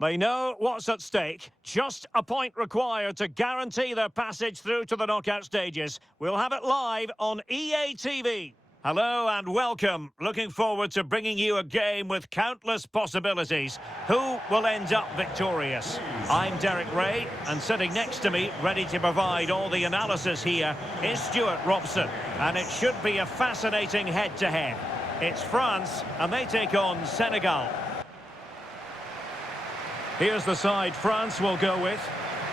They know what's at stake. Just a point required to guarantee their passage through to the knockout stages. We'll have it live on EA TV. Hello and welcome. Looking forward to bringing you a game with countless possibilities. Who will end up victorious? I'm Derek Ray, and sitting next to me, ready to provide all the analysis here, is Stuart Robson. And it should be a fascinating head-to-head. It's France, and they take on Senegal. Here's the side France will go with.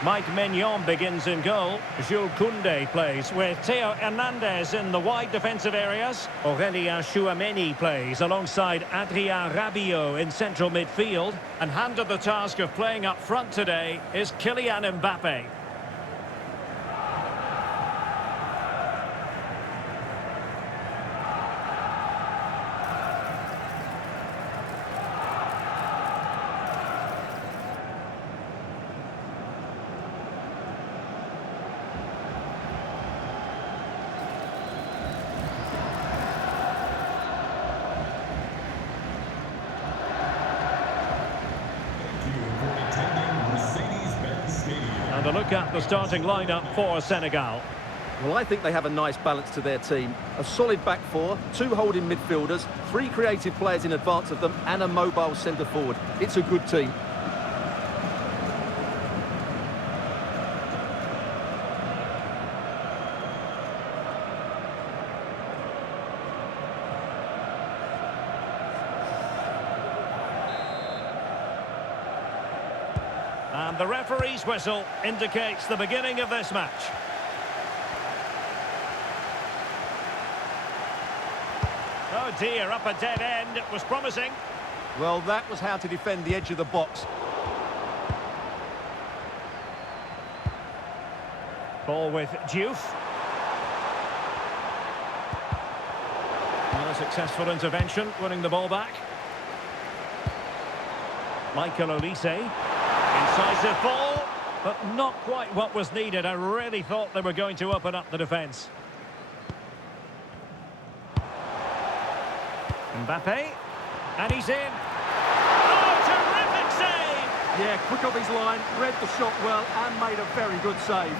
Mike Maignan begins in goal. Jules Koundé plays with Theo Hernandez in the wide defensive areas. Aurélien Chouameni plays alongside Adrien Rabiot in central midfield. And handed the task of playing up front today is Kylian MBAPPE. And a look at the starting lineup for Senegal. Well, I think they have a nice balance to their team. A solid back four, two holding midfielders, three creative players in advance of them, and a mobile centre forward. It's a good team. And the referee's whistle indicates the beginning of this match. Oh dear, up a dead end. It was promising. Well, that was how to defend the edge of the box. Ball with Diouf. Well, a successful intervention, winning the ball back. Michael Olise. Incisive ball, but not quite what was needed. I really thought they were going to open up the defence. MBAPPE, and he's in. Oh, terrific save! Yeah, quick off his line, read the shot well, and made a very good save.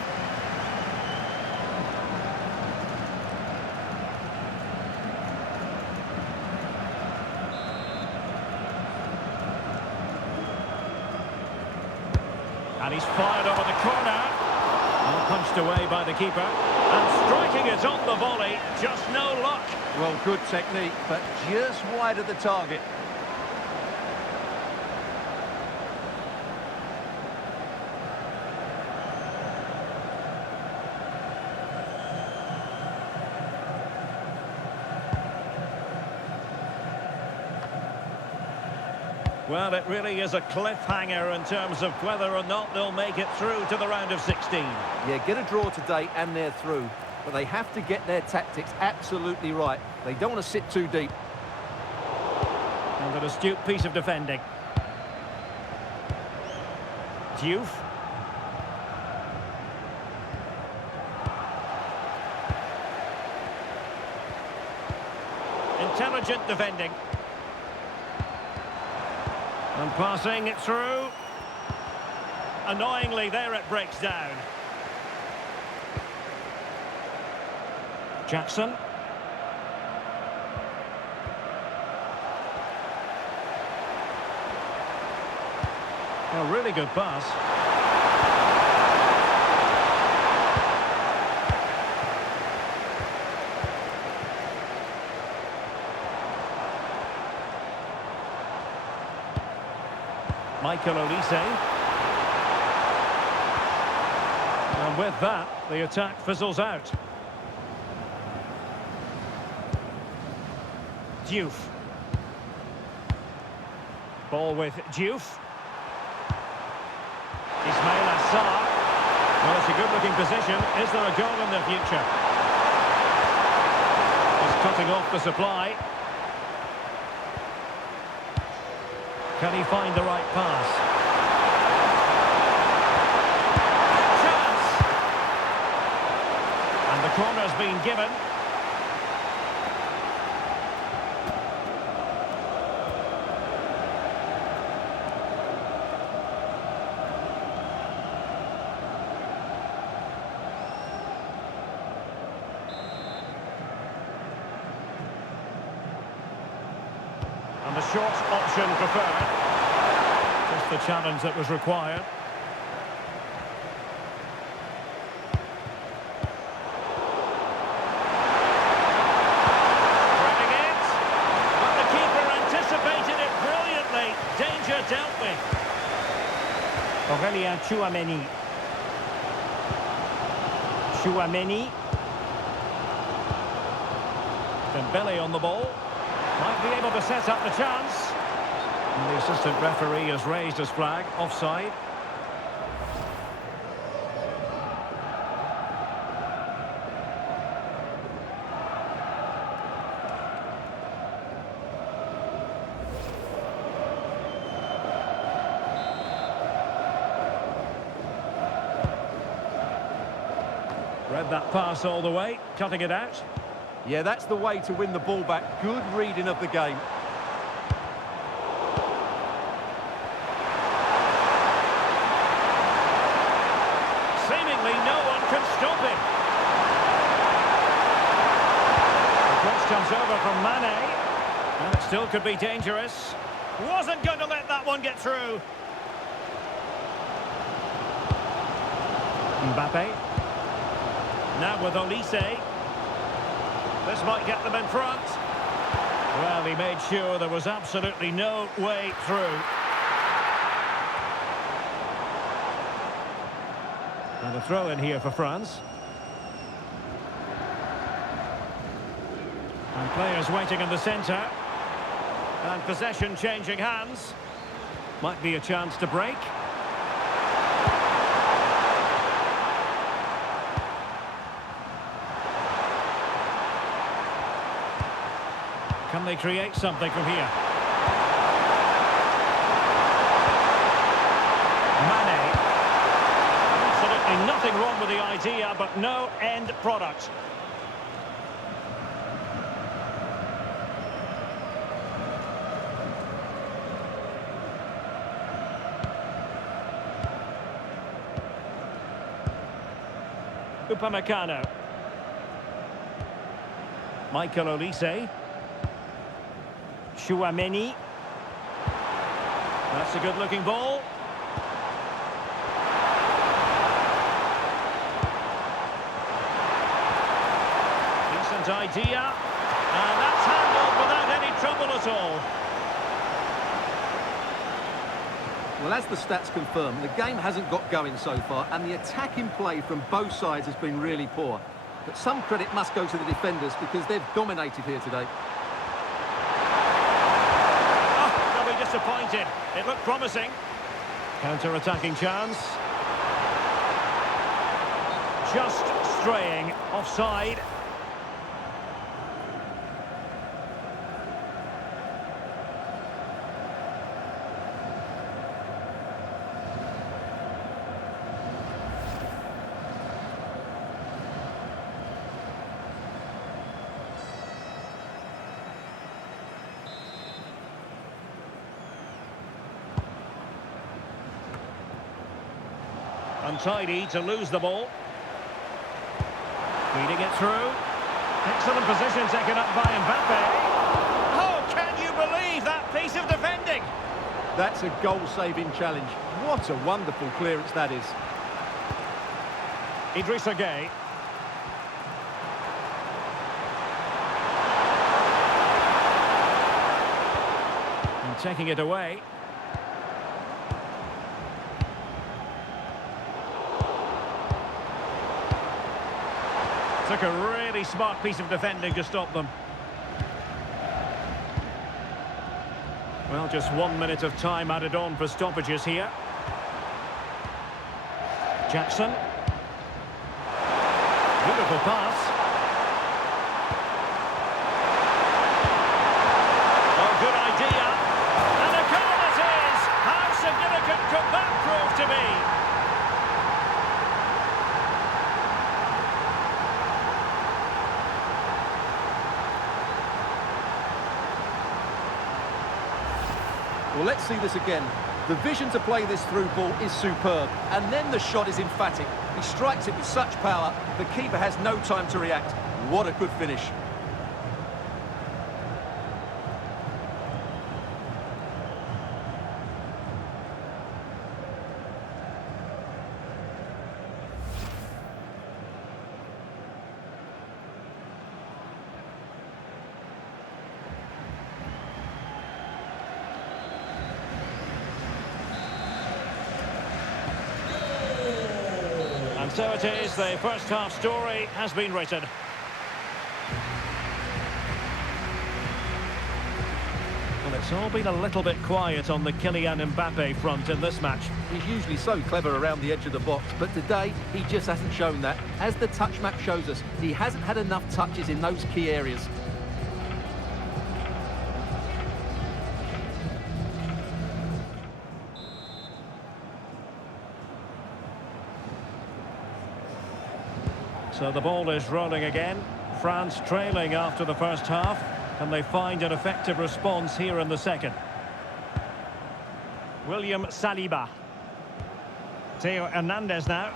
And he's fired over the corner. Well, punched away by the keeper. And striking it on the volley. Just no luck. Well, good technique, but just wide of the target. Well, it really is a cliffhanger in terms of whether or not they'll make it through to the round of 16. Yeah, get a draw today and they're through. But they have to get their tactics absolutely right. They don't want to sit too deep. And an astute piece of defending. Diouf. Intelligent defending. And passing it through. Annoyingly, there it breaks down. Jackson. A really good pass. Michael Olise. And with that, the attack fizzles out. Diouf. Ball with Diouf. Ismail Assar. Well, it's a good-looking position. Is there a goal in the future? He's cutting off the supply. Can he find the right pass? Chance! And the corner's been given. short option preferred. Just the challenge that was required. Bringing it. But the keeper anticipated it brilliantly. Danger dealt with. Aurélien Tchouaméni. Tchouaméni. Dembele on the ball. Might be able to set up the chance. And the assistant referee has raised his flag. Offside. Read that pass all the way, cutting it out. Yeah, that's the way to win the ball back. Good reading of the game. Seemingly no one can stop him. The cross comes over from Mane. And it still could be dangerous. Wasn't going to let that one get through. MBAPPE. Now with Olise. This might get them in front. Well, he made sure there was absolutely no way through. And a throw in here for France. And players waiting in the centre. And possession changing hands. Might be a chance to break. Can they create something from here? Mane. Absolutely nothing wrong with the idea, but no end product. Upamecano. Michael Olise. Tchouaméni. That's a good-looking ball. Decent idea. And that's handled without any trouble at all. Well, as the stats confirm, the game hasn't got going so far, and the attacking play from both sides has been really poor. But some credit must go to the defenders because they've dominated here today. Disappointed. It looked promising. Counter-attacking chance. Just straying offside. Untidy to lose the ball. Feeding it through. Excellent position taken up by MBAPPE. Oh, can you believe that piece of defending? That's a goal-saving challenge. What a wonderful clearance that is. Idrissa Gueye. And taking it away. Took a really smart piece of defending to stop them. Well, just 1 minute of time added on for stoppages here. Jackson. Beautiful pass. Oh, good idea. And a goal it is! How significant could that prove to be? Well, let's see this again. The vision to play this through ball is superb, and then the shot is emphatic. He strikes it with such power, the keeper has no time to react. What a good finish. So it is, the first half story has been written. Well, it's all been a little bit quiet on the Kylian MBAPPE front in this match. He's usually so clever around the edge of the box, but today he just hasn't shown that. As the touch map shows us, he hasn't had enough touches in those key areas. So the ball is rolling again. France trailing after the first half. Can they find an effective response here in the second? William Saliba. Theo Hernandez now.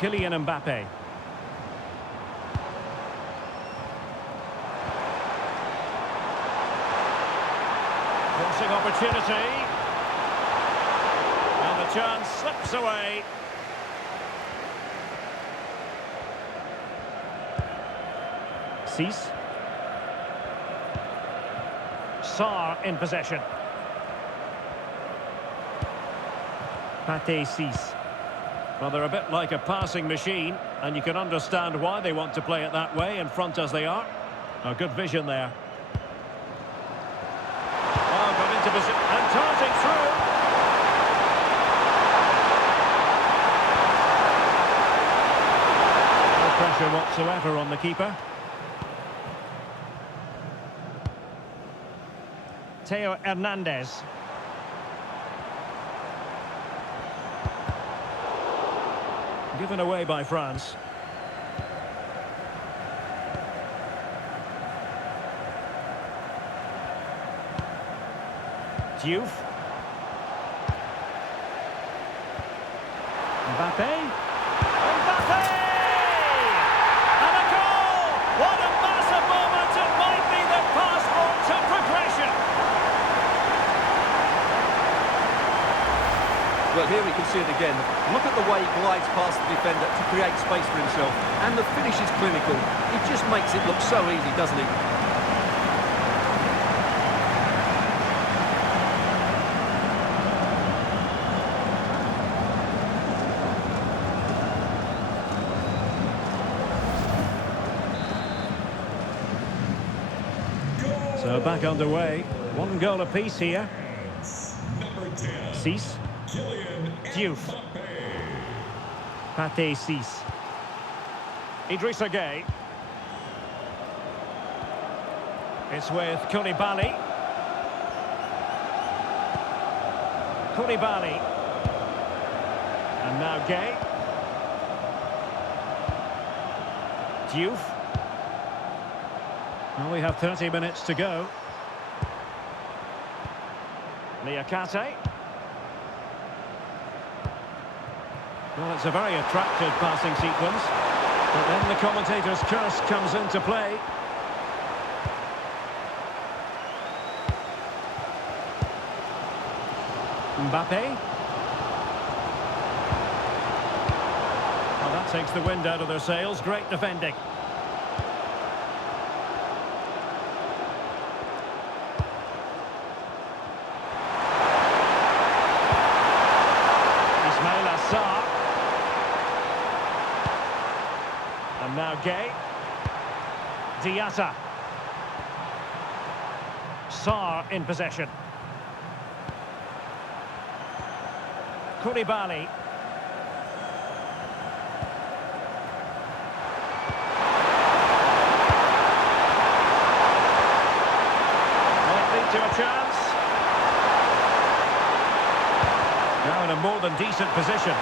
Kylian MBAPPE. Crossing opportunity. And the chance slips away. Cease. Sarr in possession. Pate Cease. Well, they're a bit like a passing machine, and you can understand why they want to play it that way, in front as they are. Oh, good vision there. Oh, got into position and darting through. No pressure whatsoever on the keeper. Theo Hernandez. Given away by France. Diouf. MBAPPE. MBAPPE! And a goal! What a massive moment! It might be the passport to progression. Well, here we can see it again. Look at the way he glides past the defender to create space for himself. And the finish is clinical. He just makes it look so easy, doesn't he? So back underway. One goal apiece here. Cease. Diouf. Pate Cease. Idrissa Gueye. It's with Koulibaly. Koulibaly. And now Gueye. Diouf. Well, we have 30 minutes to go. Niakate. Well, it's a very attractive passing sequence. But then the commentator's curse comes into play. MBAPPE. Well, that takes the wind out of their sails. Great defending. And now Gueye. Diatta. Sarr in possession. Koulibaly. Might lead to a chance. Now in a more than decent position.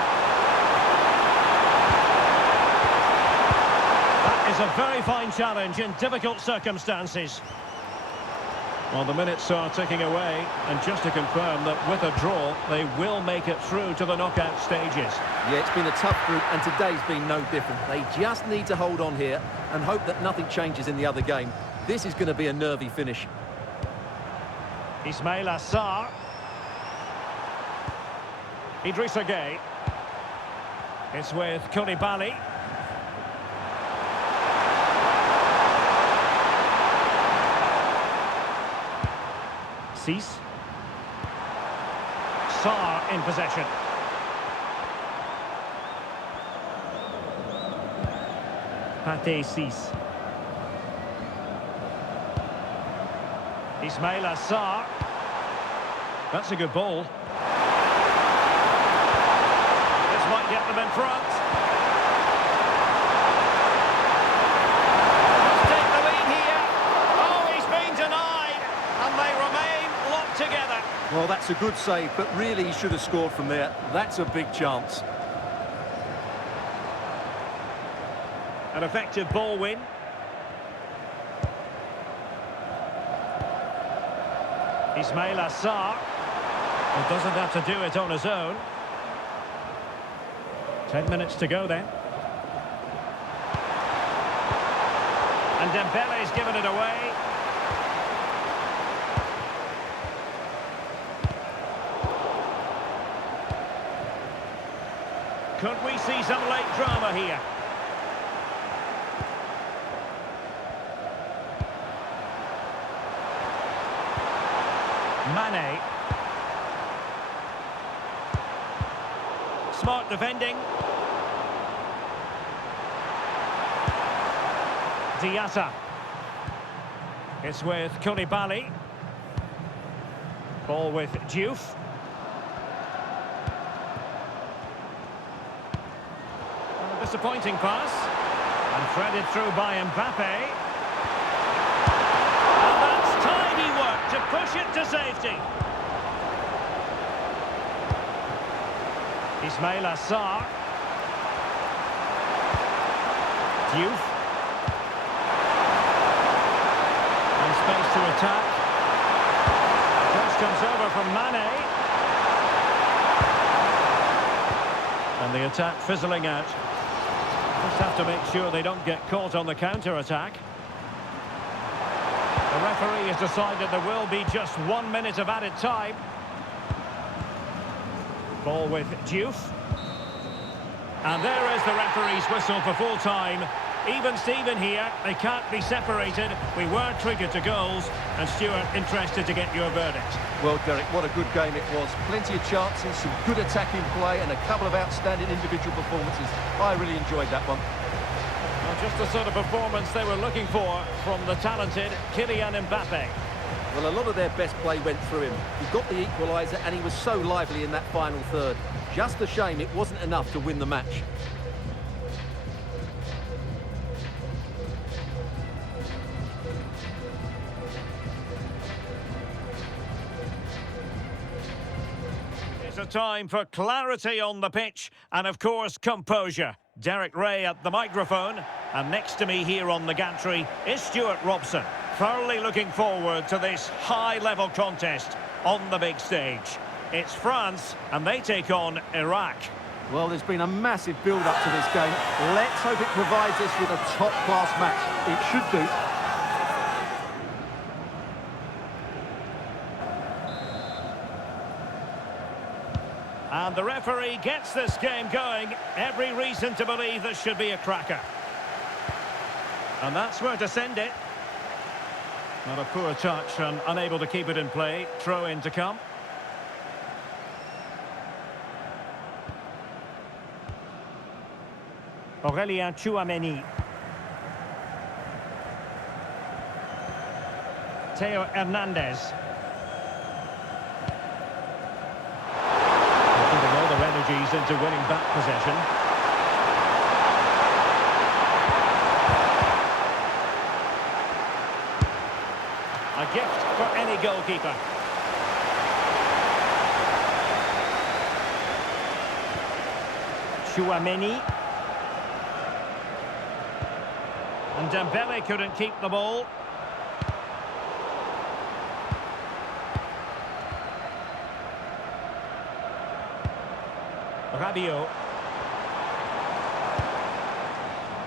Is a very fine challenge in difficult circumstances. Well, the minutes are ticking away, and just to confirm that with a draw, they will make it through to the knockout stages. Yeah, it's been a tough group, and today's been no different. They just need to hold on here and hope that nothing changes in the other game. This is going to be a nervy finish. Ismaila Sarr. Idrissa Gueye. It's with Koulibaly. Cease. Sarr in possession. Pate 6. Ismail Assar. That's a good ball. This might get them in front. Let's take the lead here. Oh, he's been denied. And they remain locked together. Well, that's a good save, but really he should have scored from there. That's a big chance. An effective ball win. Ismail Assar. He doesn't have to do it on his own. 10 minutes to go then. And Dembele's given it away. Could we see some late drama here? Mane. Smart defending. Diatta. It's with Koulibaly. Ball with Diouf. A disappointing pass. And threaded through by MBAPPE. And that's tidy work to push it to safety. Ismail Assar. Diouf. And space to attack. Cross comes over from Mane. And the attack fizzling out. Just have to make sure they don't get caught on the counter-attack. The referee has decided there will be just 1 minute of added time. Ball with Diouf. And there is the referee's whistle for full time. Even Steven here, they can't be separated. We were triggered to goals. And Stuart, interested to get your verdict. Well, Derek, what a good game it was. Plenty of chances, some good attacking play and a couple of outstanding individual performances. I really enjoyed that one. Well, just the sort of performance they were looking for from the talented Kylian Mbappe. Well, a lot of their best play went through him. He got the equaliser and he was so lively in that final third. Just a shame it wasn't enough to win the match. It's a time for clarity on the pitch and, of course, composure. Derek Ray at the microphone, and next to me here on the gantry is Stuart Robson. Thoroughly looking forward to this high-level contest on the big stage. It's France, and they take on Iraq. Well, there's been a massive build-up to this game. Let's hope it provides us with a top-class match. It should do. And the referee gets this game going. Every reason to believe this should be a cracker. And that's where to send it. Not a poor touch and unable to keep it in play. Throw in to come. Aurélien Tchouameni. Theo Hernandez. Putting all their energies into winning back possession. A gift for any goalkeeper. Tchouameni. And Dembele couldn't keep the ball. Rabiot.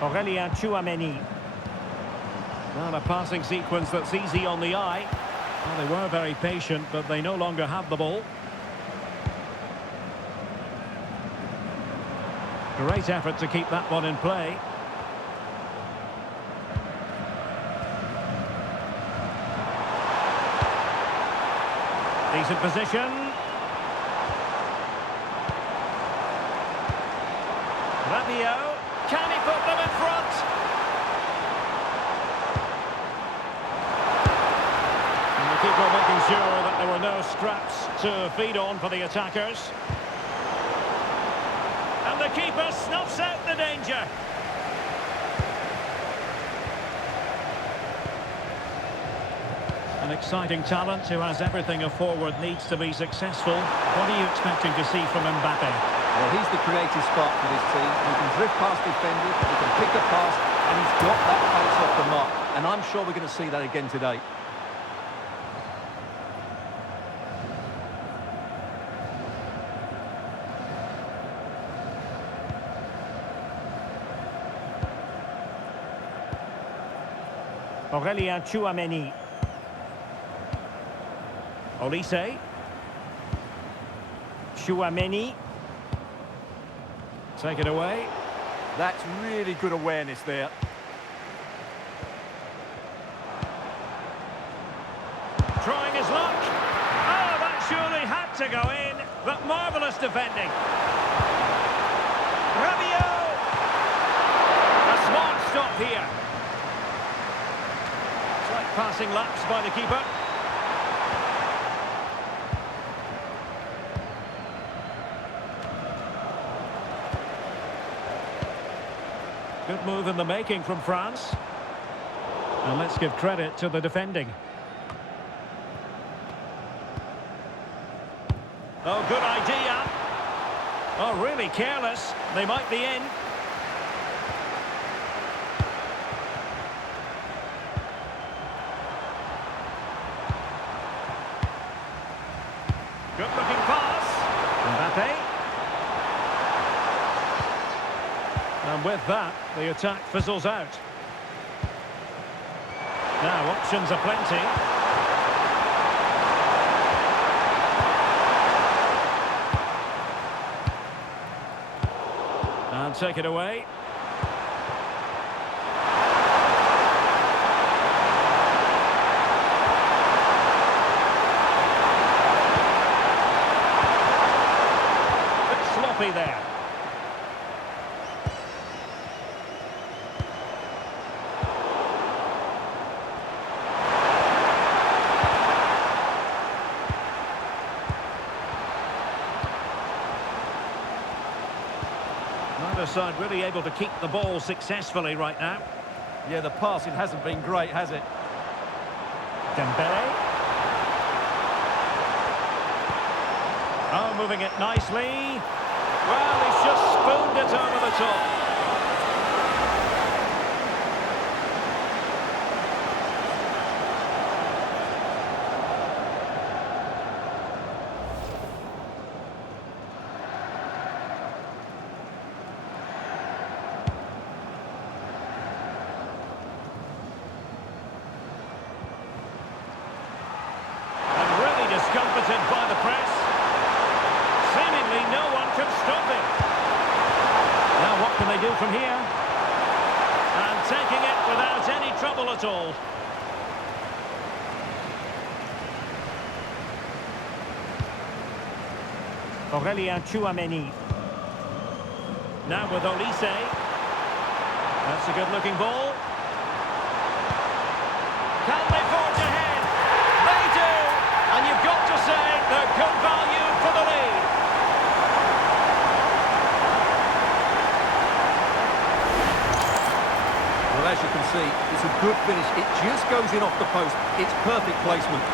Aurélien Tchouameni. Not a passing sequence that's easy on the eye. Well, they were very patient, but they no longer have the ball. Great effort to keep that one in play. Decent position. Rabiot. Can he put them in front? goalkeeper making sure that there were no scraps to feed on for the attackers. And the keeper snuffs out the danger. An exciting talent who has everything a forward needs to be successful. What are you expecting to see from MBAPPE? Well, he's the creative spark for this team. He can drift past defenders, he can pick a pass, and he's got that pace off the mark. And I'm sure we're going to see that again today. Aurelien Tchouameni. Olise. Tchouameni. Take it away. That's really good awareness there. Trying his luck. Oh, that surely had to go in, but marvellous defending. Rabiot! A smart stop here. Slight passing lapse by the keeper. Good move in the making from France. And let's give credit to the defending. Oh, good idea. Oh, really careless. They might be in. Good-looking pass. MBAPPE. And with that, the attack fizzles out. Now, options are plenty. And take it away. Bit sloppy there. Neither side really able to keep the ball successfully right now. Yeah, the passing hasn't been great, has it? Dembele. Oh, moving it nicely. Well, he's just spooned it over the top. Discomfited by the press. Seemingly no one can stop him. Now what can they do from here? And taking it without any trouble at all. Aurelien Tchouameni. Now with Olise. That's a good-looking ball. Can they forge ahead? They do! And you've got to say they're good value for the lead. Well, as you can see, it's a good finish. It just goes in off the post. It's perfect placement.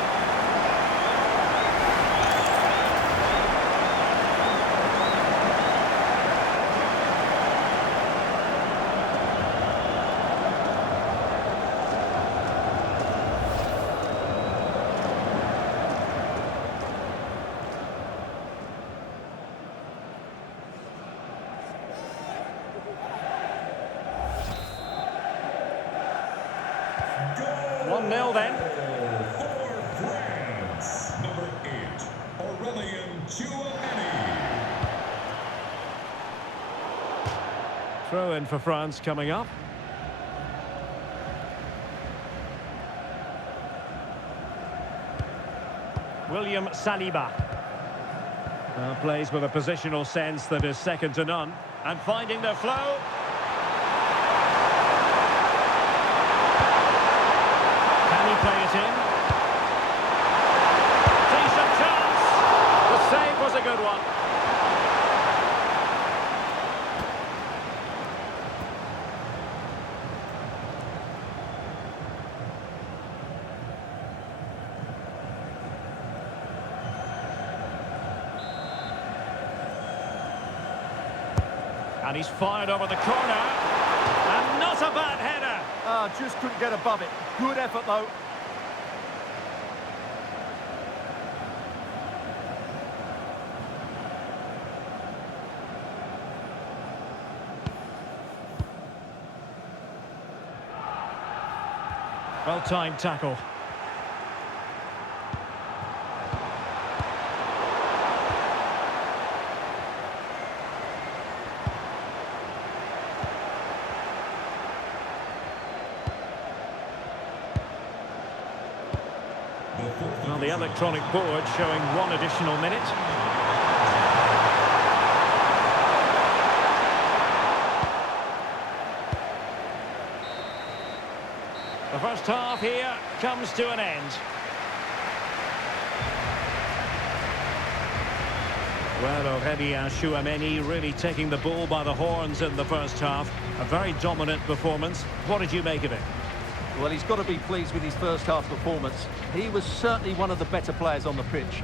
Goal 1-0 then. For France, number 8, Aurelien Tchouameni. Throw in for France coming up. William Saliba. Plays with a positional sense that is second to none. And finding their flow. Can he play it in? And he's fired over the corner. And not a bad header. Ah, just couldn't get above it. Good effort, though. Well-timed tackle. Well, the electronic board showing 1 additional minute. The first half here comes to an end. Well, Aurelien Tchouameni really taking the bull by the horns in the first half. A very dominant performance. What did you make of it? Well, he's got to be pleased with his first half performance. He was certainly one of the better players on the pitch.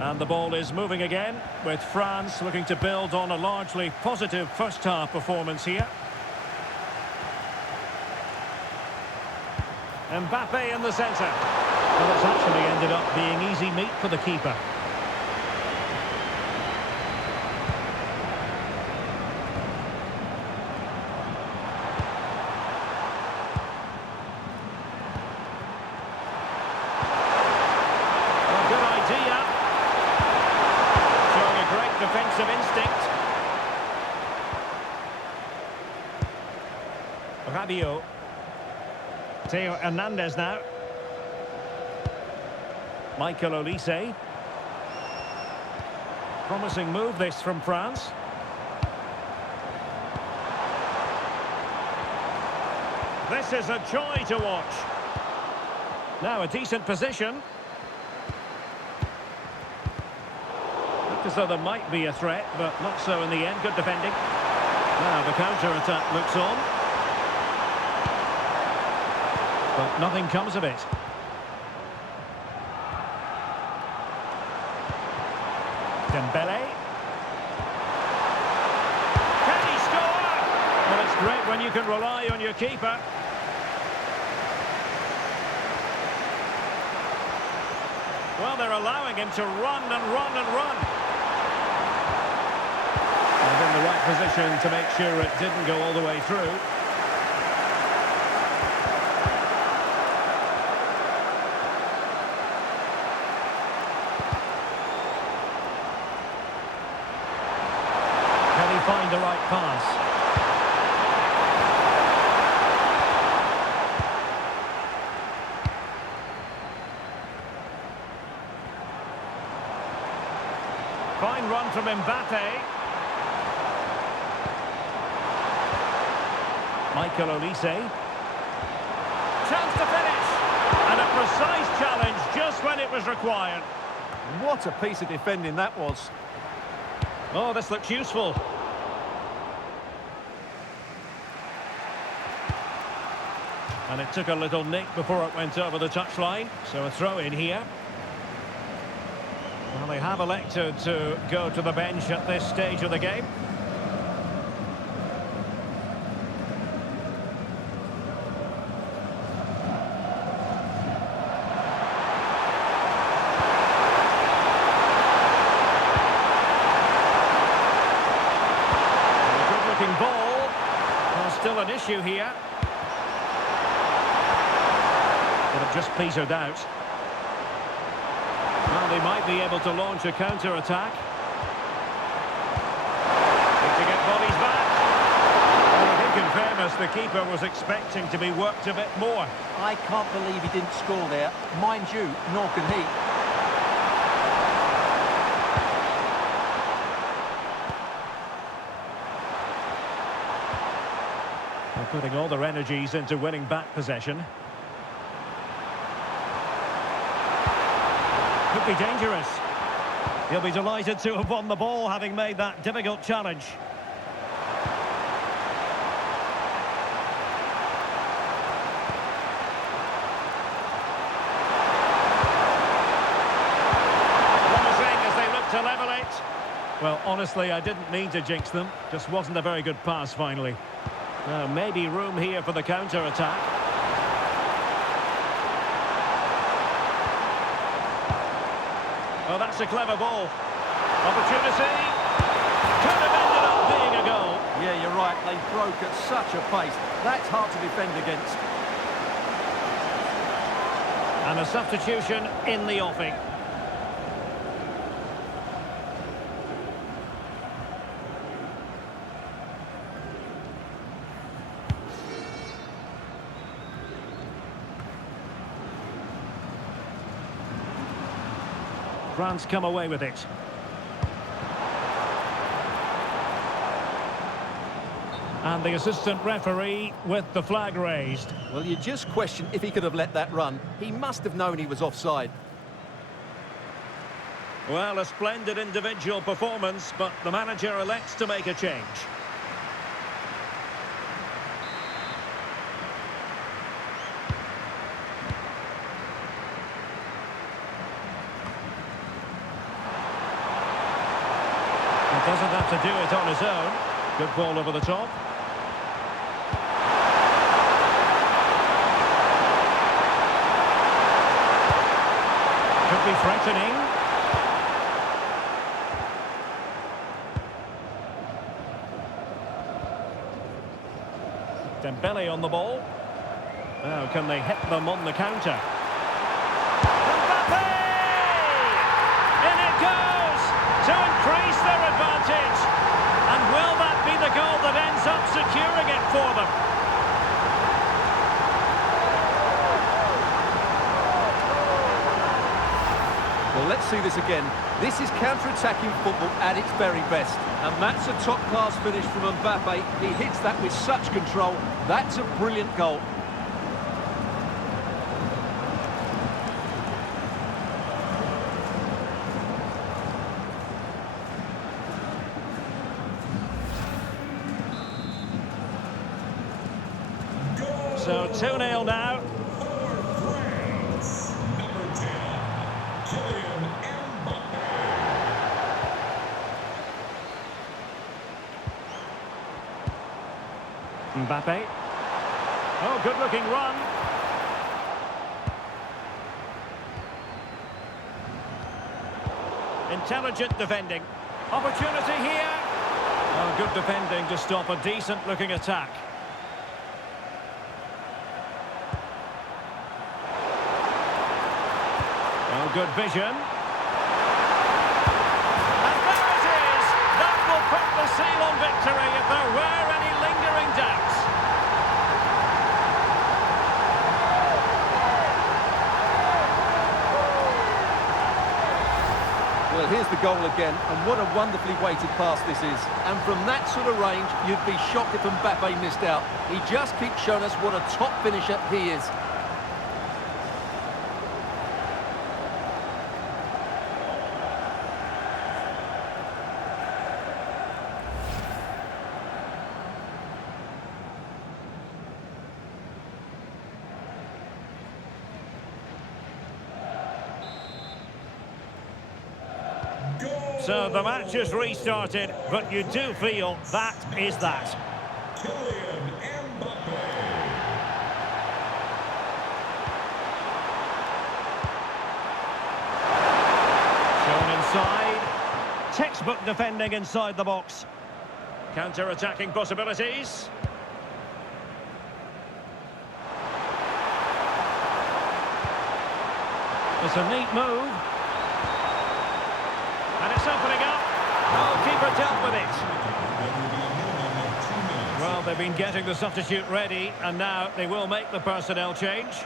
And the ball is moving again, with France looking to build on a largely positive first half performance here. MBAPPE in the centre. Well, it's actually ended up being easy meat for the keeper. Well, good idea. Showing a great defensive instinct. Rabiot. Theo Hernandez now. Michael Olise. Promising move this from France. This is a joy to watch. Now a decent position. Looked as though there might be a threat, but not so in the end. Good defending. Now the counter-attack looks on. But nothing comes of it. Dembele. Can he score? Well, it's great when you can rely on your keeper. Well, they're allowing him to run and run and run. And in the right position to make sure it didn't go all the way through. Find the right pass. Fine run from MBAPPE. Michael Olise. Chance to finish. And a precise challenge just when it was required. What a piece of defending that was. Oh, this looks useful. And it took a little nick before it went over the touchline. So a throw in here. Well, they have elected to go to the bench at this stage of the game. And a good-looking ball. Well, still an issue here. But it just petered out. Well, they might be able to launch a counter-attack. Need to get bodies back. Well, I think in fairness, the keeper was expecting to be worked a bit more. I can't believe he didn't score there. Mind you, nor can he. They're putting all their energies into winning back possession. Could be dangerous. He'll be delighted to have won the ball, having made that difficult challenge. Well, honestly, I didn't mean to jinx them. Just wasn't a very good pass, finally. Now, maybe room here for the counter-attack. Oh, that's a clever ball. Opportunity. Could have ended up being a goal. Yeah, you're right. They broke at such a pace. That's hard to defend against. And a substitution in the offing. France come away with it. And the assistant referee with the flag raised. Well, you just question if he could have let that run. He must have known he was offside. Well, a splendid individual performance, but the manager elects to make a change. He doesn't have to do it on his own. Good ball over the top. Could be threatening. Dembele on the ball. Now, can they hit them on the counter? MBAPPE! In it goes to increase their advantage. And will that be the goal that ends up securing it for them? Well, let's see this again. This is counter-attacking football at its very best. And that's a top-class finish from MBAPPE. He hits that with such control. That's a brilliant goal. So 2-0 now. MBAPPE. Oh, good-looking run. Intelligent defending. Opportunity here. Oh, good defending to stop a decent-looking attack. Oh, good vision. And there it is! That will put the seal on victory if there were any lingering doubts. Well, here's the goal again, and what a wonderfully weighted pass this is. And from that sort of range, you'd be shocked if MBAPPE missed out. He just keeps showing us what a top finisher he is. So the match is restarted, but you do feel that is that. Shown inside. Textbook defending inside the box. Counter-attacking possibilities. It's a neat move. And it's opening up. Goalkeeper dealt with it. Well, they've been getting the substitute ready, and now they will make the personnel change.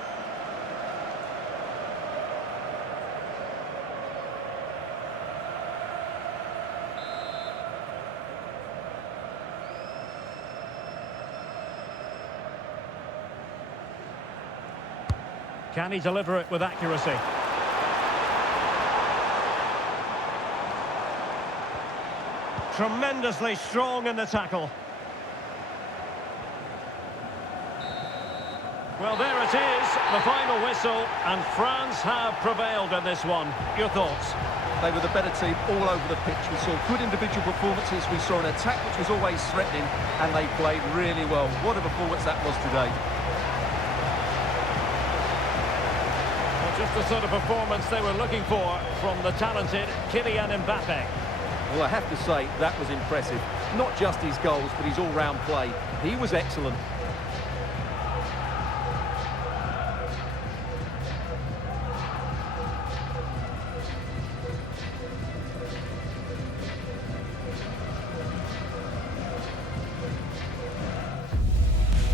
Can he deliver it with accuracy? Tremendously strong in the tackle. Well, there it is. the final whistle, and France have prevailed in this one. Your thoughts? They were the better team all over the pitch. We saw good individual performances. We saw an attack which was always threatening, and they played really well. What a performance that was today. Well, just the sort of performance they were looking for from the talented Kylian MBAPPE. Well, I have to say, that was impressive. Not just his goals, but his all-round play. He was excellent.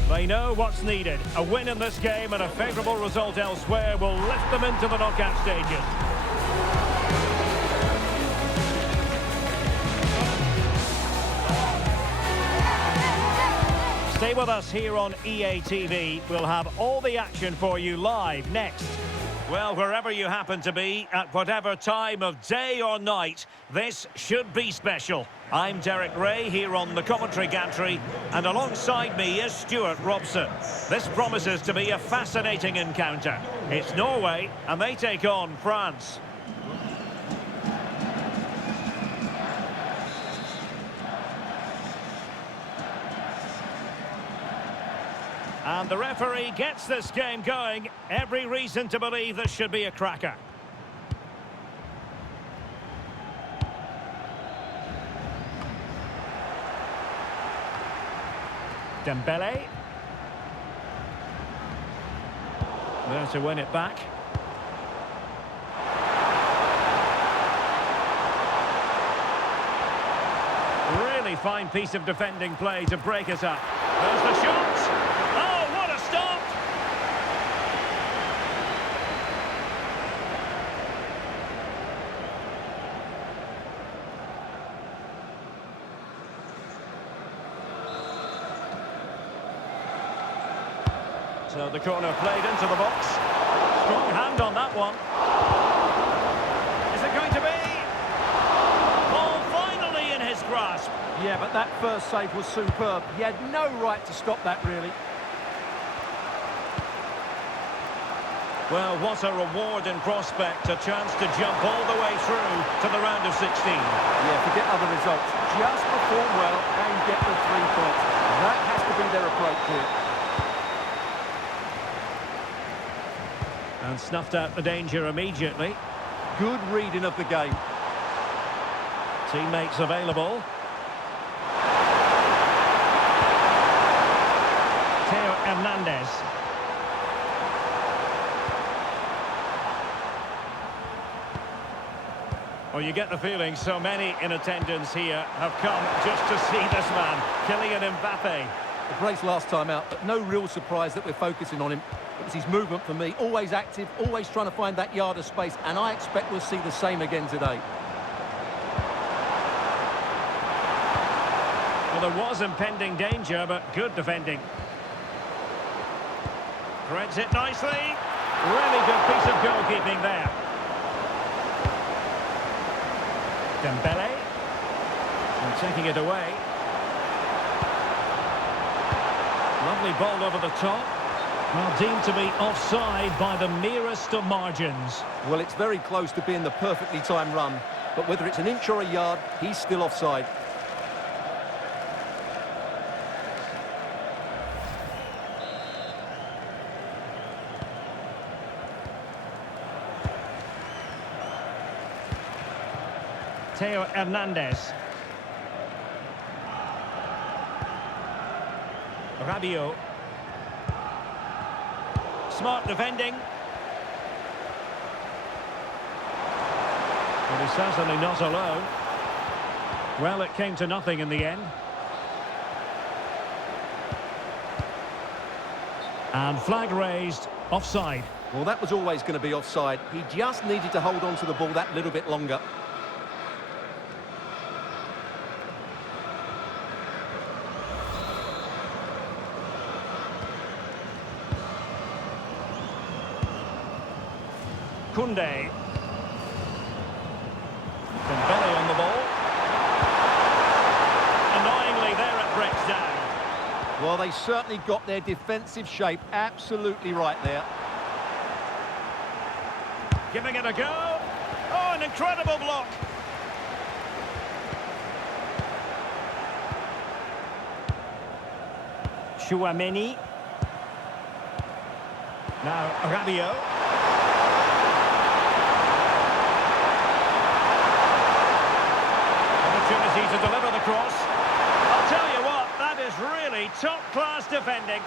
They know what's needed. A win in this game and a favourable result elsewhere will lift them into the knockout stages. Stay with us here on EA TV. We'll have all the action for you live next. Well, wherever you happen to be, at whatever time of day or night, this should be special. I'm Derek Ray here on the commentary gantry, and alongside me is Stuart Robson. This promises to be a fascinating encounter. It's Norway, and they take on France. And the referee gets this game going. Every reason to believe this should be a cracker. Dembele. There to win it back. Really fine piece of defending play to break us up. There's the shot. Oh, what a stop! So the corner played into the box. Strong hand on that one. Is it going to be? Ball finally in his grasp. Yeah, but that first save was superb. He had no right to stop that, really. Well, what a reward in prospect. A chance to jump all the way through to the round of 16. Yeah, forget other results. Just perform well and get the 3 points. That has to be their approach here. And snuffed out the danger immediately. Good reading of the game. Teammates available. Theo Hernandez. Well, you get the feeling so many in attendance here have come just to see this man, Kylian MBAPPE. The brace last time out, but no real surprise that we're focusing on him. It was his movement for me, always active, always trying to find that yard of space, and I expect we'll see the same again today. Well, there was impending danger, but good defending. Threads it nicely. Really good piece of goalkeeping there. Dembele. And taking it away. Lovely ball over the top. Well, deemed to be offside by the merest of margins. Well, it's very close to being the perfectly timed run, but whether it's an inch or a yard, he's still offside. Theo Hernandez. Rabiot. Smart defending. But he's certainly not alone. Well, it came to nothing in the end. And flag raised, offside. Well, that was always going to be offside. He just needed to hold on to the ball that little bit longer. Koundé. Dembele on the ball. Annoyingly, there it breaks down. Well, they certainly got their defensive shape absolutely right there. Giving it a go. Oh, an incredible block. Chouameni. Now Rabiot. Opportunity to deliver the cross. I'll tell you what, that is really top-class defending.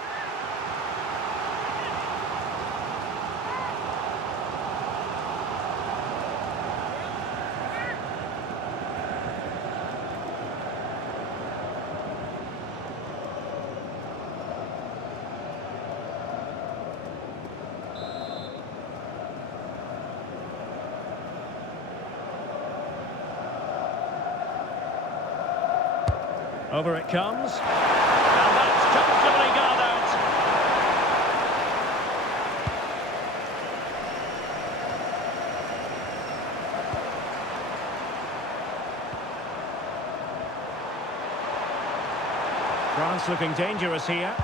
Over it comes. And that's comfortably got out. France looking dangerous here.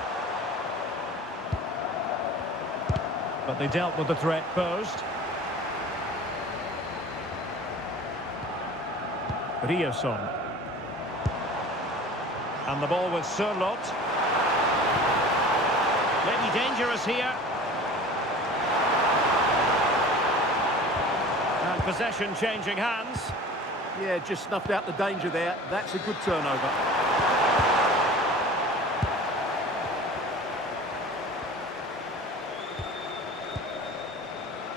But they dealt with the threat posed. Rioson. And the ball with Surlot. Maybe dangerous here. And possession changing hands. Yeah, just snuffed out the danger there. That's a good turnover.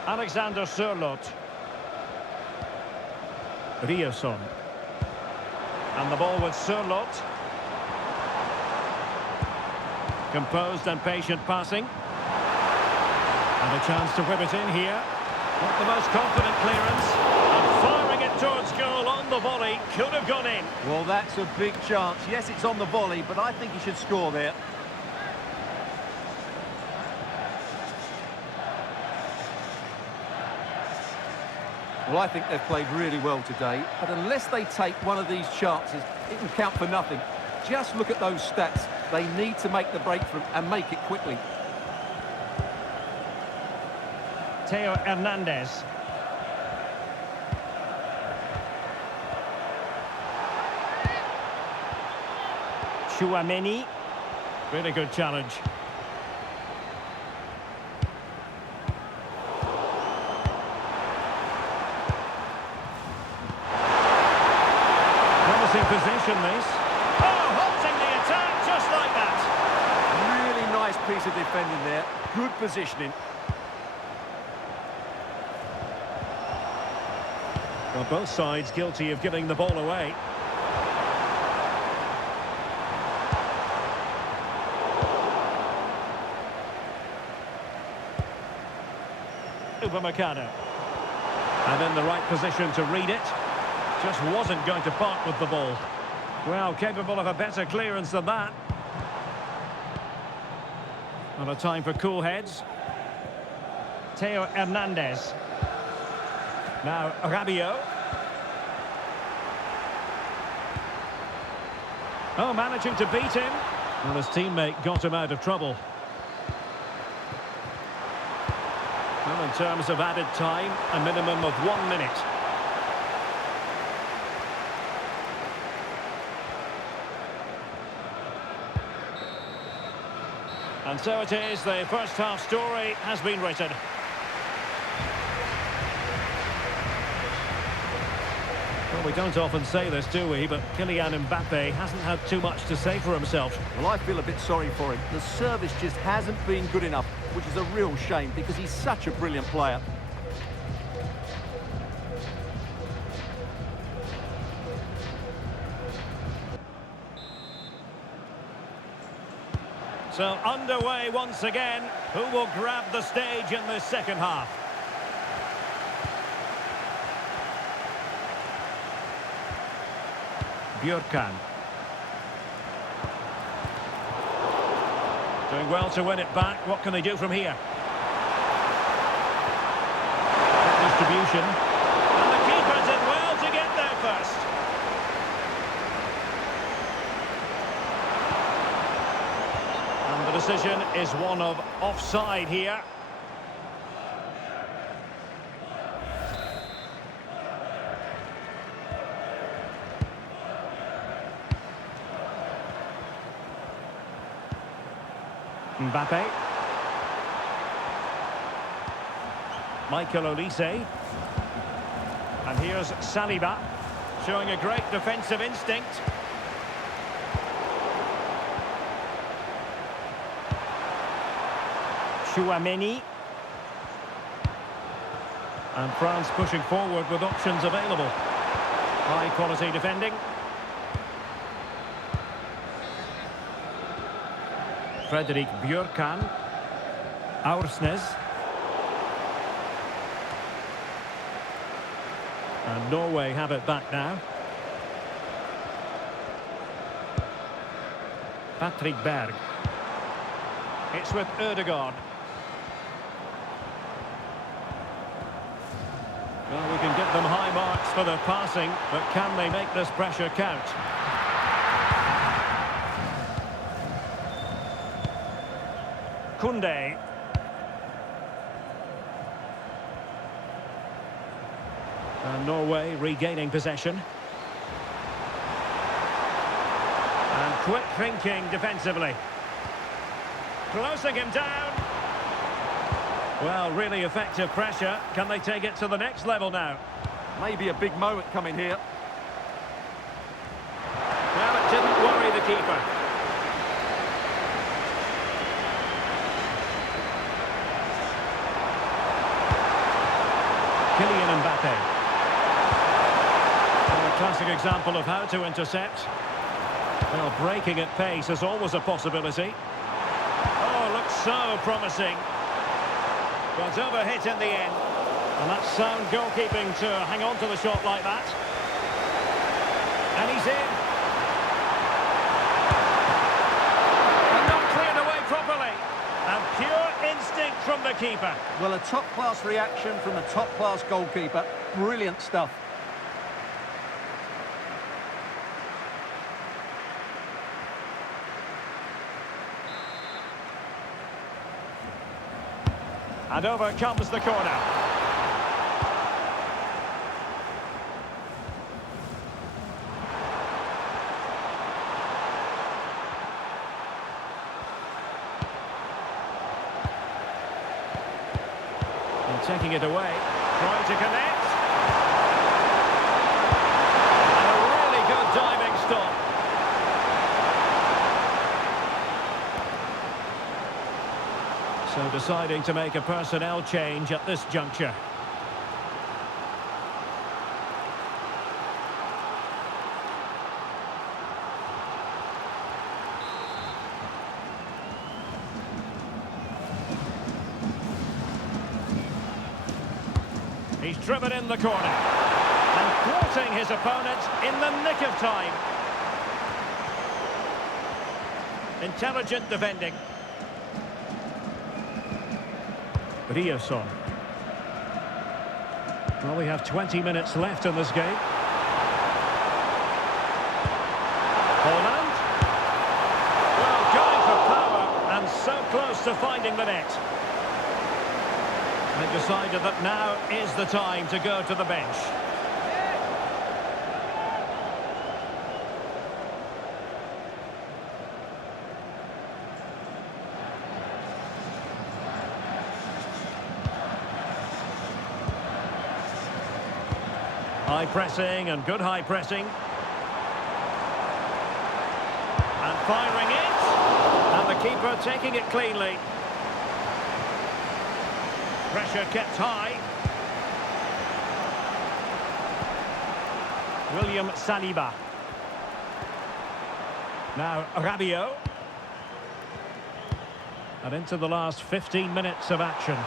Alexander Surlot. Rioson. And the ball with Surlot. Composed and patient passing. And a chance to whip it in here. Not the most confident clearance. And firing it towards goal on the volley. Could have gone in. Well, that's a big chance. Yes, it's on the volley, but I think he should score there. Well, I think they've played really well today, but unless they take one of these chances, it can count for nothing. Just look at those stats. They need to make the breakthrough and make it quickly. Theo Hernandez. Chouameni. Really good challenge. Promising position, this. Oh, halting the attack just like that. Really nice piece of defending there. Good positioning. Well, both sides guilty of giving the ball away. Upamecano. And in the right position to read it. Just wasn't going to part with the ball. Well, capable of a better clearance than that. Not a time for cool heads. Theo Hernandez. Now, Rabiot. Oh, managing to beat him. Well, his teammate got him out of trouble. Well, in terms of added time, a minimum of 1 minute. And so it is, the first half story has been written. Well, we don't often say this, do we? But Kylian MBAPPE hasn't had too much to say for himself. Well, I feel a bit sorry for him. The service just hasn't been good enough, which is a real shame because he's such a brilliant player. So underway once again. Who will grab the stage in this second half? Björkan. Doing well to win it back. What can they do from here? Distribution. And the keeper did well to get there first. And the decision is one of offside here. MBAPPE. Michael Olise. And here's Saliba, showing a great defensive instinct. Chouameni. And France pushing forward with options available. High quality defending. Frederick Björkan. Aursnes. And Norway have it back now. Patrick Berg. It's with Ødegaard. Well, we can give them high marks for their passing, but can they make this pressure count? Koundé. And Norway regaining possession. And quick thinking defensively. Closing him down. Well, really effective pressure. Can they take it to the next level now? Maybe a big moment coming here. Well, it didn't worry the keeper. Kylian MBAPPE. A classic example of how to intercept. Well, breaking at pace is always a possibility. Oh, looks so promising. But overhit in the end. And that's sound goalkeeping to hang on to the shot like that. And he's in. And not cleared away properly. And pure instinct from the keeper. Well, a top-class reaction from a top-class goalkeeper. Brilliant stuff. And over comes the corner. And taking it away. Trying to connect. And a really good diving stop. So deciding to make a personnel change at this juncture. He's driven in the corner. And thwarting his opponent in the nick of time. Intelligent defending. Rioson. Well, we have 20 minutes left in this game. Holland. Well, going for power and so close to finding the net. They decided that now is the time to go to the bench. High pressing and good high pressing. And firing it. And the keeper taking it cleanly. Pressure kept high. William Saliba. Now Rabiot. And into the last 15 minutes of action.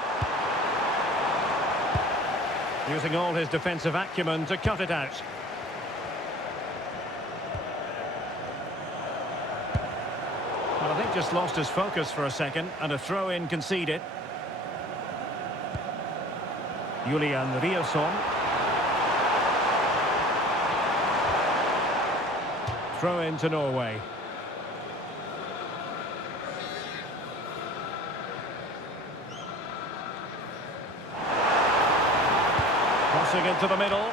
Using all his defensive acumen to cut it out. Well, I think just lost his focus for a second, and a throw-in conceded. Julian Rioson. Throw-in to Norway. Crossing into the middle.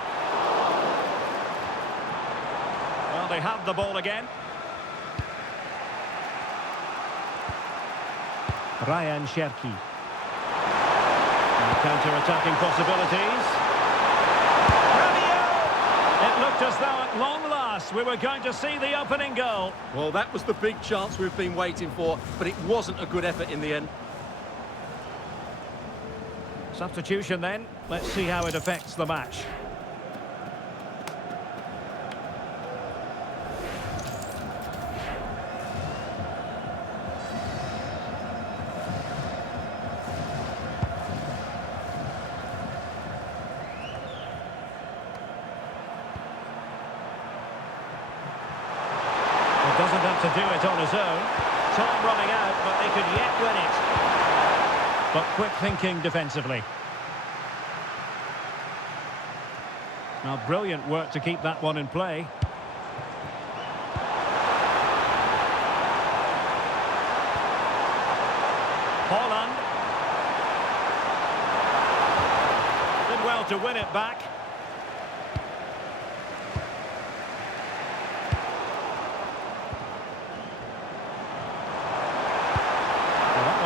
Well, they have the ball again. Ryan Cherki. Counter-attacking possibilities. It looked as though at long last we were going to see the opening goal. Well, that was the big chance we've been waiting for, but it wasn't a good effort in the end. Substitution then. Let's see how it affects the match. Doesn't have to do it on his own. Time running out, but they could yet win it. But quick thinking defensively. Now, brilliant work to keep that one in play. Holland. Did well to win it back.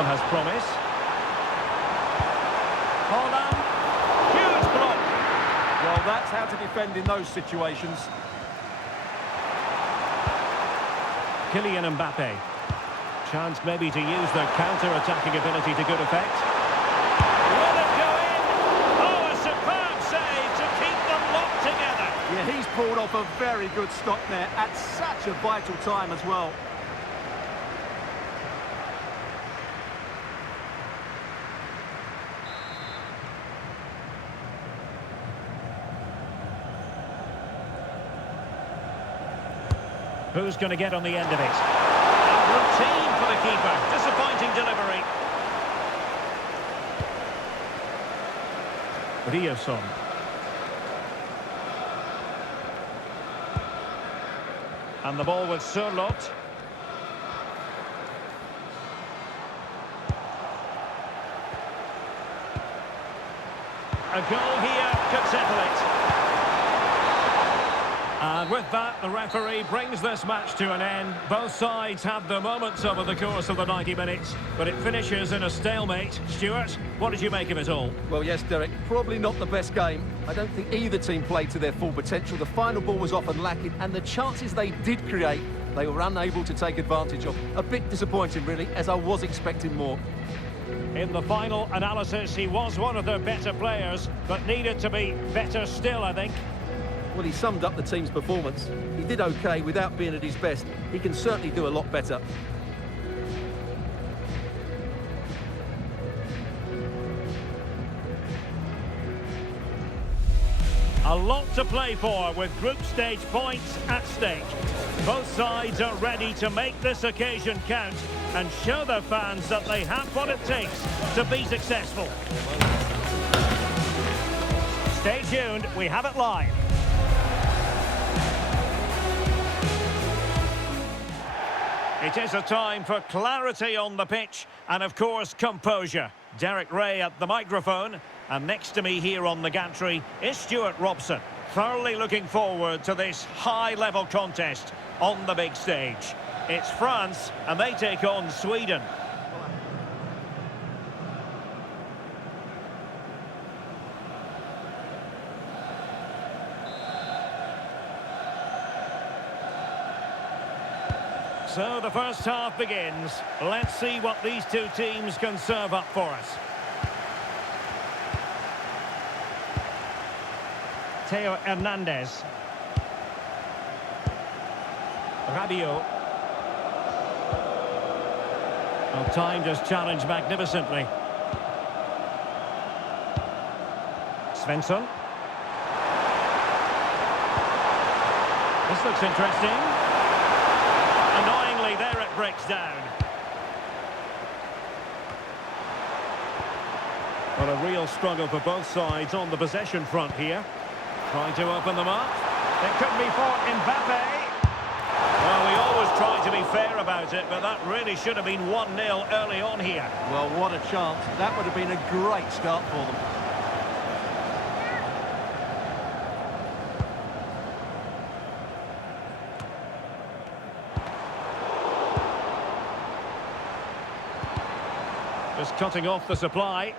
Has promise. Holland. Huge block. Well, that's how to defend in those situations. Kylian MBAPPE. Chance maybe to use their counter-attacking ability to good effect. Will it go in? Oh, a superb save to keep them locked together. Yeah, he's pulled off a very good stop there at such a vital time as well. Who's going to get on the end of it? A routine for the keeper. Disappointing delivery. Riosson. And the ball with Sørloth. A goal here could settle it. And with that, the referee brings this match to an end. Both sides had their moments over the course of the 90 minutes, but it finishes in a stalemate. Stuart, what did you make of it all? Well, yes, Derek, probably not the best game. I don't think either team played to their full potential. The final ball was often lacking, and the chances they did create, they were unable to take advantage of. A bit disappointing, really, as I was expecting more. In the final analysis, he was one of their better players, but needed to be better still, I think. Well, he summed up the team's performance. He did okay without being at his best. He can certainly do a lot better. A lot to play for with group stage points at stake. Both sides are ready to make this occasion count and show their fans that they have what it takes to be successful. Stay tuned, we have it live. It is a time for clarity on the pitch and, of course, composure. Derek Ray at the microphone, and next to me here on the gantry is Stuart Robson. Thoroughly looking forward to this high-level contest on the big stage. It's France, and they take on Sweden. So the first half begins. Let's see what these two teams can serve up for us. Theo Hernandez. Rabiot. Well, timed his challenge magnificently. Svensson. This looks interesting. Annoyingly, there it breaks down. Well, a real struggle for both sides on the possession front here. Trying to open them up. It could be for MBAPPE. Well, we always try to be fair about it, but that really should have been 1-0 early on here. Well, what a chance. That would have been a great start for them. Just cutting off the supply.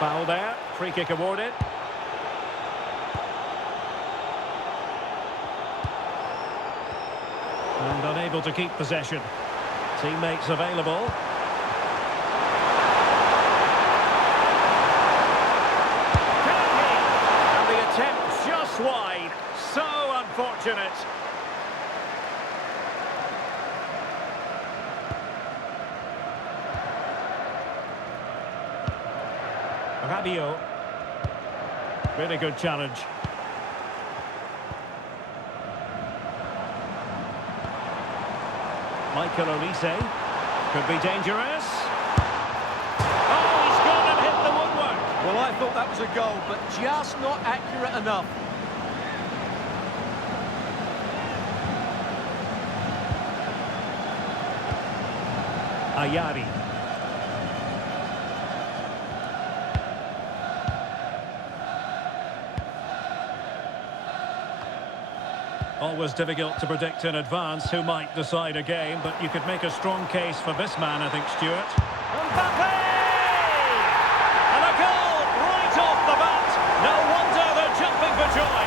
Foul there. Free kick awarded. And unable to keep possession. Teammates available. And the attempt just wide. So unfortunate. Rabiot. Really good challenge. Michael Olise. Could be dangerous. Oh, he's gone and hit the woodwork. Well, I thought that was a goal, but just not accurate enough. Ayari. Always difficult to predict in advance who might decide a game, but you could make a strong case for this man, I think, Stuart. MBAPPE! And a goal right off the bat. No wonder they're jumping for joy.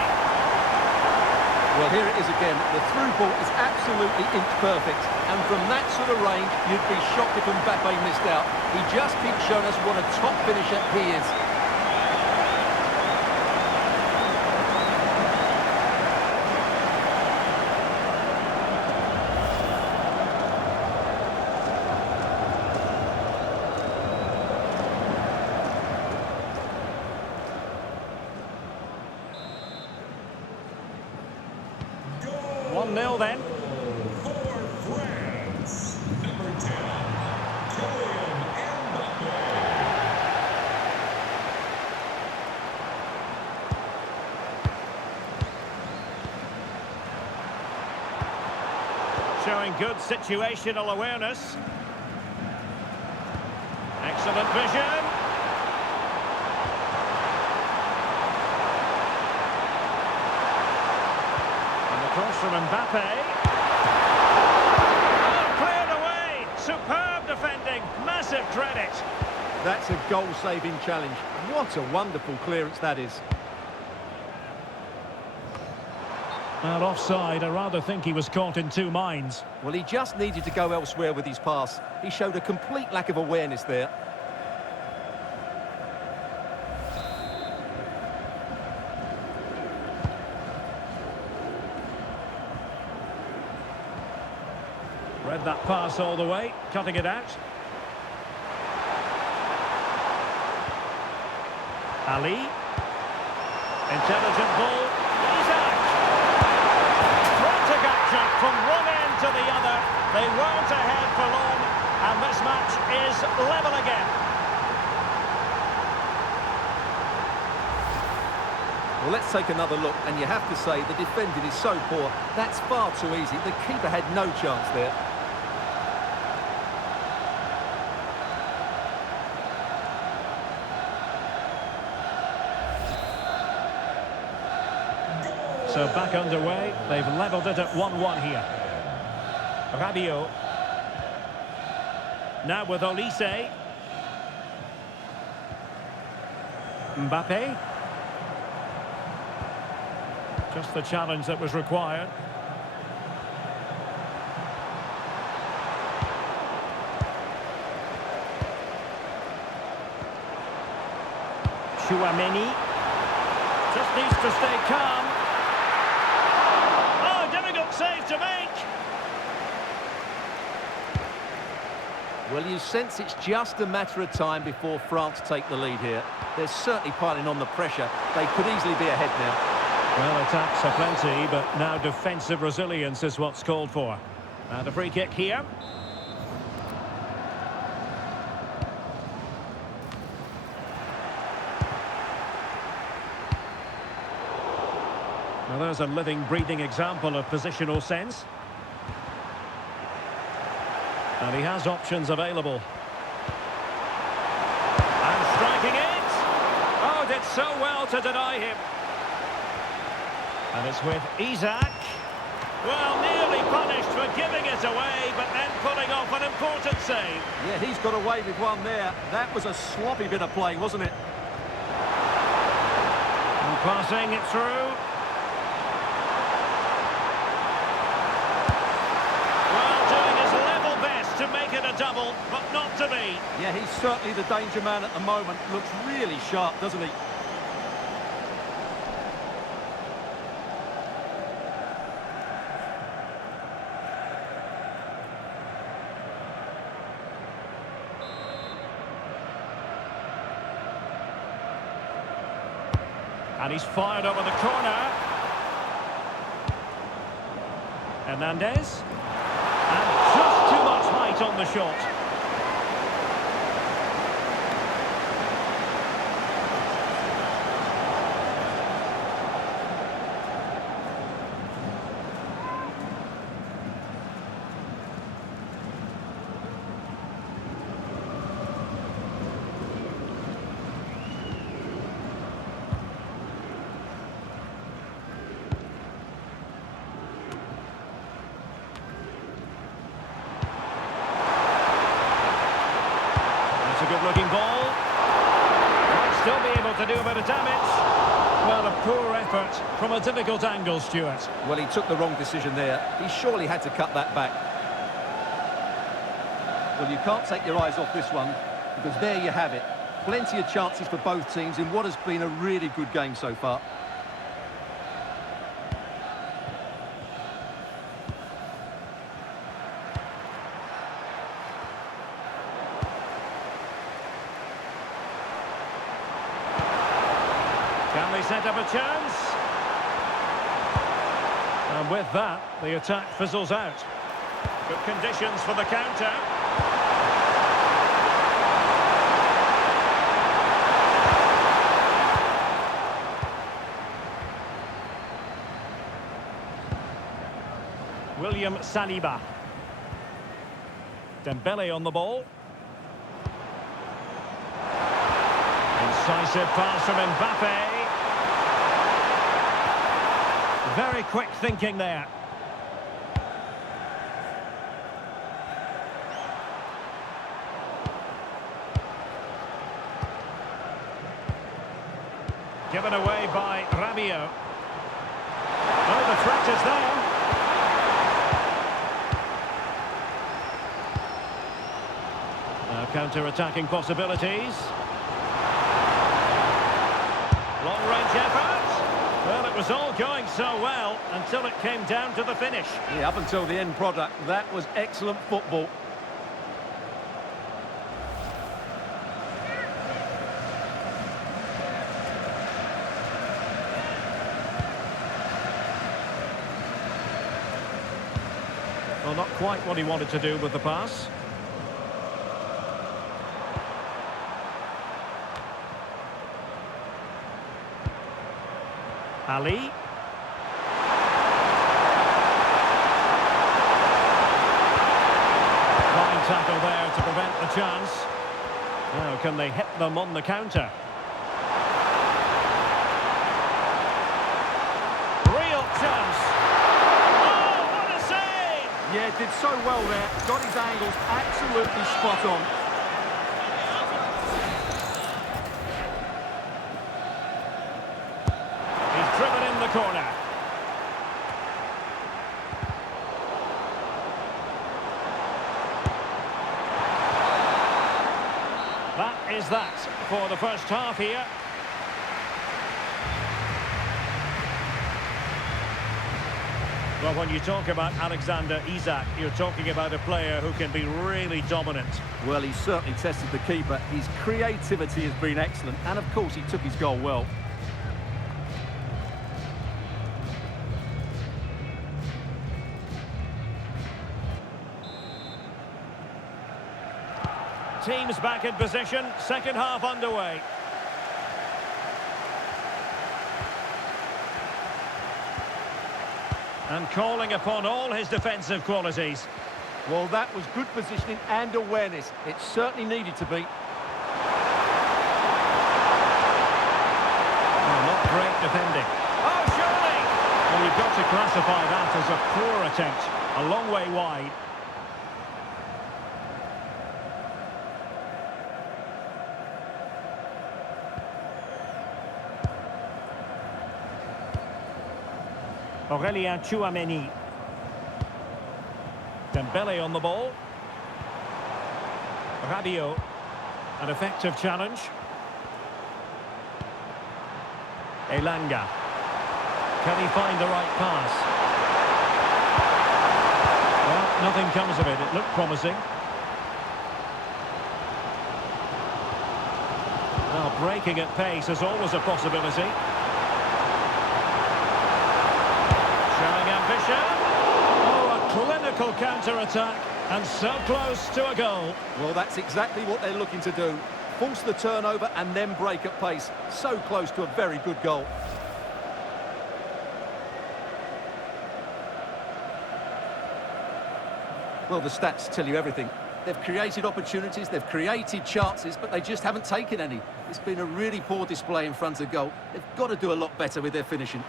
Well, here it is again. The through ball is absolutely inch perfect. And from that sort of range, you'd be shocked if MBAPPE missed out. He just keeps showing us what a top finisher he is. Goal 1-0 then. for France. Number 10, Kylian MBAPPE. Showing good situational awareness. Excellent vision. And the cross from MBAPPE. Oh, cleared away. Superb defending. Massive credit. That's a goal-saving challenge. What a wonderful clearance that is. Well, offside. I rather think he was caught in two minds. Well, he just needed to go elsewhere with his pass. He showed a complete lack of awareness there. Read that pass all the way, cutting it out. Ali. Intelligent ball. Isaac. Frantic action from one end to the other. They weren't ahead for long, and this match is level again. Well, let's take another look, and you have to say the defending is so poor. That's far too easy. The keeper had no chance there. So back underway. They've levelled it at 1-1 here. Rabiot. Now with Olise. MBAPPE. Just the challenge that was required. Chouameni. Just needs to stay calm. Oh, difficult save to make. Well, you sense it's just a matter of time before France take the lead here. They're certainly piling on the pressure. They could easily be ahead now. Well, attacks are plenty, but now defensive resilience is what's called for. And a free kick here. Well, there's a living, breathing example of positional sense. And he has options available. And striking it! Oh, did so well to deny him. And it's with Isaac. Well, nearly punished for giving it away, but then pulling off an important save. Yeah, he's got away with one there. That was a sloppy bit of play, wasn't it? And passing it through. Well, doing his level best to make it a double, but not to be. Yeah, he's certainly the danger man at the moment. Looks really sharp, doesn't he? And he's fired over the corner. Hernandez. And just too much height on the shot. A good-looking ball. Might still be able to do a bit of damage. Well, a poor effort from a difficult angle, Stuart. Well, he took the wrong decision there. He surely had to cut that back. Well, you can't take your eyes off this one, because there you have it. Plenty of chances for both teams in what has been a really good game so far. Can they set up a chance? And with that, the attack fizzles out. Good conditions for the counter. William Saliba. Dembele on the ball. Incisive pass from MBAPPE. Very quick thinking there. Given away by Rabiot. Oh, the threat is there. Now counter-attacking possibilities. Long-range effort. Well, it was all going so well until it came down to the finish. Yeah, up until the end product, that was excellent football. Well, not quite what he wanted to do with the pass. Ali. Fine tackle there to prevent the chance. Now, can they hit them on the counter? Real chance. Oh, what a save! Yeah, did so well there. Got his angles absolutely spot on. Driven in the corner. That is that for the first half here. Well, when you talk about Alexander Isak, you're talking about a player who can be really dominant. Well, he certainly tested the keeper. His creativity has been excellent, and of course he took his goal well. Teams back in position, second half underway. And calling upon all his defensive qualities. Well, that was good positioning and awareness. It certainly needed to be. Oh, not great defending. Oh, surely! Well, you've got to classify that as a poor attempt. A long way wide. Aurelien Tchouameni. Dembele on the ball. Rabiot. An effective challenge. Elanga. Can he find the right pass? Well, nothing comes of it. It looked promising. Well, breaking at pace is always a possibility. Showing ambition. Oh, a clinical counter-attack. And so close to a goal. Well, that's exactly what they're looking to do. Force the turnover and then break at pace. So close to a very good goal. Well, the stats tell you everything. They've created opportunities, they've created chances, but they just haven't taken any. It's been a really poor display in front of goal. They've got to do a lot better with their finishing.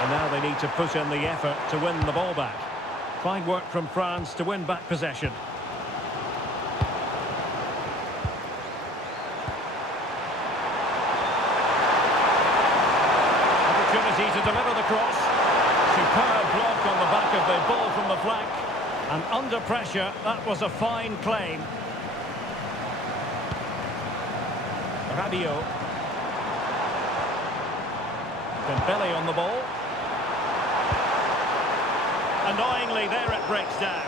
And now they need to put in the effort to win the ball back. Fine work from France to win back possession. Opportunity to deliver the cross. Superb block on the back of the ball from the flank. And under pressure, that was a fine claim. Rabiot. Dembele on the ball. Annoyingly, there it breaks down.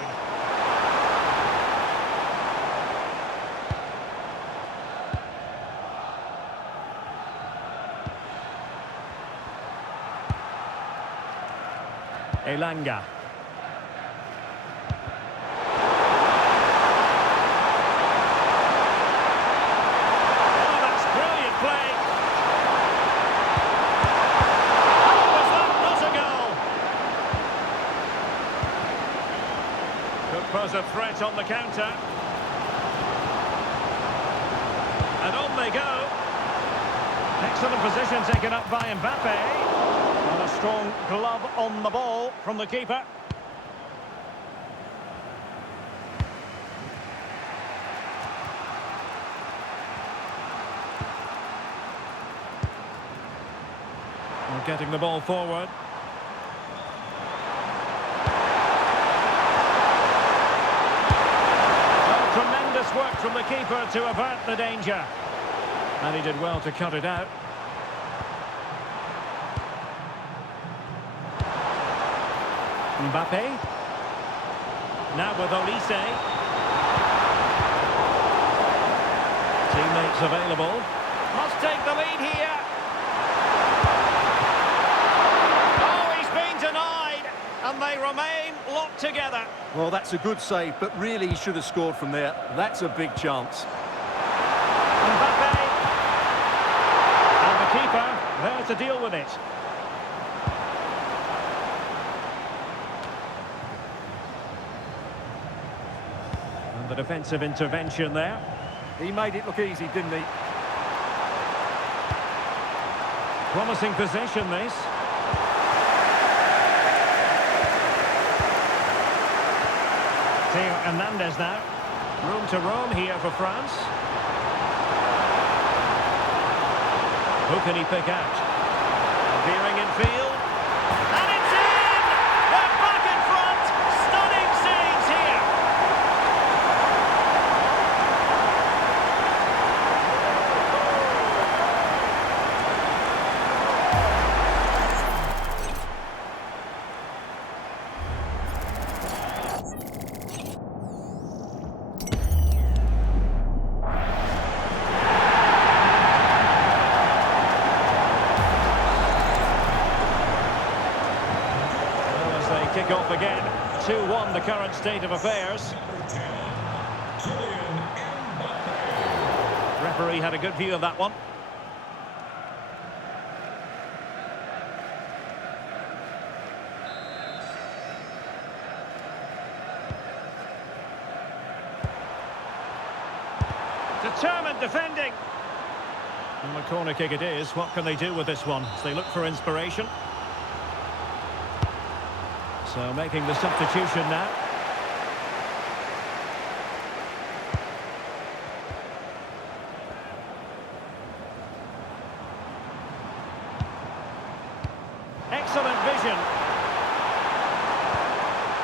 Elanga. Oh, that's brilliant play. Oh, was that not a goal? Could pose a threat on the counter. And on they go. Excellent position taken up by MBAPPE. And a strong glove on the ball from the keeper. We're getting the ball forward. Well, tremendous work from the keeper to avert the danger. And he did well to cut it out. MBAPPE. Now with Olise. Teammates available. Must take the lead here. Oh, he's been denied. And they remain locked together. Well, that's a good save, but really he should have scored from there. That's a big chance. MBAPPE. And the keeper there to deal with it. The defensive intervention there. He made it look easy, didn't he? Promising possession, this. Theo Hernandez now. Room to roam here for France. Who can he pick out? Veering in field. And it's in! They're back in front! Stunning scenes here! Kick off again. 2-1 the current state of affairs. Referee had a good view of that one. Determined defending. And the corner kick it is. What can they do with this one as they look for inspiration? So making the substitution now. Excellent vision.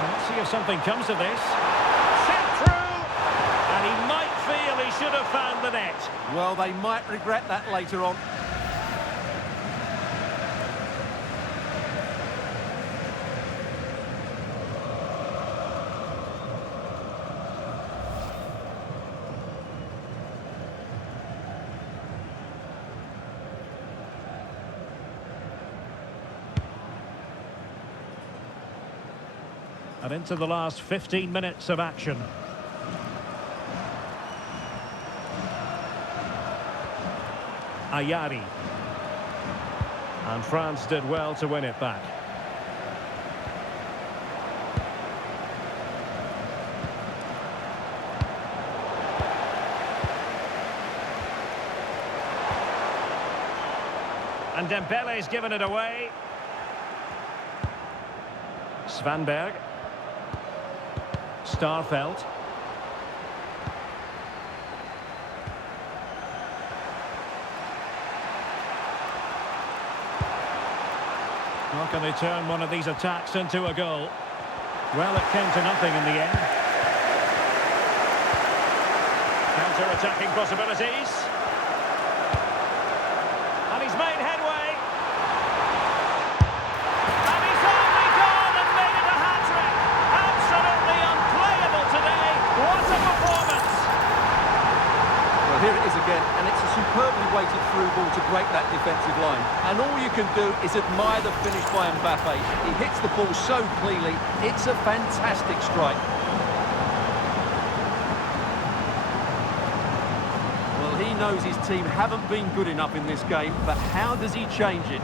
Let's see if something comes of this. Set through! And he might feel he should have found the net. Well, they might regret that later on. And into the last 15 minutes of action. Ayari. And France did well to win it back. And Dembele's given it away. Svanberg. Starfelt. How can they turn one of these attacks into a goal? Well, it came to nothing in the end. Counter-attacking possibilities. And he's made headway. And he's only gone and made it a hat-trick. Absolutely unplayable today. What a performance! Well, here it is again, and it's a superbly weighted through ball to break that defensive line. And all you can do is admire the finish by MBAPPE. He hits the ball so cleanly. It's a fantastic strike. Well, he knows his team haven't been good enough in this game, but how does he change it?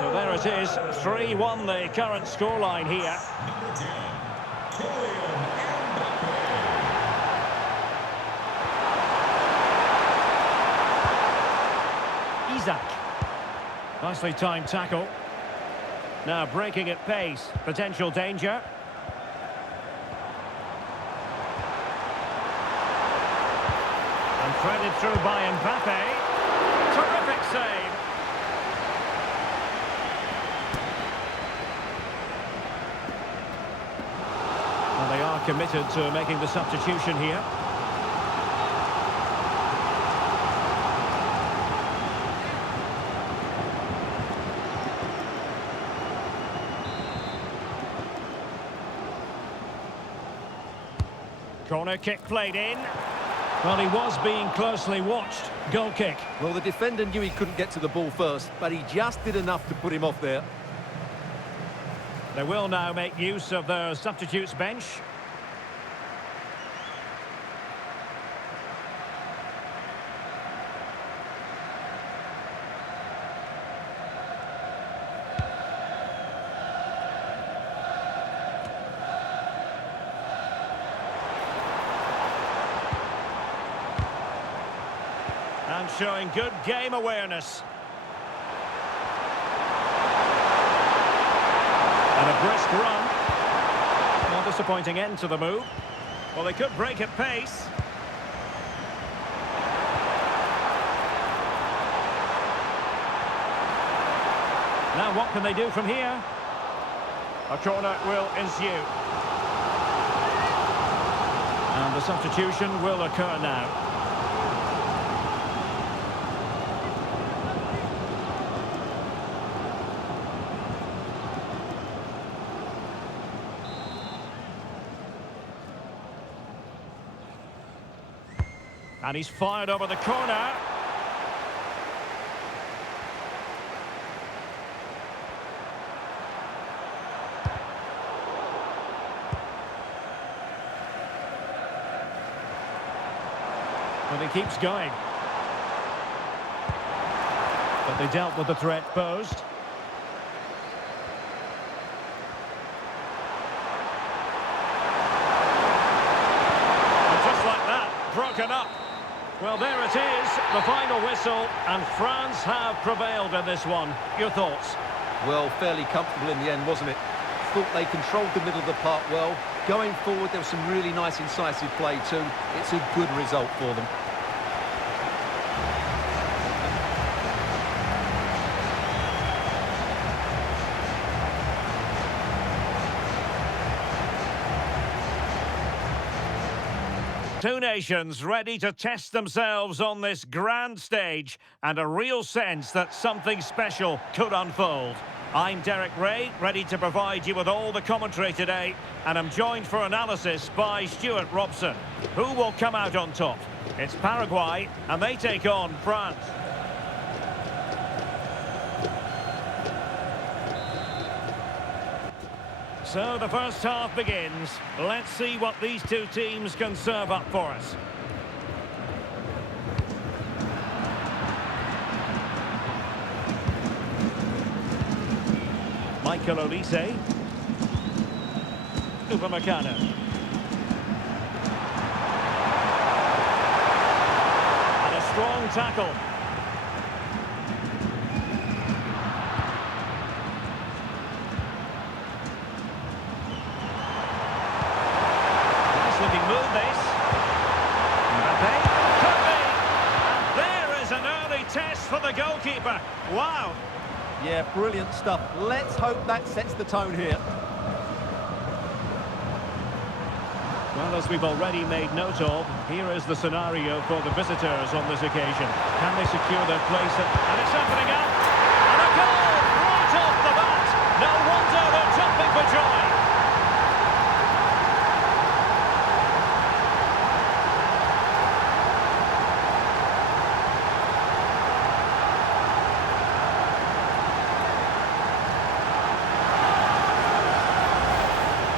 So there it is, 3-1 the current scoreline here. Number 10, Kylian Mbappe. Isaac. Nicely timed tackle. Now breaking at pace. Potential danger. And threaded through by MBAPPE. Terrific save. Well, they are committed to making the substitution here. Corner kick played in. Well, he was being closely watched. Goal kick. Well, the defender knew he couldn't get to the ball first, but he just did enough to put him off there. They will now make use of their substitutes bench. And showing good game awareness. And a brisk run. Well, disappointing end to the move. Well, they could break at pace. Now what can they do from here? A corner will ensue. And the substitution will occur now. And he's fired over the corner. But he keeps going. But they dealt with the threat posed. broken up. Well, there it is, the final whistle, and France have prevailed in this one. Your thoughts? Well, fairly comfortable in the end, wasn't it? Thought they controlled the middle of the park well. Going forward, there was some really nice incisive play too. It's a good result for them. Two nations ready to test themselves on this grand stage, and a real sense that something special could unfold. I'm Derek Ray, ready to provide you with all the commentary today, and I'm joined for analysis by Stuart Robson. Who will come out on top? It's Paraguay, and they take on France. So the first half begins. Let's see what these two teams can serve up for us. Michael Olise. Upamecano. And a strong tackle. Looking move this. MBAPPE. Could be. And there is an early test for the goalkeeper. Wow. Yeah, brilliant stuff. Let's hope that sets the tone here. Well, as we've already made note of, here is the scenario for the visitors on this occasion. Can they secure their place? And it's opening up. And a goal right off the bat. No wonder they're jumping for joy.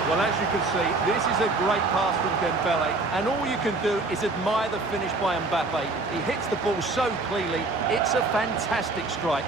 Well, as you can see, this is a great pass from Dembele, and all you can do is admire the finish by MBAPPE. He hits the ball so cleanly, it's a fantastic strike.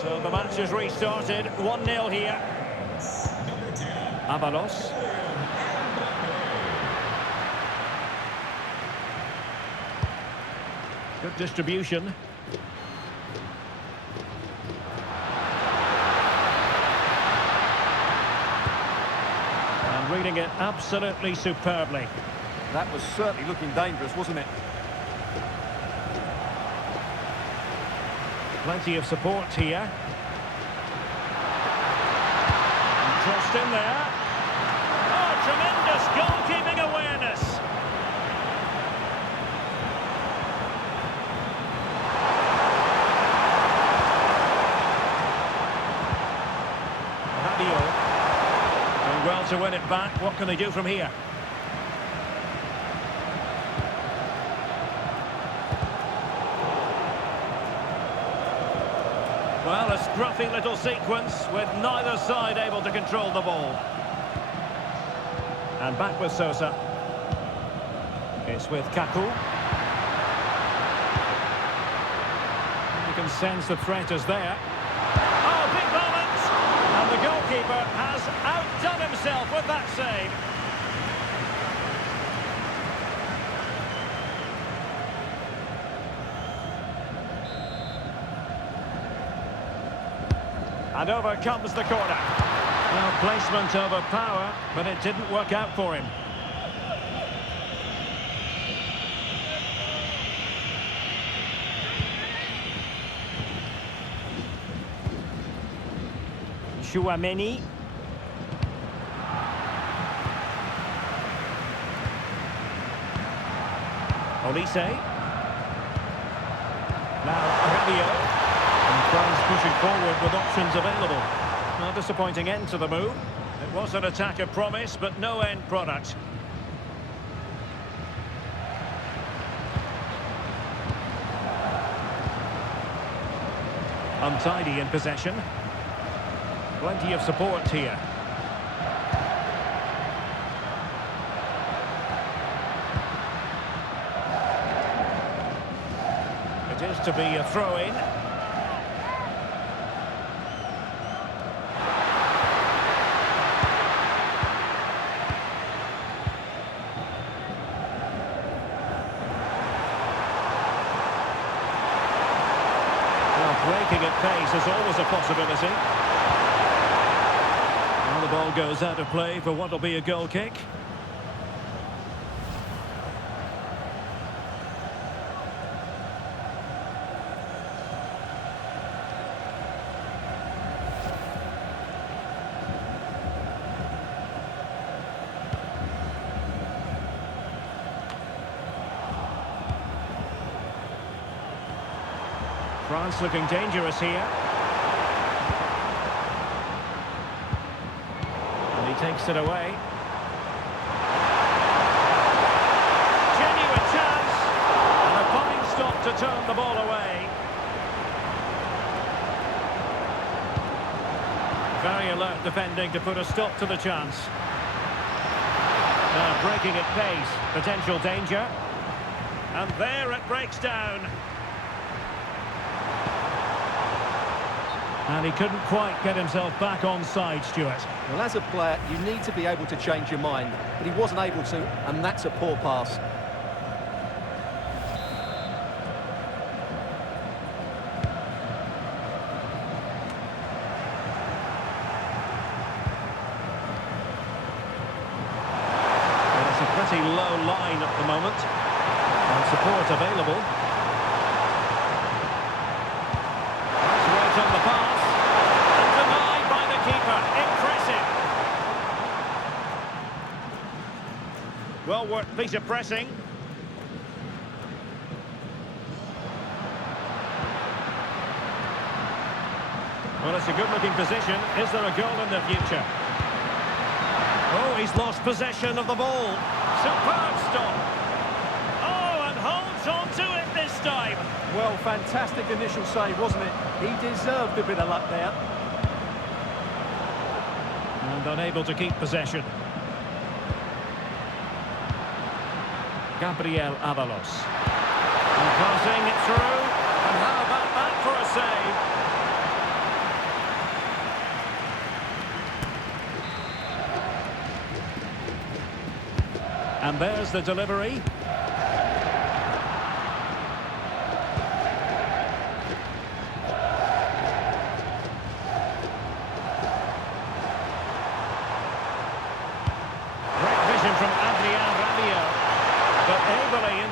So the match has restarted. 1-0 here. Avalos. Good distribution. And reading it absolutely superbly. That was certainly looking dangerous, wasn't it? Plenty of support here. And crossed in there. Oh, tremendous goalkeeping awareness. Rabiot. Doing well to win it back. What can they do from here? Well, a scruffy little sequence with neither side able to control the ball. And back with Sosa. It's with Kaku. You can sense the threat is there. Oh, big moment! And the goalkeeper has outdone himself with that save. And over comes the corner. Well, placement over power, but it didn't work out for him. Chouameni. Olise. Now Rabiot. And France pushing forward with options available. Well, disappointing end to the move. It was an attack of promise, but no end product. Untidy in possession. Plenty of support here. is to be a throw-in. Breaking at pace is always a possibility. Well, the ball goes out of play for what will be a goal kick. France looking dangerous here. And he takes it away. Genuine chance. And a fine stop to turn the ball away. Very alert defending to put a stop to the chance. Now breaking at pace. Potential danger. And there it breaks down. And he couldn't quite get himself back on side, Stuart. Well, as a player, you need to be able to change your mind, but he wasn't able to, and that's a poor pass. Well, it's a pretty low line at the moment, and support available. On the pass, and denied by the keeper. Impressive. Well worked piece of pressing. Well, it's a good-looking position. Is there a goal in the future? Oh, he's lost possession of the ball. Superb stop. Oh, and holds on to it this time. Well, fantastic initial save, wasn't it? He deserved a bit of luck there. And unable to keep possession. Gabriel Avalos. And passing it through. And how about that for a save? And there's the delivery.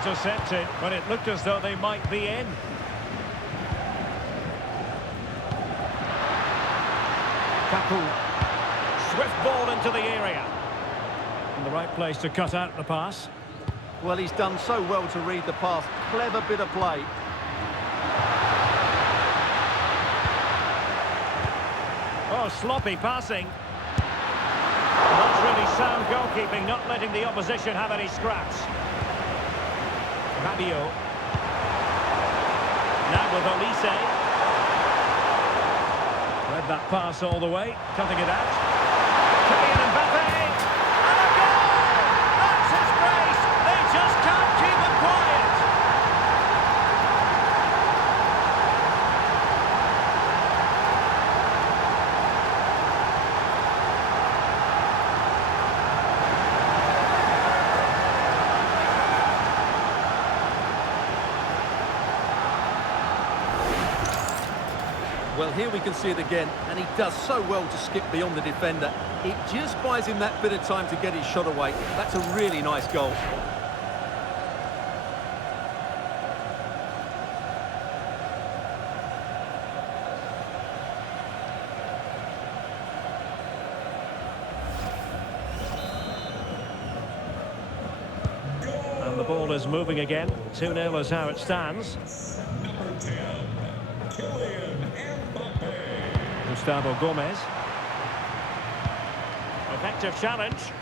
Intercepted, but it looked as though they might be in. Kaku. Swift ball into the area. In the right place to cut out the pass. Well, he's done so well to read the pass. Clever bit of play. Oh, sloppy passing. That's really sound goalkeeping, not letting the opposition have any scraps. Fabio. Now with Olise. Read that pass all the way, cutting it out. Kylian MBAPPE. And a goal! That's his brace. They just can't keep it quiet. Well, here we can see it again, and he does so well to skip beyond the defender. It just buys him that bit of time to get his shot away. That's a really nice goal. And the ball is moving again. 2-0 is how it stands. Number 10, Kylian MBAPPE. Gustavo Gomez. Effective challenge.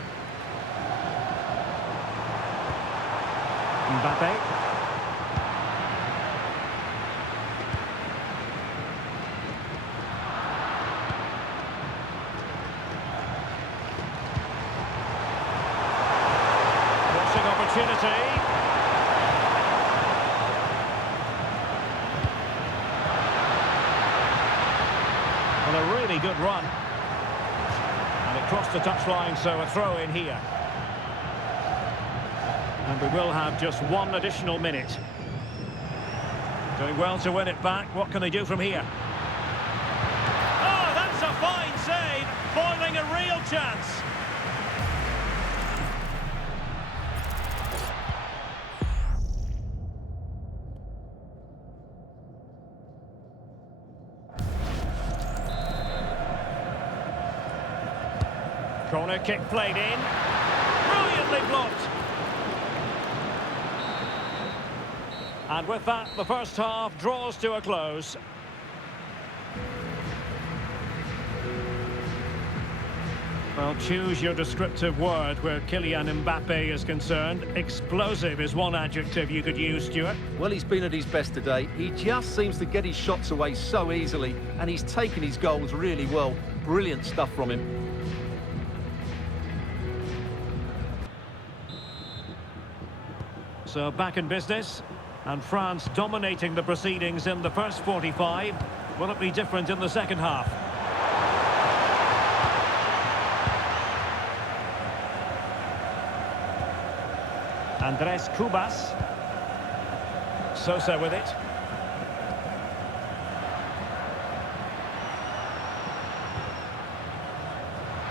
MBAPPE. Crossing opportunity. a really good run. And it crossed the touchline, so a throw in here. And we will have just one additional minute. Doing well to win it back. What can they do from here? Oh, that's a fine save, foiling a real chance. Corner kick played in. Brilliantly blocked. And with that, the first half draws to a close. Well, choose your descriptive word where Kylian Mbappe is concerned. Explosive is one adjective you could use, Stuart. Well, he's been at his best today. He just seems to get his shots away so easily, and he's taken his goals really well. Brilliant stuff from him. So back in business, and France dominating the proceedings in the first 45. Will it be different in the second half? Andres Cubas. Sosa with it.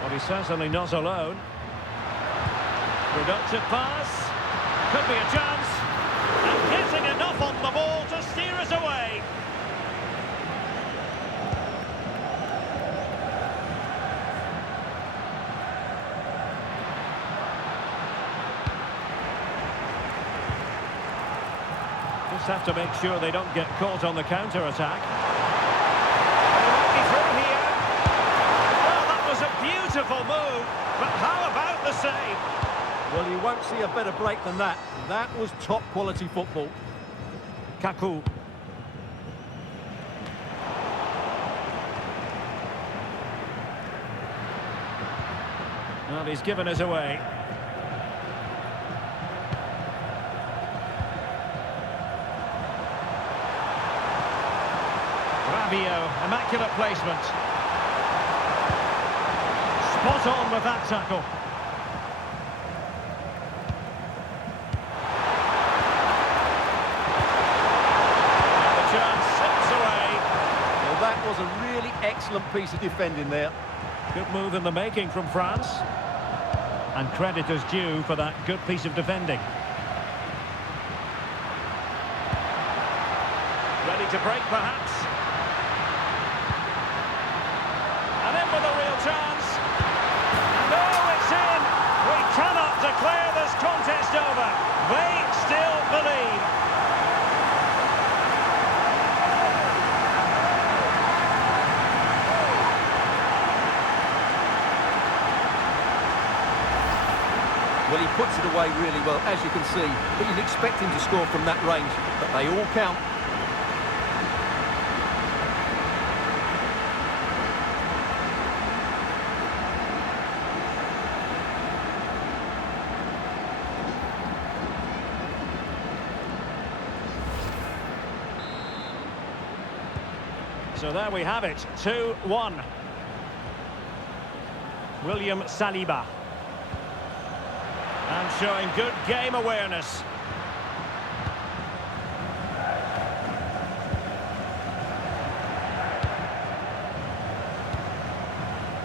Well, he's certainly not alone. Productive pass. Could be a chance. And getting enough on the ball to steer it away. Just have to make sure they don't get caught on the counter-attack. They might be through here. Well, that was a beautiful move, but how about the save? Well, you won't see a better break than that. That was top-quality football. Kaku. Well, he's given us away. Rabiot, immaculate placement. Spot on with that tackle. That was a really excellent piece of defending there. Good move in the making from France. And credit is due for that good piece of defending. Ready to break, perhaps. And in with a real chance. And oh, it's in! We cannot declare this contest over. They still believe. Well, he puts it away really well, as you can see. But you'd expect him to score from that range. But they all count. So there we have it, 2-1. William Saliba. And showing good game awareness.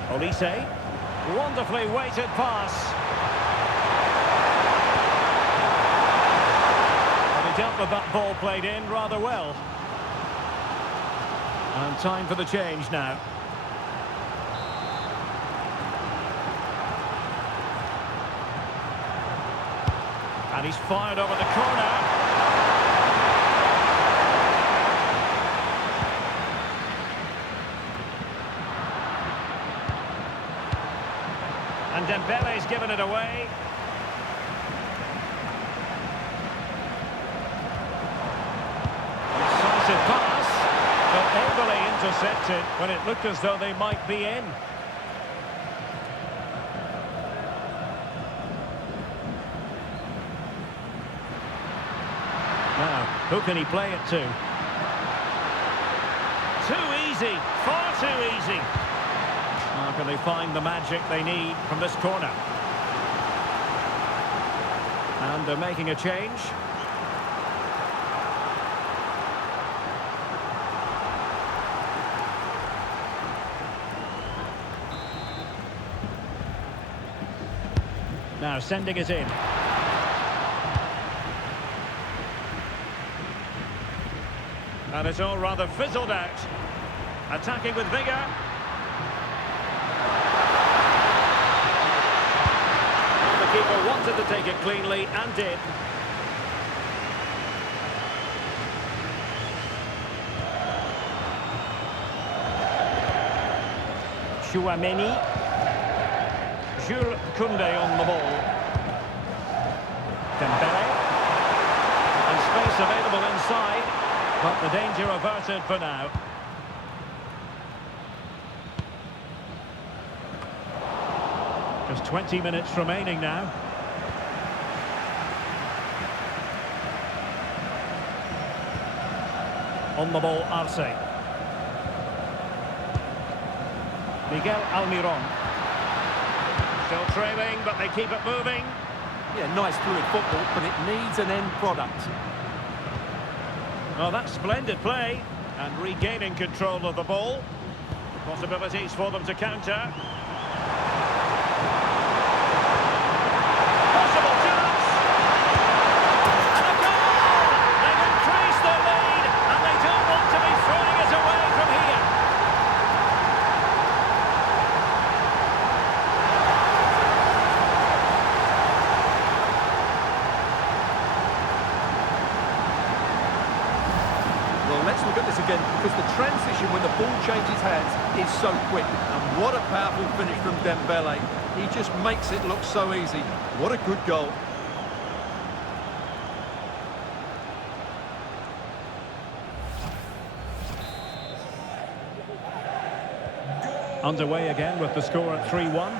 Olise. Wonderfully weighted pass. But he dealt with that ball played in rather well. And time for the change now. And he's fired over the corner. And Dembele's given it away. Decisive pass, but ably intercepted when it looked as though they might be in. Now, who can he play it to? Too easy, far too easy. How can they find the magic they need from this corner? And they're making a change. Now sending it in. And it's all rather fizzled out. Attacking with vigour. The keeper wanted to take it cleanly and did. Chouameni. Jules Koundé on the ball. Dembele. And space available inside. But the danger averted for now. Just 20 minutes remaining now. On the ball, Arce. Miguel Almiron. Still trailing, but they keep it moving. Yeah, nice fluid football, but it needs an end product. Well, that's splendid play. And regaining control of the ball. Possibilities for them to counter. Possible chance! And a goal! They've increased their lead, and they don't want to be throwing it away from here. Well, let's look at this again, because the transition when the ball changes hands is so quick. And what a powerful finish from Dembele. He just makes it look so easy. What a good goal. Underway again with the score at 3-1.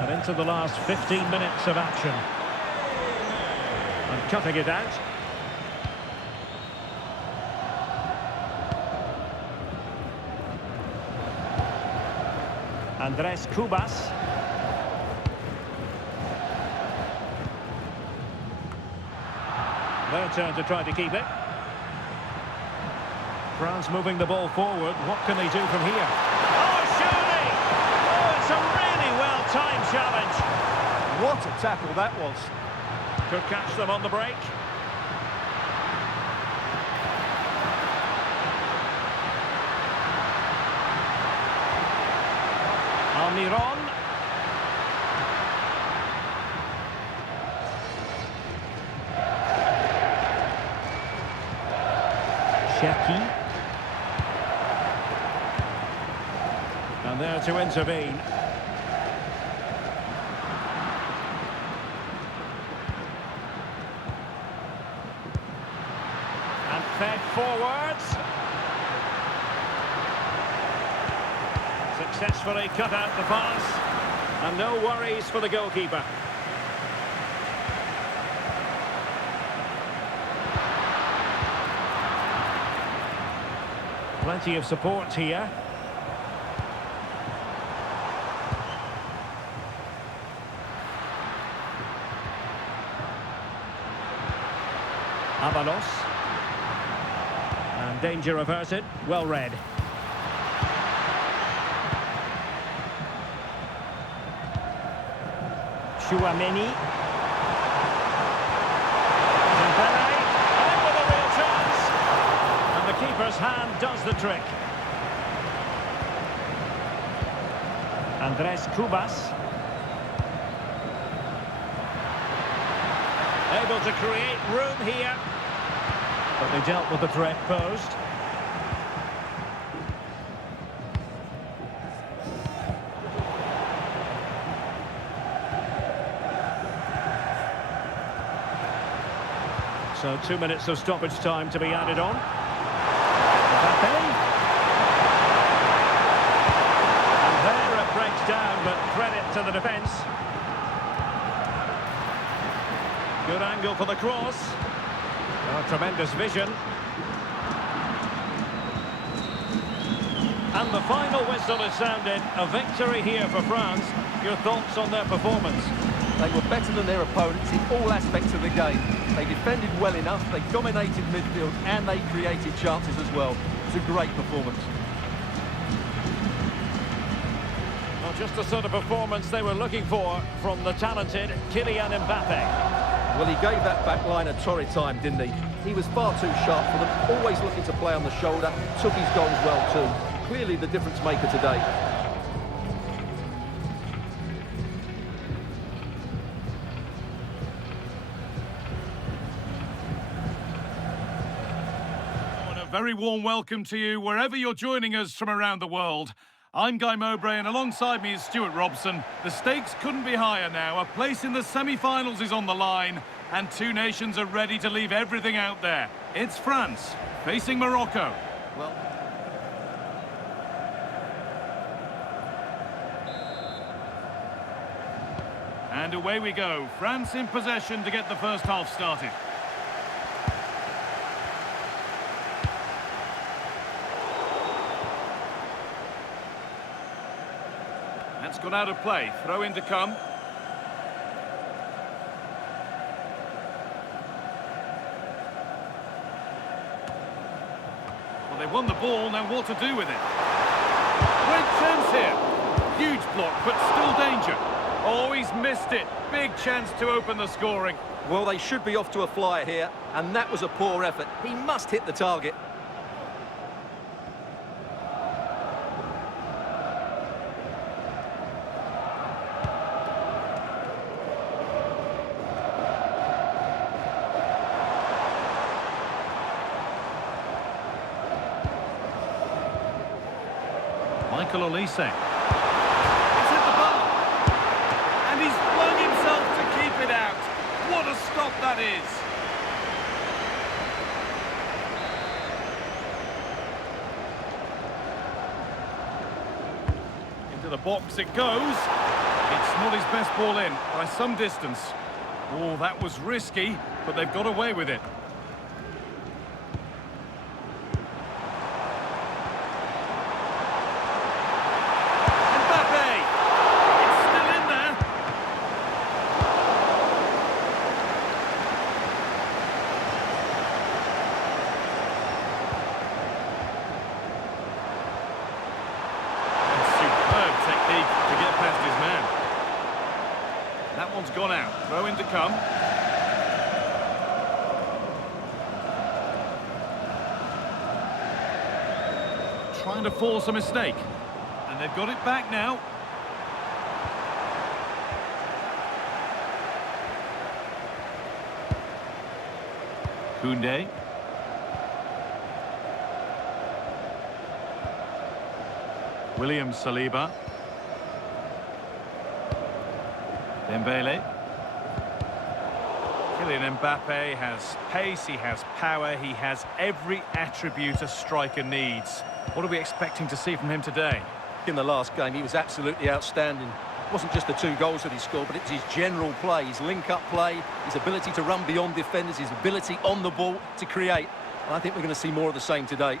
And into the last 15 minutes of action. And cutting it out. Andres Cubas. Their turn to try to keep it. France moving the ball forward. What can they do from here? Oh, surely! Oh, it's a really well-timed challenge. What a tackle that was. Could catch them on the break. Almiron. Cherki. And there to intervene. And fed forwards. Successfully cut out the pass. And no worries for the goalkeeper. Plenty of support here. Avalos. And danger averted. Well read. Chouameni. Dembele. And in with a real chance. And the keeper's hand does the trick. Andres Cubas. Able to create room here. But they dealt with the threat posed. So 2 minutes of stoppage time to be added on. MBAPPE. And there it breaks down, but credit to the defence. Good angle for the cross. Oh, tremendous vision. And the final whistle is sounded. A victory here for France. Your thoughts on their performance? They were better than their opponents in all aspects of the game. They defended well enough, they dominated midfield, and they created chances as well. It was a great performance. Well, just the sort of performance they were looking for from the talented Kylian MBAPPE. Well, he gave that back line a torrid time, didn't he? He was far too sharp for them, always looking to play on the shoulder, took his goals well too. Clearly the difference maker today. Very warm welcome to you wherever you're joining us from around the world. I'm Guy Mowbray and alongside me is Stuart Robson. The stakes couldn't be higher now. A place in the semi-finals is on the line and two nations are ready to leave everything out there. It's France facing Morocco. Well, and away we go. France in possession to get the first half started. That's gone out of play. Throw in to come. Well, they won the ball. Now what to do with it? Great chance here. Huge block, but still danger. Oh, he's missed it. Big chance to open the scoring. well, they should be off to a flyer here, and that was a poor effort. He must hit the target. Michael Olise. It's hit the bar. And he's flung himself to keep it out. What a stop that is. Into the box it goes. It's not his best ball in, by some distance. Oh, that was risky, but they've got away with it. That one's gone out. Throw in to come. Trying to force a mistake. And they've got it back now. Koundé. William Saliba. Dembele. Kylian Mbappe has pace, he has power, he has every attribute a striker needs. What are we expecting to see from him today? In the last game, he was absolutely outstanding. It wasn't just the 2 goals that he scored, but it's his general play, his link-up play, his ability to run beyond defenders, his ability on the ball to create. And I think we're going to see more of the same today.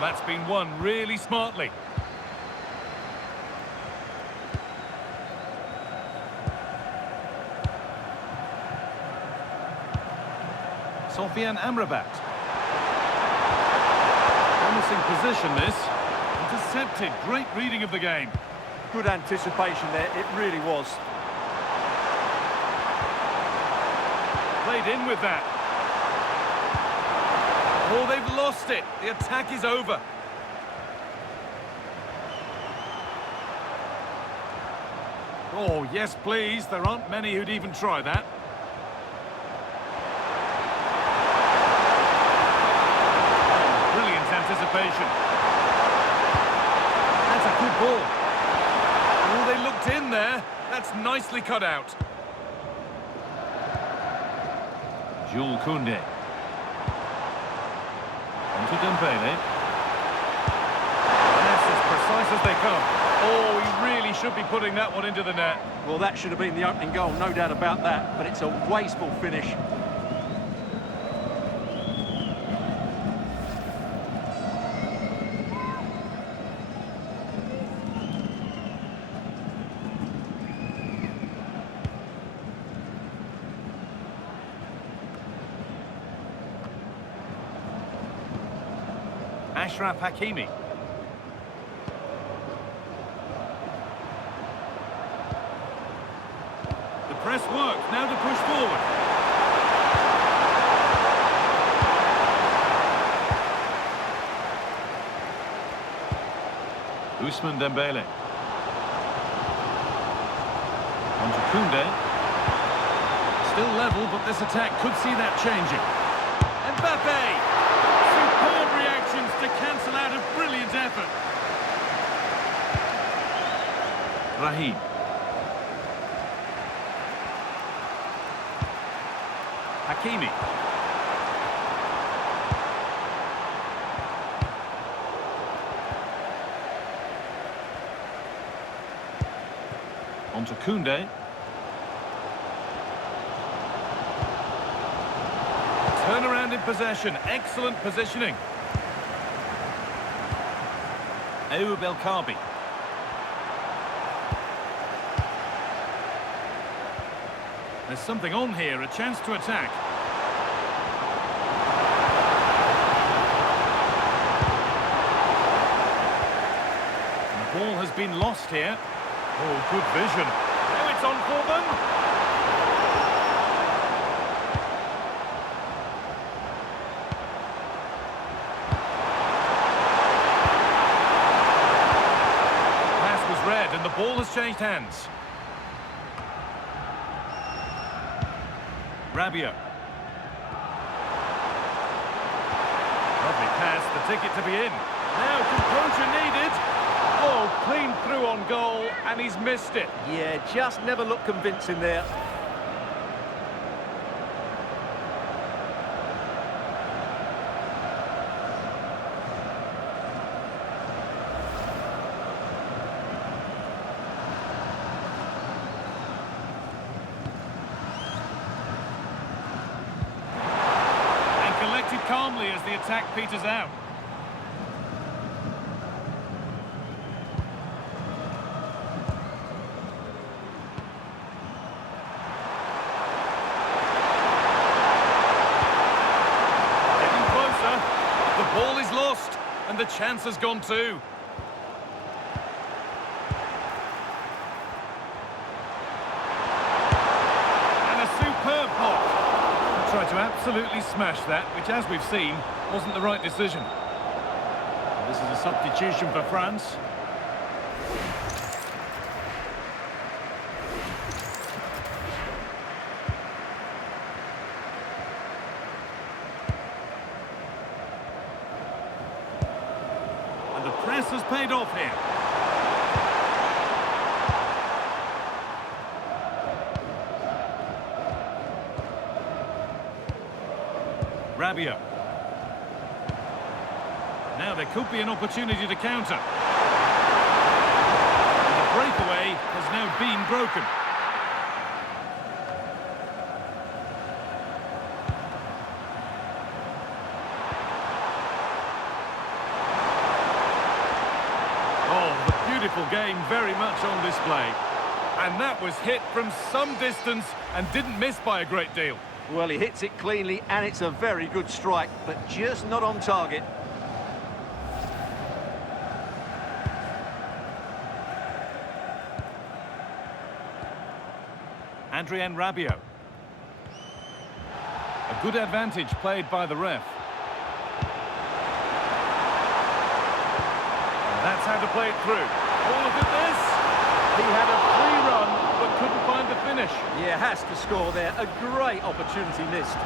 That's been won really smartly. Sofiane Amrabat. Promising position this. Intercepted. Great reading of the game. Good anticipation there, it really was. Played in with that. Oh, they've lost it. The attack is over. Oh, yes, please. There aren't many who'd even try that. Brilliant anticipation. That's a good ball. Oh, they looked in there. That's nicely cut out. Jules Koundé. To Dembele. That's as precise as they come. Oh, he really should be putting that one into the net. Well, that should have been the opening goal, no doubt about that, but it's a wasteful finish. Ashraf Hakimi. The press works, now to push forward. Ousmane Dembele. On to Koundé. Still level, but this attack could see that changing. MBAPPE! Superb reactions to cancel out a brilliant effort. Raheem. Hakimi. On to Koundé. Turnaround in possession, excellent positioning. Ayoub El Kaabi. There's something on here, a chance to attack. And the ball has been lost here. Oh, good vision. Now it's on for them. And the ball has changed hands. Rabiot. Lovely pass, the ticket to be in. Now composure needed. Oh, clean through on goal, and he's missed it. Yeah, just never looked convincing there. Calmly as the attack peters out. Getting closer. The ball is lost, and the chance has gone too. And a superb block. Tried to absolutely smash that, which, as we've seen, wasn't the right decision. This is a substitution for France. And the press has paid off here. Rabiot. Now there could be an opportunity to counter. And the breakaway has now been broken. Oh, the beautiful game very much on display. And that was hit from some distance and didn't miss by a great deal. Well, he hits it cleanly, and it's a very good strike, but just not on target. Adrien Rabiot. A good advantage played by the ref. And that's how to play it through. Oh, look at this! He had a free run, but couldn't find the finish. Yeah, has to score there. A great opportunity missed.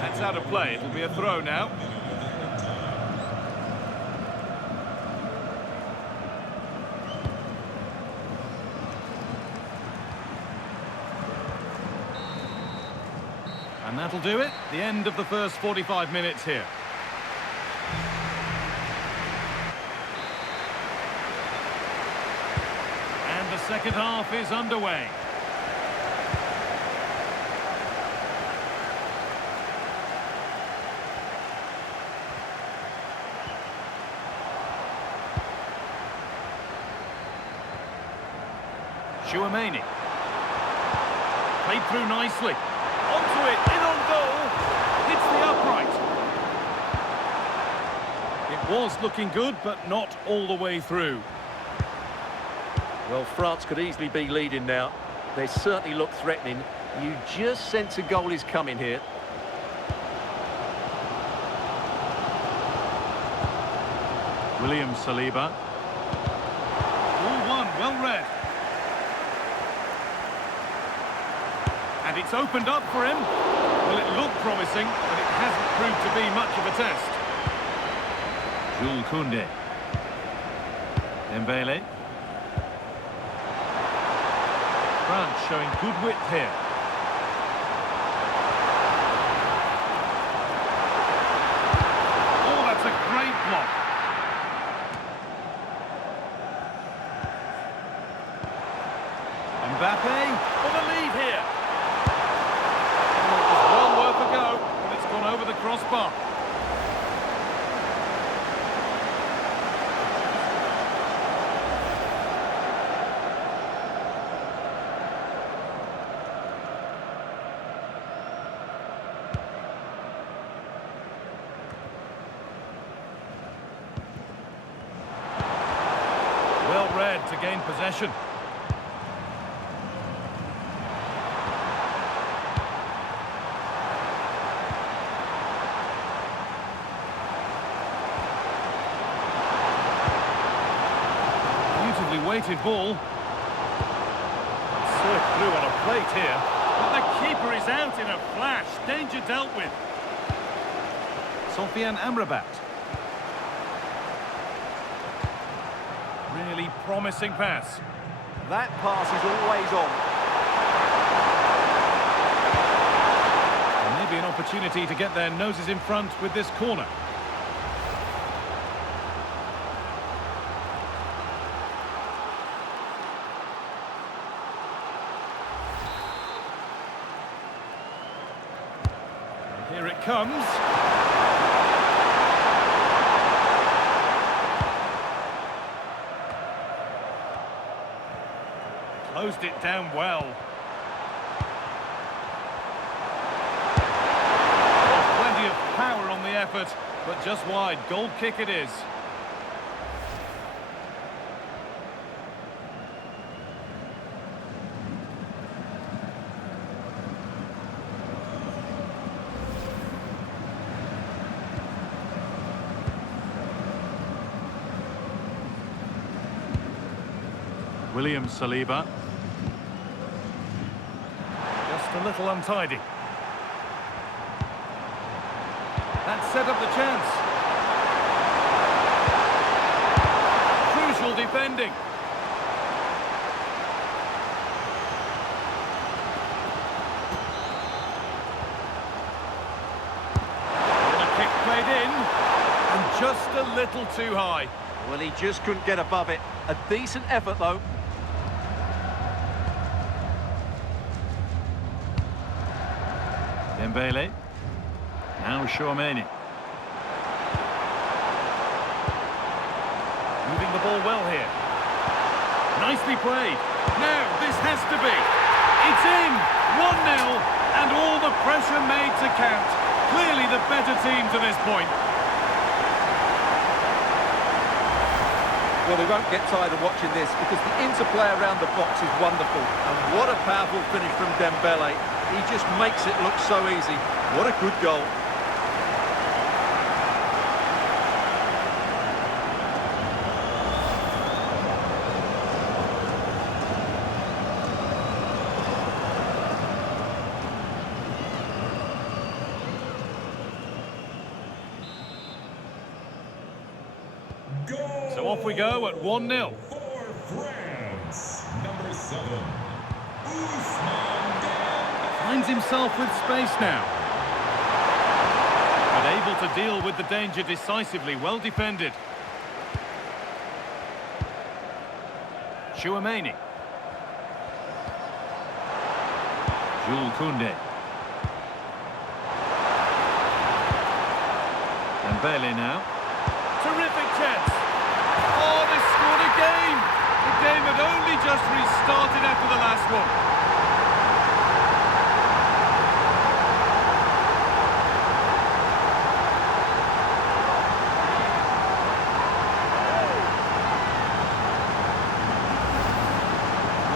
That's out of play. It'll be a throw now. And that'll do it. The end of the first 45 minutes here. And the second half is underway. Chouameni. Played through nicely. Onto it, in on goal. Hits the upright. It was looking good, but not all the way through. Well, France could easily be leading now. They certainly look threatening. You just sense a goal is coming here. William Saliba. All one, well read. And it's opened up for him. Well, it looked promising, but it hasn't proved to be much of a test. Jules Koundé. Dembele. France showing good width here. Oh, that's a great block. MBAPPE for the lead here. Well worth a go, but it's gone over the crossbar. Well read to gain possession. Weighted ball. Slipped through on a plate here, but the keeper is out in a flash. Danger dealt with. Sofiane Amrabat. Really promising pass. That pass is always on. And maybe an opportunity to get their noses in front with this corner. Here it comes. Closed it down well. Plenty of power on the effort, but just wide. Goal kick it is. William Saliba. Just a little untidy. That set up the chance. Crucial defending. And a kick played in, and just a little too high. Well, he just couldn't get above it. A decent effort, though. Dembele. Now Chouameni. Moving the ball well here. Nicely played. Now this has to be. It's in. 1-0. And all the pressure made to count. Clearly the better team to this point. Well, we won't get tired of watching this because the interplay around the box is wonderful. And what a powerful finish from Dembele. He just makes it look so easy. What a good goal. So off we go at 1-0. For France, number 7, finds himself with space now. But able to deal with the danger decisively, well defended. Chouameni. Jules Koundé. Dembele now. Terrific chance. Oh, they scored again. The game had only just restarted after the last one.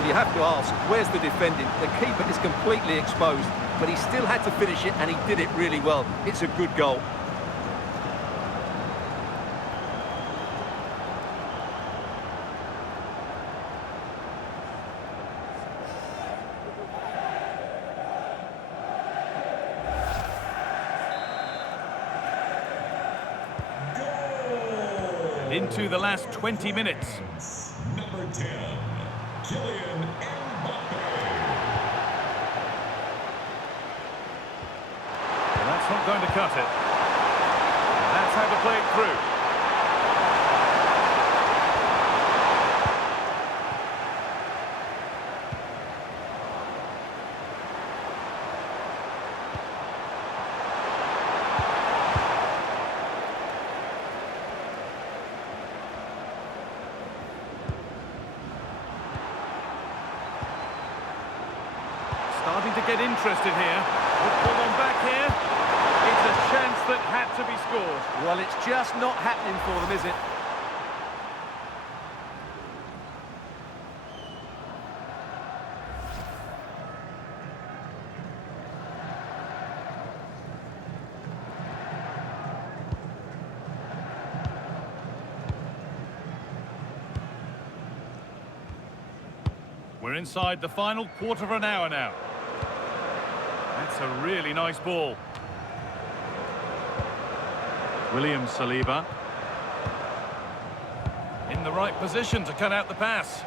You have to ask, where's the defending? The keeper is completely exposed, but he still had to finish it, and he did it really well. It's a good goal. And into the last 20 minutes. Number 10. Kylian MBAPPE. Well, that's not going to cut it. That's how to play it through. Starting to get interested here. Put one back here. It's a chance that had to be scored. Well, it's just not happening for them, is it? We're inside the final quarter of an hour now. That's a really nice ball. William Saliba. In the right position to cut out the pass.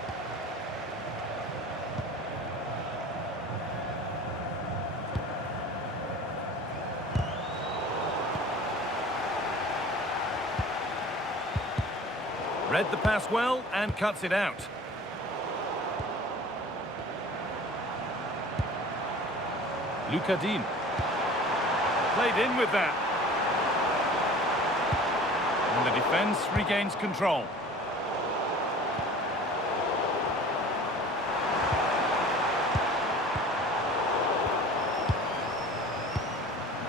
Read the pass well and cuts it out. Lucadine. Played in with that. And the defence regains control.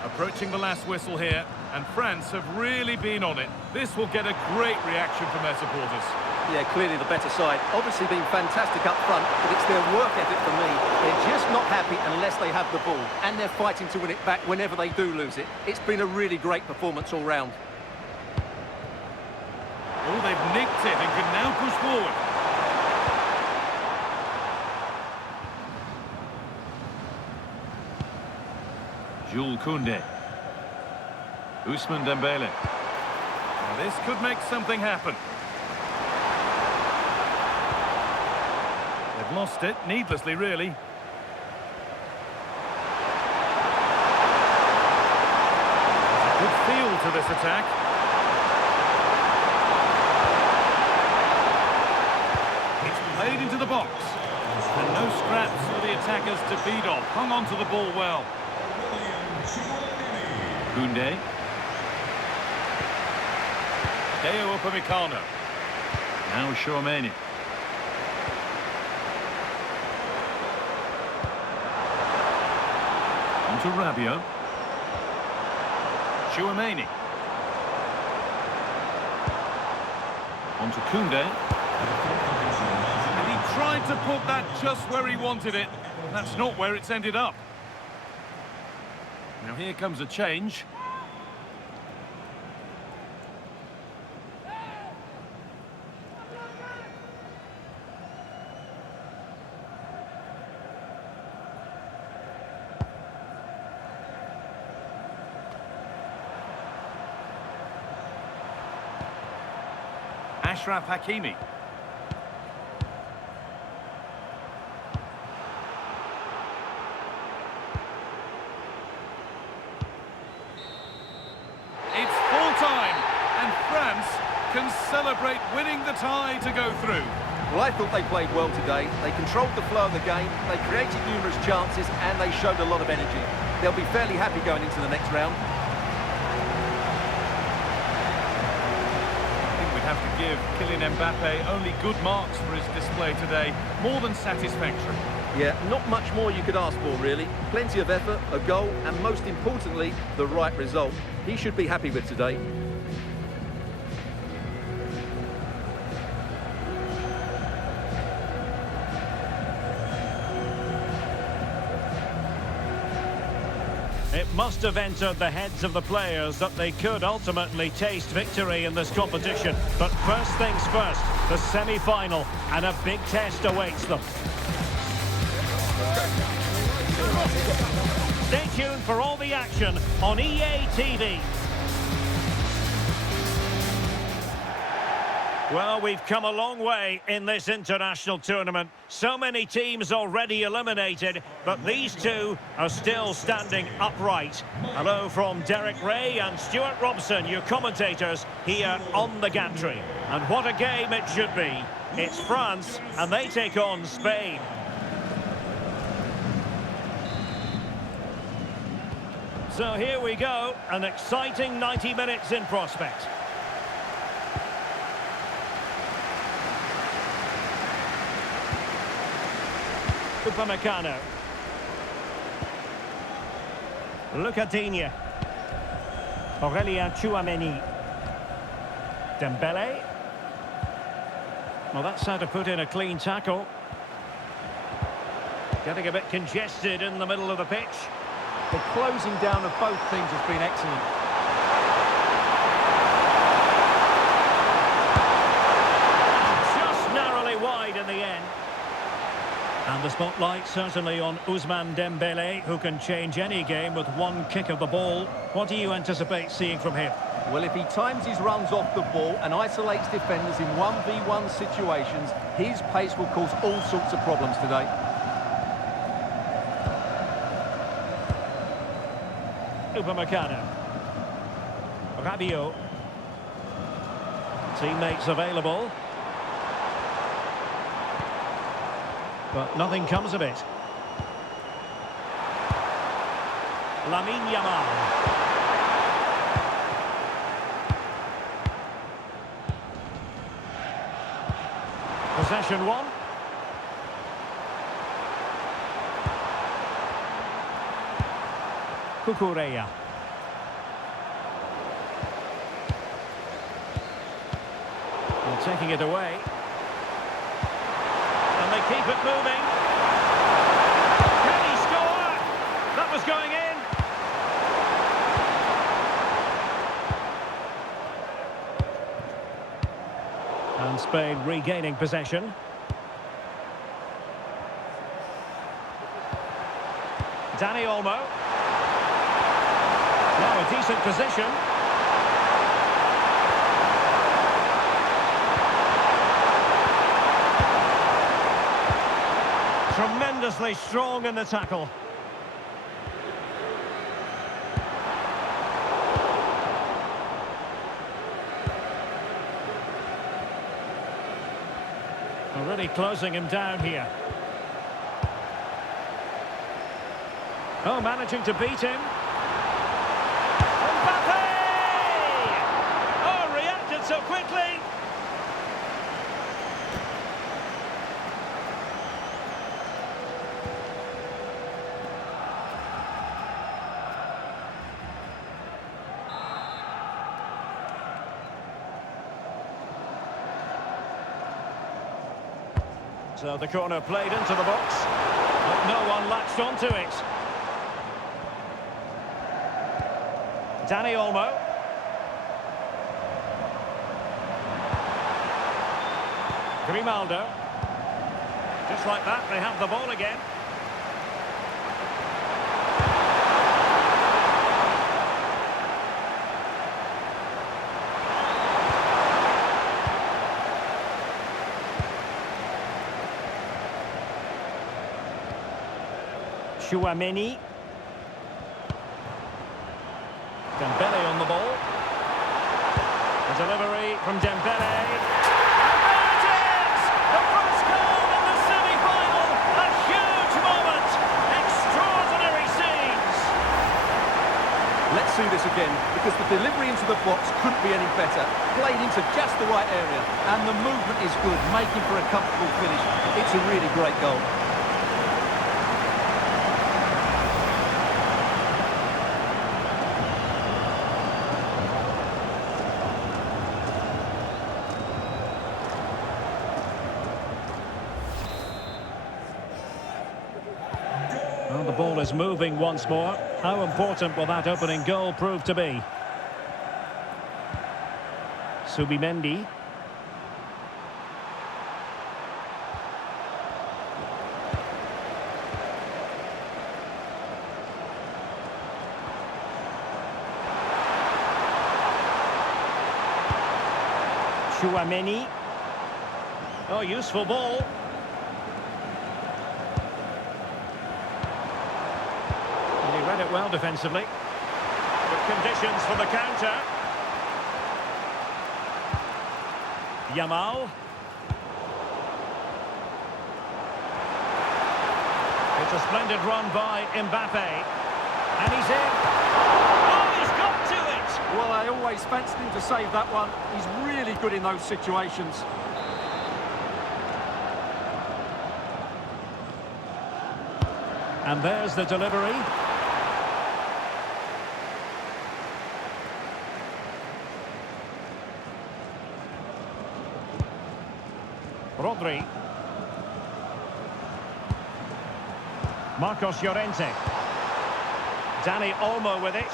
Approaching the last whistle here, and France have really been on it. This will get a great reaction from their supporters. Yeah, clearly the better side. Obviously been fantastic up front, but it's their work ethic for me. They're just not happy unless they have the ball, and they're fighting to win it back whenever they do lose it. It's been a really great performance all round. Oh, they've nicked it and can now push forward. Jules Koundé. Ousmane Dembele. Now this could make something happen. They've lost it, needlessly, really. There's a good feel to this attack. It's played into the box. And no scraps for the attackers to feed off. Hung on to the ball well. Koundé. Deo Upamecano. Now Chouameni. On to Rabiot. Chouameni. On to Koundé. And he tried to put that just where he wanted it. That's not where it's ended up. Now here comes a change. Achraf Hakimi. can celebrate winning the tie to go through. Well, I thought they played well today. They controlled the flow of the game, they created numerous chances, and they showed a lot of energy. They'll be fairly happy going into the next round. I think we'd have to give Kylian MBAPPE only good marks for his display today. More than satisfactory. Yeah, not much more you could ask for, really. Plenty of effort, a goal, and most importantly, the right result. He should be happy with today. It must have entered the heads of the players that they could ultimately taste victory in this competition. But first things first, the semi-final, and a big test awaits them. Stay tuned for all the action on EA TV. Well, we've come a long way in this international tournament. So many teams already eliminated, but these two are still standing upright. Hello from Derek Ray and Stuart Robson, your commentators here on the gantry. And what a game it should be. It's France, and they take on Spain. So here we go, an exciting 90 minutes in prospect. Upamecano. Lucadinha. Aurélien Tchouameni. Dembele. Well, that's how to put in a clean tackle. Getting a bit congested in the middle of the pitch. The closing down of both teams has been excellent. Just narrowly wide in the end. And the spotlight certainly on Ousmane Dembele, who can change any game with one kick of the ball. What do you anticipate seeing from him? Well, if he times his runs off the ball and isolates defenders in 1v1 situations, his pace will cause all sorts of problems today. Upamecano. Rabiot. Teammates available. But nothing comes of it. Lamine Yamal. Possession one. Cucurella. And taking it away. And they keep it moving. Can he score? That was going in. And Spain regaining possession. Dani Olmo. Now a decent position. Tremendously strong in the tackle. Already closing him down here. Oh, managing to beat him. MBAPPE! Oh, reacted so quickly. So the corner played into the box, but no one latched onto it. Dani Olmo. Grimaldo. Just like that, they have the ball again. Tchouameni. Dembele on the ball. Delivery from Dembele. And there it is! The first goal in the semi-final! A huge moment! Extraordinary scenes! Let's see this again, because the delivery into the box couldn't be any better. Played into just the right area, and the movement is good, making for a comfortable finish. It's a really great goal. Well, the ball is moving once more. How important will that opening goal prove to be? Subimendi. Chouameni. Oh, useful ball. Read it well defensively. Good conditions for the counter. Yamal. It's a splendid run by MBAPPE. And he's in. Oh, he's got to it! Well, I always fancied him to save that one. He's really good in those situations. And there's the delivery. Rodri. Marcos Llorente. Dani Olmo with it.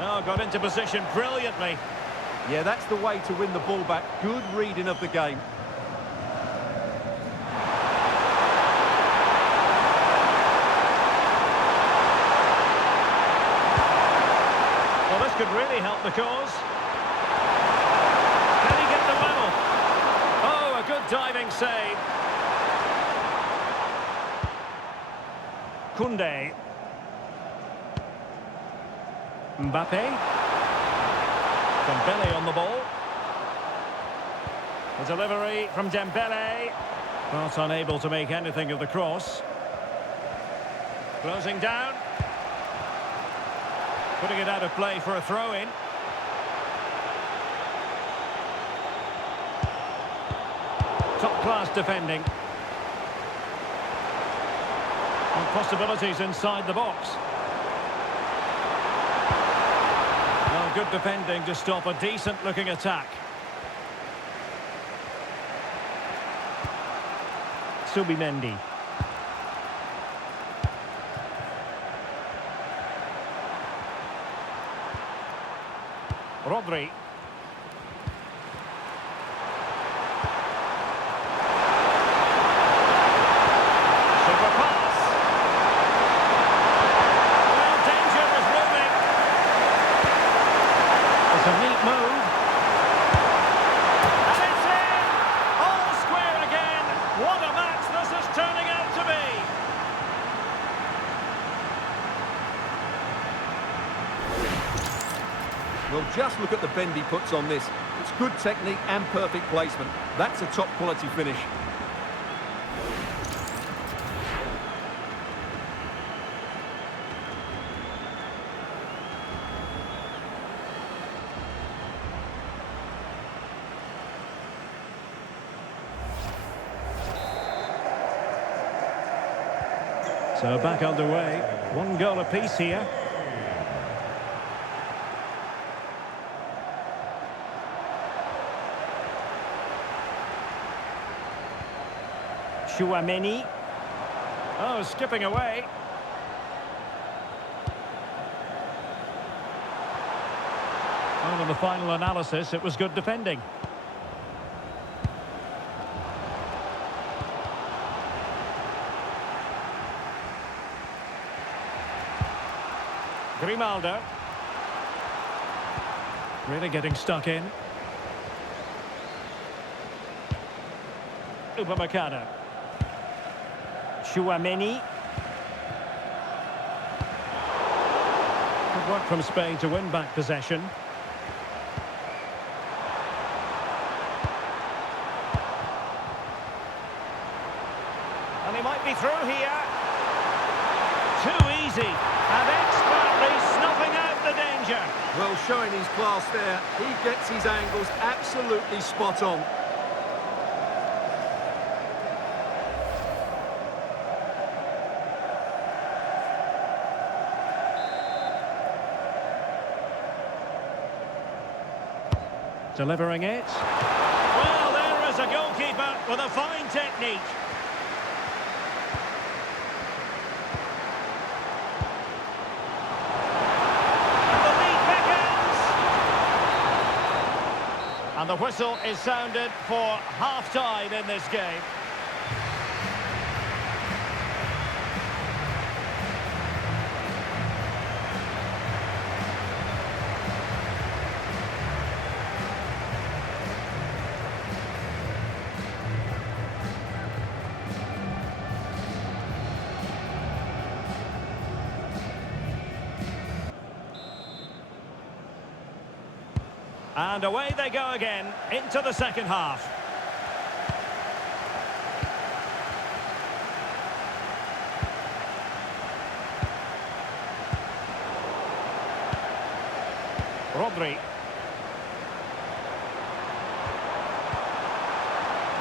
Oh, got into position brilliantly. Yeah, that's the way to win the ball back. Good reading of the game. Well, this could really help the cause. Can he get the level? Oh, a good diving save. Koundé. MBAPPE. Dembele on the ball. The delivery from Dembele. Not unable to make anything of the cross. Closing down. Putting it out of play for a throw-in. Top-class defending. And possibilities inside the box. Well, good defending to stop a decent-looking attack. Subimendi. Rodri. Super pass. Well, danger is looming. It's a neat move. And it's in! All square again. What a match this is turning out to be. Well, just look at the bend he puts on this. It's good technique and perfect placement. That's a top-quality finish. So back underway. One goal apiece here. Chouameni. Oh, skipping away. Well, in the final analysis, it was good defending. Grimaldo. Really getting stuck in. Upamecano. Chouameni. Good work from Spain to win back possession. be through here. Too easy, and expertly snuffing out the danger. Well, showing his class there. He gets his angles absolutely spot on. Delivering it. Well, there is a goalkeeper with a fine technique. And the lead beckons. And the whistle is sounded for half-time in this game. And away they go again, into the second half. Rodri.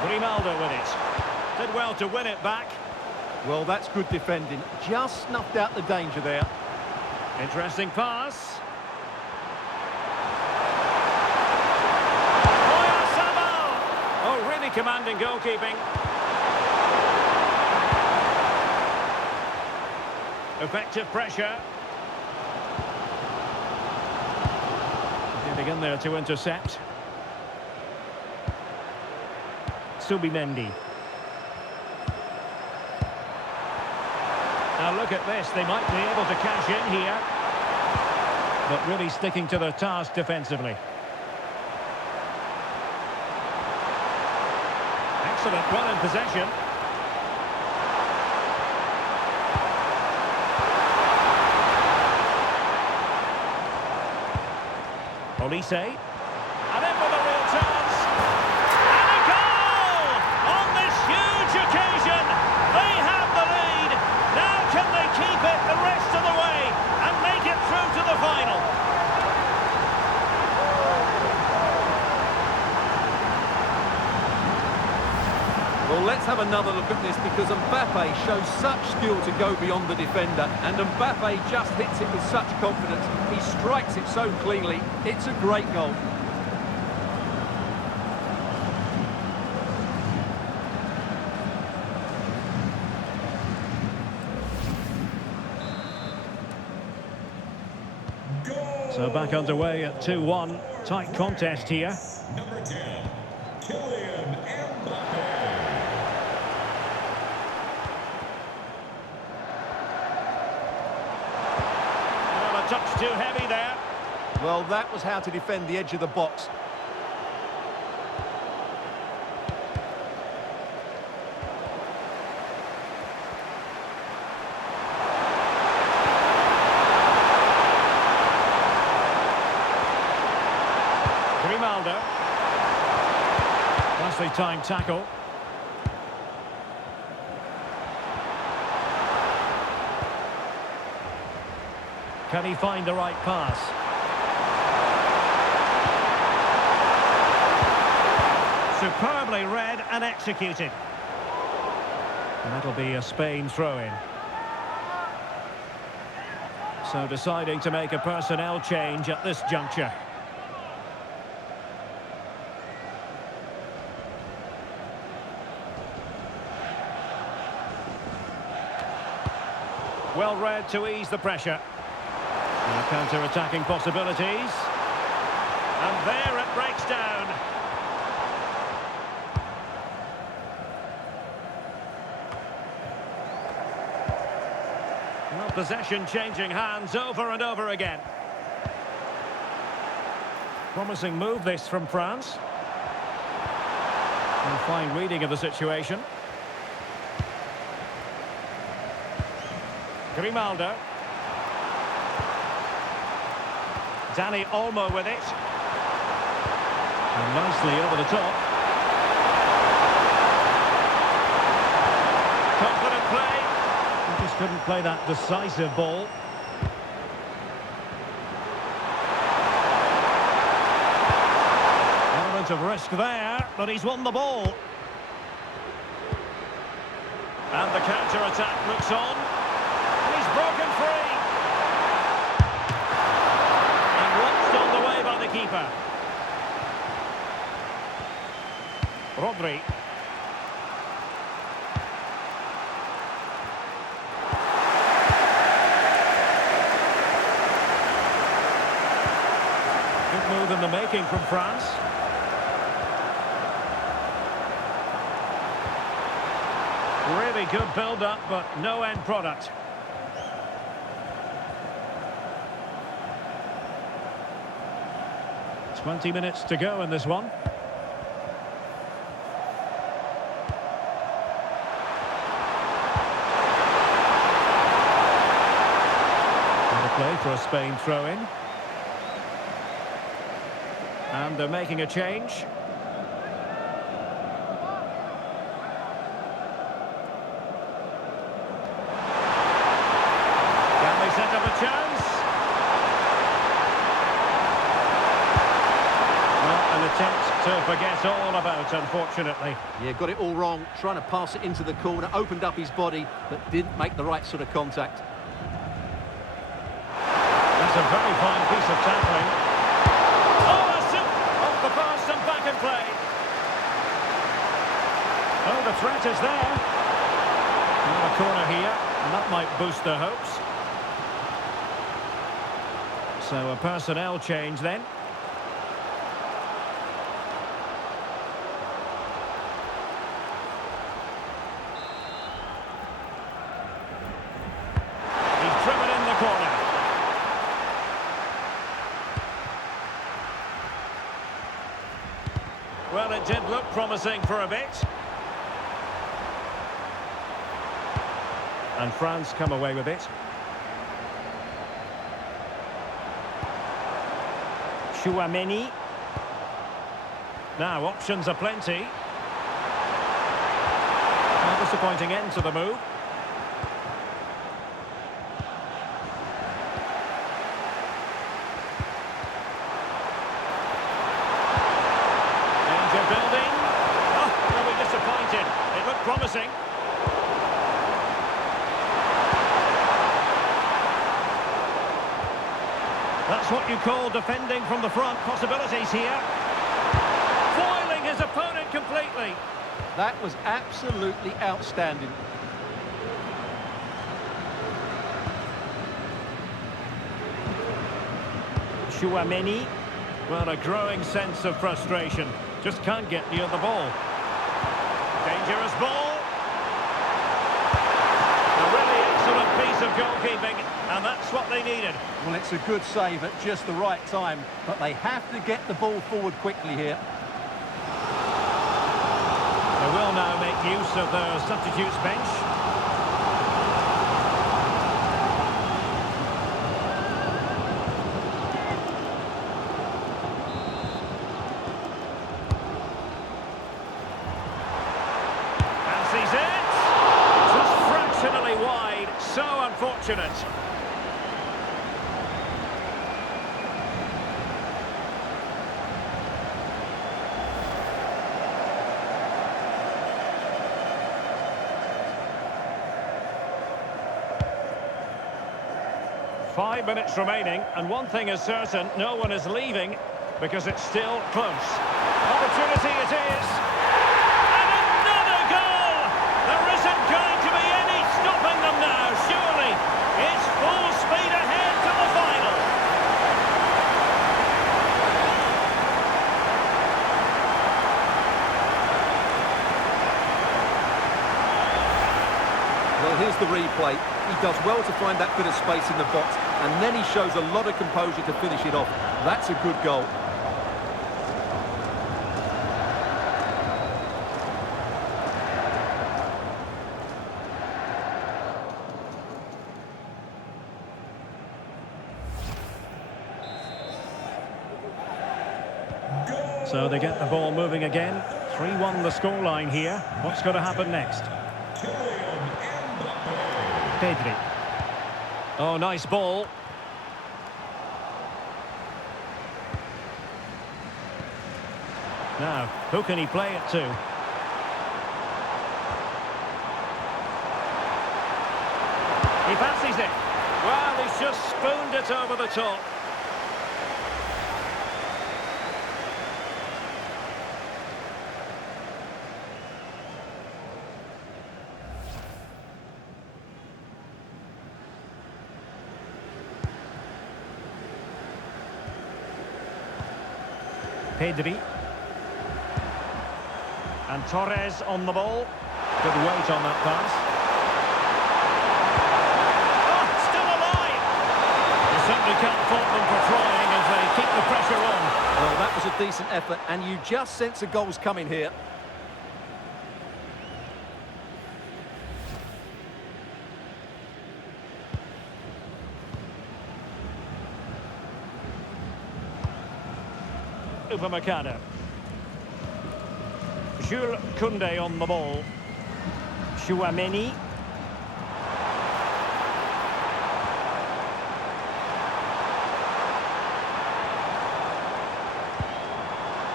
Grimaldo with it. Did well to win it back. Well, that's good defending. Just snuffed out the danger there. Interesting pass. Commanding goalkeeping. Effective pressure. Getting in there to intercept. Subimendi. Now look at this, they might be able to cash in here. But really sticking to their task defensively. Excellent run in possession. Olise. And in with a real chance. And a goal! On this huge occasion, they have the lead. Now can they keep it the rest of the way and make it through to the final? Well, let's have another look at this because MBAPPE shows such skill to go beyond the defender, and MBAPPE just hits it with such confidence. He strikes it so cleanly. It's a great goal. So back underway at 2-1. Tight contest here. Number 10, Kylian MBAPPE. Well, a touch too heavy there. Well, that was how to defend the edge of the box. Grimaldo. Nicely timed tackle. Can he find the right pass? Superbly read and executed. And that'll be a Spain throw-in. So deciding to make a personnel change at this juncture. Well read to ease the pressure. Now counter-attacking possibilities. And there it breaks down. Well, possession changing hands over and over again. Promising move this from France. And fine reading of the situation. Grimaldo. Dani Olmo with it. And nicely over the top. Confident play. couldn't play that decisive ball. Element of risk there, but he's won the ball. And the counter-attack looks on. And he's broken free. And watched on the way by the keeper. Rodri. Good move in the making from France. Really good build-up, but no end product. "20 minutes to go in this one. Play for a Spain throw-in. And they're making a change. Can they set up a chance? Well, an attempt to forget all about, unfortunately. Yeah, got it all wrong, trying to pass it into the corner, opened up his body, but didn't make the right sort of contact. That's a very fine piece of tackling. Oh, a soup off the post and back in play. Oh, the threat is there. A corner here, and that might boost their hopes. So a personnel change then. He's driven in the corner. Well, it did look promising for a bit. And France come away with it. Chouameni. Now, options are plenty. A disappointing end to the move. Building. Oh, they'll be disappointed. It looked promising. That's what you call defending from the front. Possibilities here. Foiling his opponent completely. That was absolutely outstanding. Chouameni. Well, a growing sense of frustration. Just can't get near the ball. Dangerous ball. A really excellent piece of goalkeeping, and that's what they needed. Well, it's a good save at just the right time, but they have to get the ball forward quickly here. They will now make use of their substitutes bench. Fancies it. Just fractionally wide. So unfortunate. Five minutes remaining, and one thing is certain, no one is leaving because it's still close. Opportunity it is. And another goal! There isn't going to be any stopping them now, surely. It's full speed ahead to the final. Well, here's the replay. He does well to find that bit of space in the box, and then he shows a lot of composure to finish it off. That's a good goal. So they get the ball moving again. 3-1 the scoreline here. What's going to happen next? Kylian MBAPPE. Pedri. Oh, nice ball. Now, who can he play it to? He passes it. Well, he's just spooned it over the top. Pedri. And Torres on the ball. Good weight on that pass. Oh, still alive! You certainly can't fault them for trying as they keep the pressure on. Well, that was a decent effort, and you just sense a goal's coming here. Upamecano. Jules Koundé on the ball. Chouameni.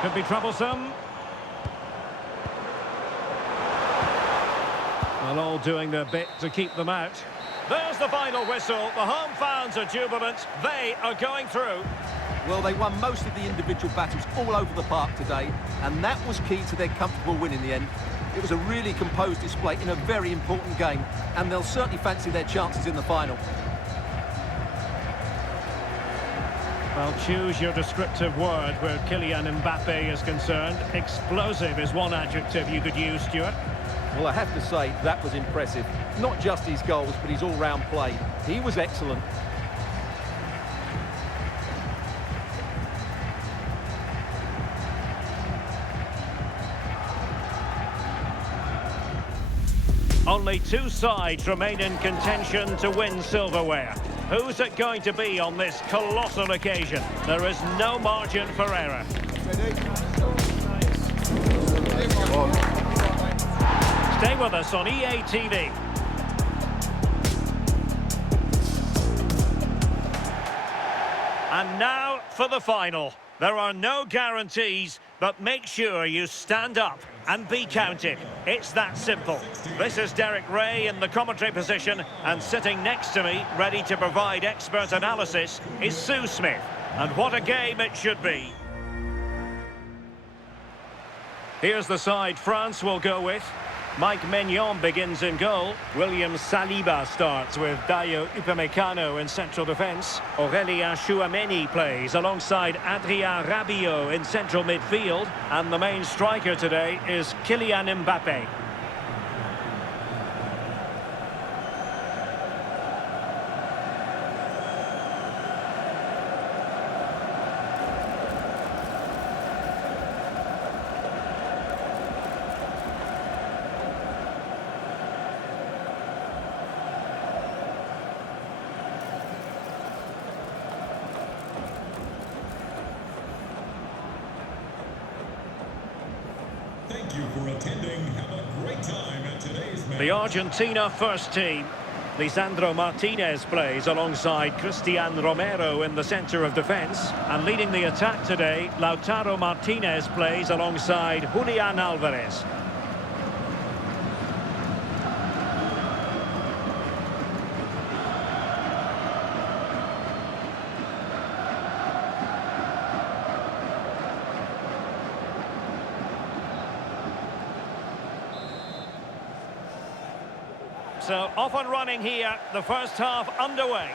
Could be troublesome. Well, all doing their bit to keep them out. There's the final whistle. The home fans are jubilant. They are going through. Well, they won most of the individual battles all over the park today, and that was key to their comfortable win in the end. It was a really composed display in a very important game, and they'll certainly fancy their chances in the final. Well, choose your descriptive word where Kylian MBAPPE is concerned. Explosive is one adjective you could use, Stuart. Well, I have to say, that was impressive. Not just his goals, but his all-round play. He was excellent. Only two sides remain in contention to win silverware. Who's it going to be on this colossal occasion? There is no margin for error. Stay with us on EA TV. And now for the final. There are no guarantees, but make sure you stand up and be counted. It's that simple. This is Derek Ray in the commentary position, and sitting next to me, ready to provide expert analysis, is Sue Smith. And what a game it should be. Here's the side France will go with. Mike Maignan begins in goal. William Saliba starts with Dayo Upamecano in central defence. Aurélien Chouameni plays alongside Adrien Rabiot in central midfield. And the main striker today is Kylian Mbappé. Thank you for attending. Have a great time at today's match. The Argentina first team. Lisandro Martinez plays alongside Cristian Romero in the centre of defence. And leading the attack today, Lautaro Martinez plays alongside Julian Alvarez. So off and running here, the first half underway.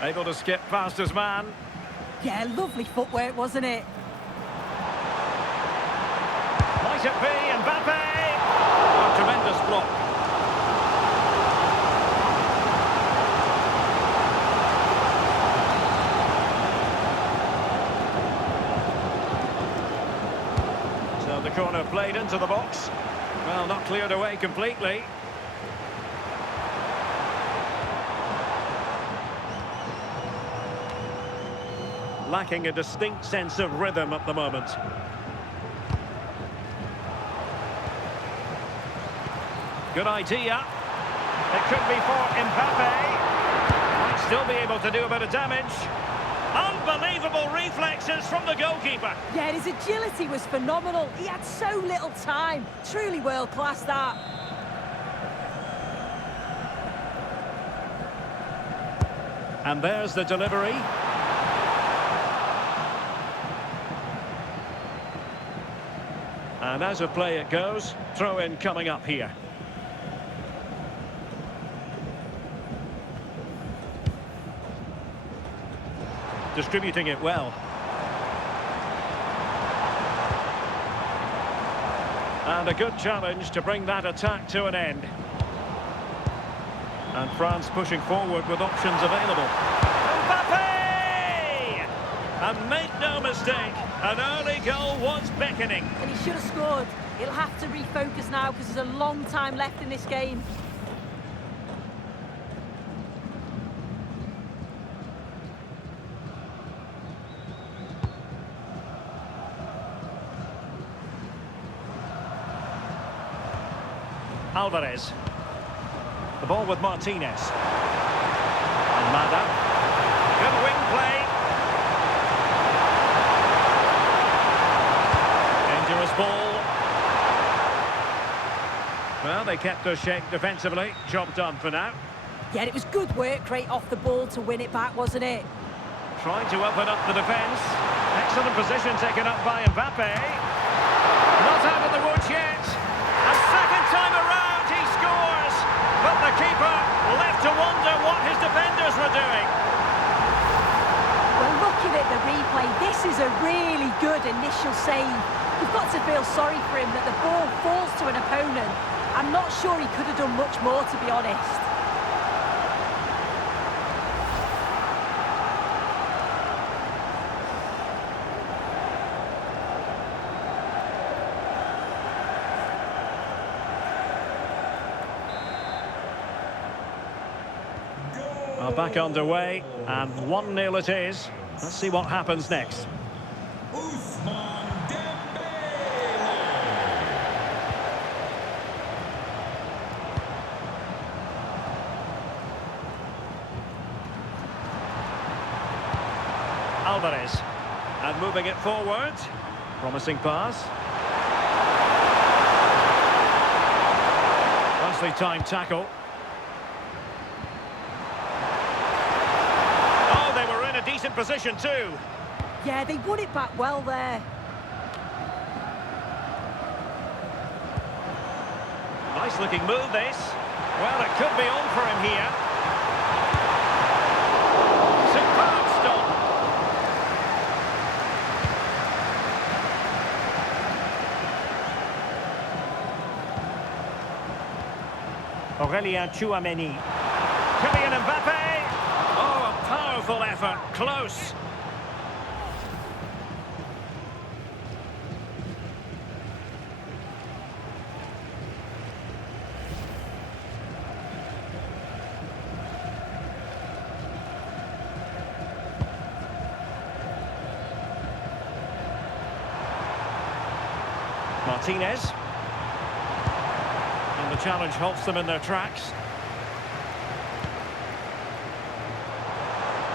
Able to skip past his man. Yeah, lovely footwork, wasn't it? Might it be Mbappé? Oh, tremendous block. The corner played into the box. Well, not cleared away completely. Lacking a distinct sense of rhythm at the moment. Good idea. It could be for MBAPPE. Might still be able to do a bit of damage. Unbelievable reflexes from the goalkeeper. Yeah, his agility was phenomenal. He had so little time. Truly world class, that. And there's the delivery. And out of play it goes. Throw in coming up here. Distributing it well. And a good challenge to bring that attack to an end. And France pushing forward with options available. MBAPPE! And make no mistake, an early goal was beckoning. And he should have scored. He'll have to refocus now because there's a long time left in this game. Alvarez. The ball with Martinez. Almada. Good wing play. Dangerous ball. Well, they kept their shape defensively. Job done for now. Yeah, it was good work right off the ball to win it back, wasn't it? Trying to open up the defence. Excellent position taken up by MBAPPE. Not out of the woods yet. A second time around he scores. But the keeper left to wonder what his defenders were doing. Well, looking at the replay, this is a really good initial save. You've got to feel sorry for him that the ball falls to an opponent. I'm not sure he could have done much more, to be honest. Well, back underway, and 1-0 it is. Let's see what happens next. Alvarez, and moving it forward. Promising pass. Nicely timed tackle. Oh, they were in a decent position too. Yeah, they won it back well there. Nice looking move this. Well, it could be on for him here. Superb stop. Aurélien Tchouameni. Kylian MBAPPE. Oh, a powerful effort. Close. Martinez. And the challenge halts them in their tracks.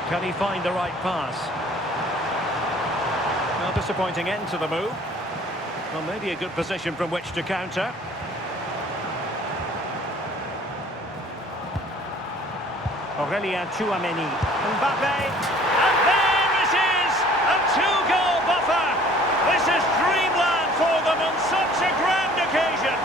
Can he find the right pass? Well, disappointing end to the move. Well, maybe a good position from which to counter. Aurélien Tchouameni. MBAPPE. And there it is! A two-goal buffer! This is dreamland for them on such a grand occasion!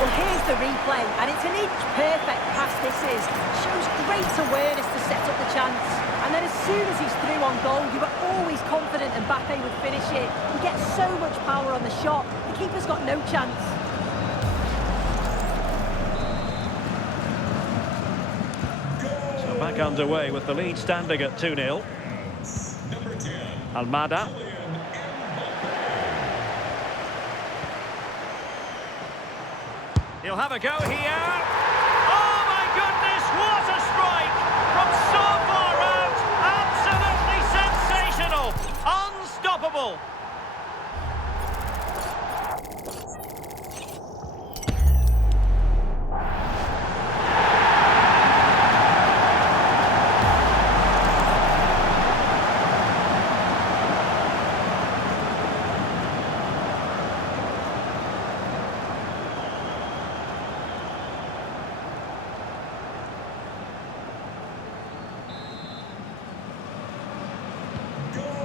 Well, here's the replay, and it's an inch-perfect pass this is. Shows great awareness to set up the chance. And then as soon as he's through on goal, you were always confident MBAPPE would finish it. He gets so much power on the shot, the keeper's got no chance. So back underway with the lead standing at 2-0. Almada. He'll have a go here. Oh my goodness, what a strike! From so far out, absolutely sensational! level.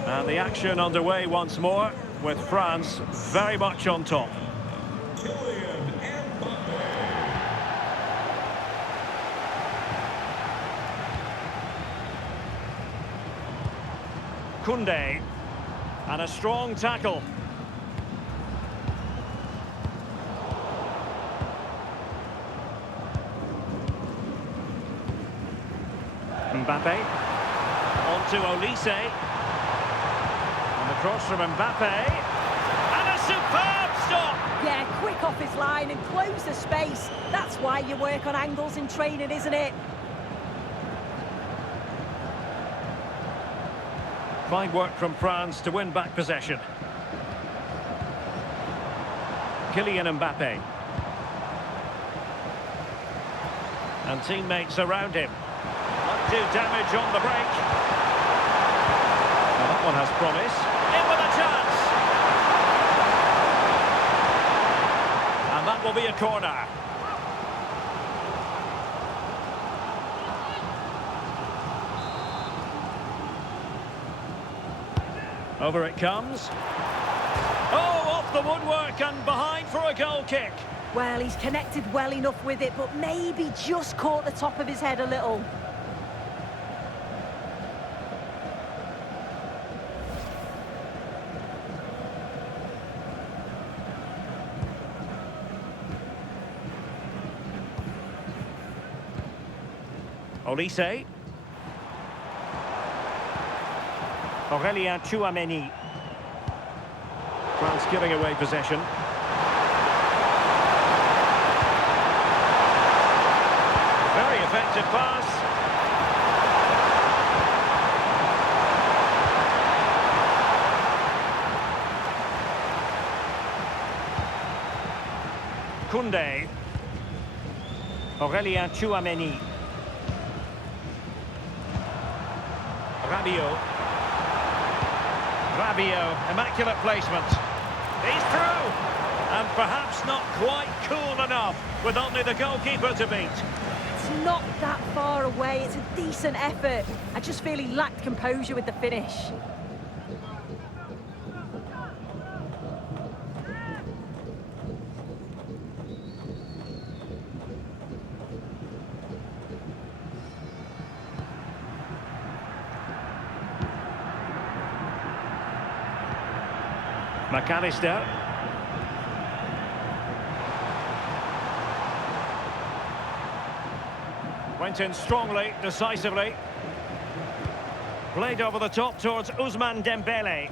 And the action underway once more, with France very much on top. Kylian MBAPPE. Koundé. And a strong tackle. Mbappe. On to Olise. And the cross from Mbappe. And a superb stop! Yeah, quick off his line and close the space. That's why you work on angles in training, isn't it? Fine work from France to win back possession. Kylian Mbappe. And teammates around him. Not do damage on the break. Well, that one has promise. In with a chance. And that will be a corner. Over it comes. Oh, off the woodwork and behind for a goal kick. Well, he's connected well enough with it, but maybe just caught the top of his head a little. Olise. Aurélien Tchouameni. France giving away possession. Very effective pass. Koundé. Aurélien Tchouameni. Rabiot, immaculate placement. He's through! And perhaps not quite cool enough, with only the goalkeeper to beat. It's not that far away, it's a decent effort. I just feel he lacked composure with the finish. McAllister. Went in strongly, decisively. Played over the top towards Ousmane Dembele.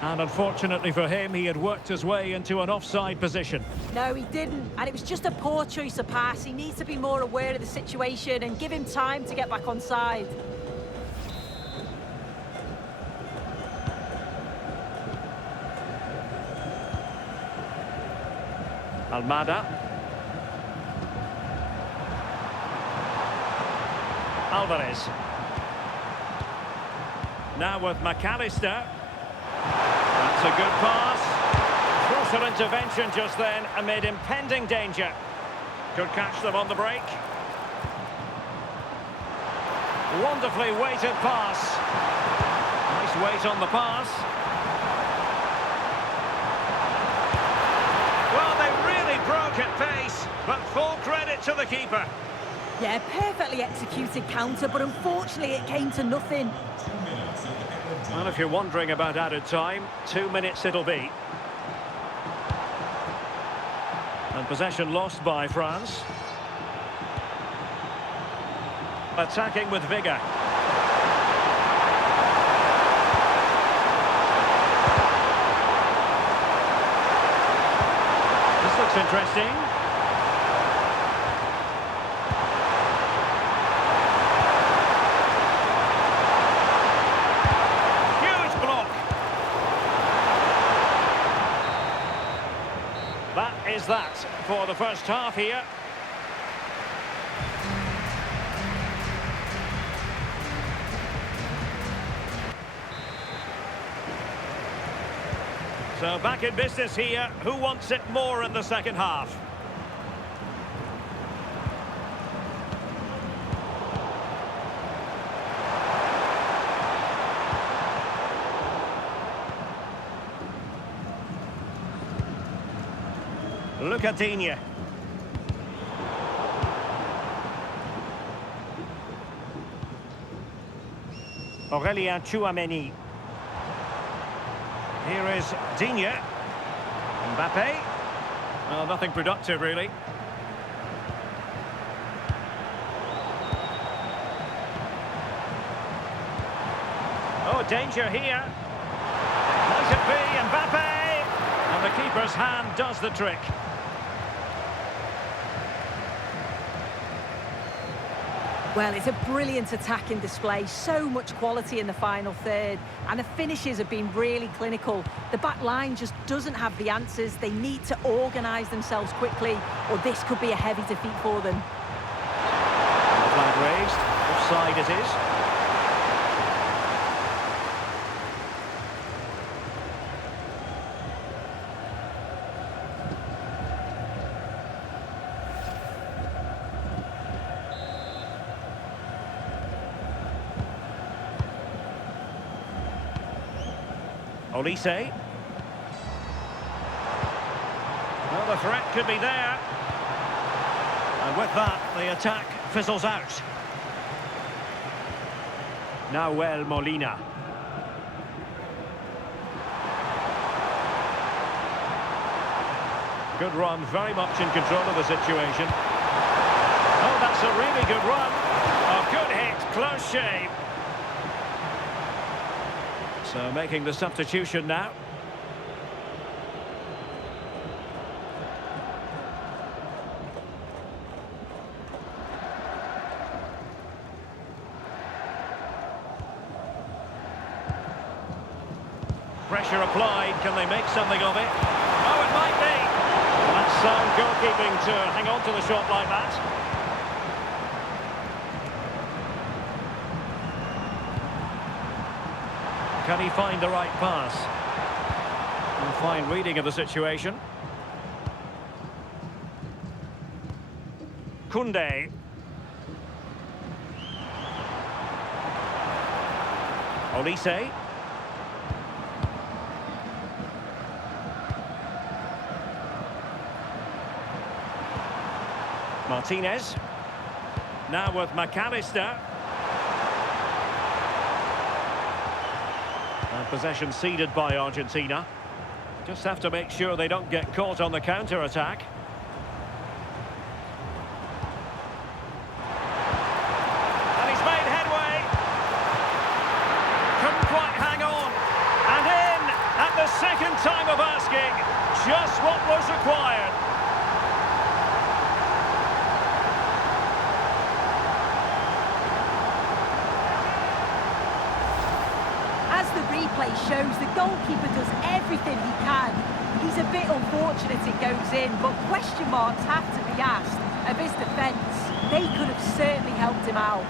And unfortunately for him, he had worked his way into an offside position. No, he didn't, and it was just a poor choice of pass. He needs to be more aware of the situation and give him time to get back on side. Almada. Alvarez. Now with McAllister. That's a good pass. Crucial intervention just then amid impending danger. Could catch them on the break. Wonderfully weighted pass. Nice weight on the pass. Well, they really broke at pace, but full credit to the keeper. Yeah, perfectly executed counter, but unfortunately it came to nothing. Well, if you're wondering about added time, 2 minutes it'll be. And possession lost by France. Attacking with vigour. This looks interesting. is that for the first half here. So back in business here. Who wants it more in the second half? Lucatinia. Aurélien Tchouameni. Here is Digne. MBAPPE. Well, nothing productive, really. Oh, danger here. Might it be MBAPPE? And the keeper's hand does the trick. Well, it's a brilliant attacking display, so much quality in the final third, and the finishes have been really clinical. The back line just doesn't have the answers. They need to organise themselves quickly, or this could be a heavy defeat for them. Flag raised, offside it is. Olise. Well, the threat could be there. And with that, the attack fizzles out. Nahuel Molina. Good run, very much in control of the situation. Oh, that's a really good run. A good hit, close shave. So making the substitution now. Pressure applied, can they make something of it? Oh, it might be! That's sound goalkeeping to hang on to the shot like that. Can he find the right pass? And fine reading of the situation. Koundé. Olise. Martinez. Now with McAllister. And possession ceded by Argentina. Just have to make sure they don't get caught on the counter-attack. And he's made headway. Couldn't quite hang on. And in at the second time of asking. Just what was required. Replay shows the goalkeeper does everything he can. He's a bit unfortunate it goes in, but question marks have to be asked of his defence. They could have certainly helped him out.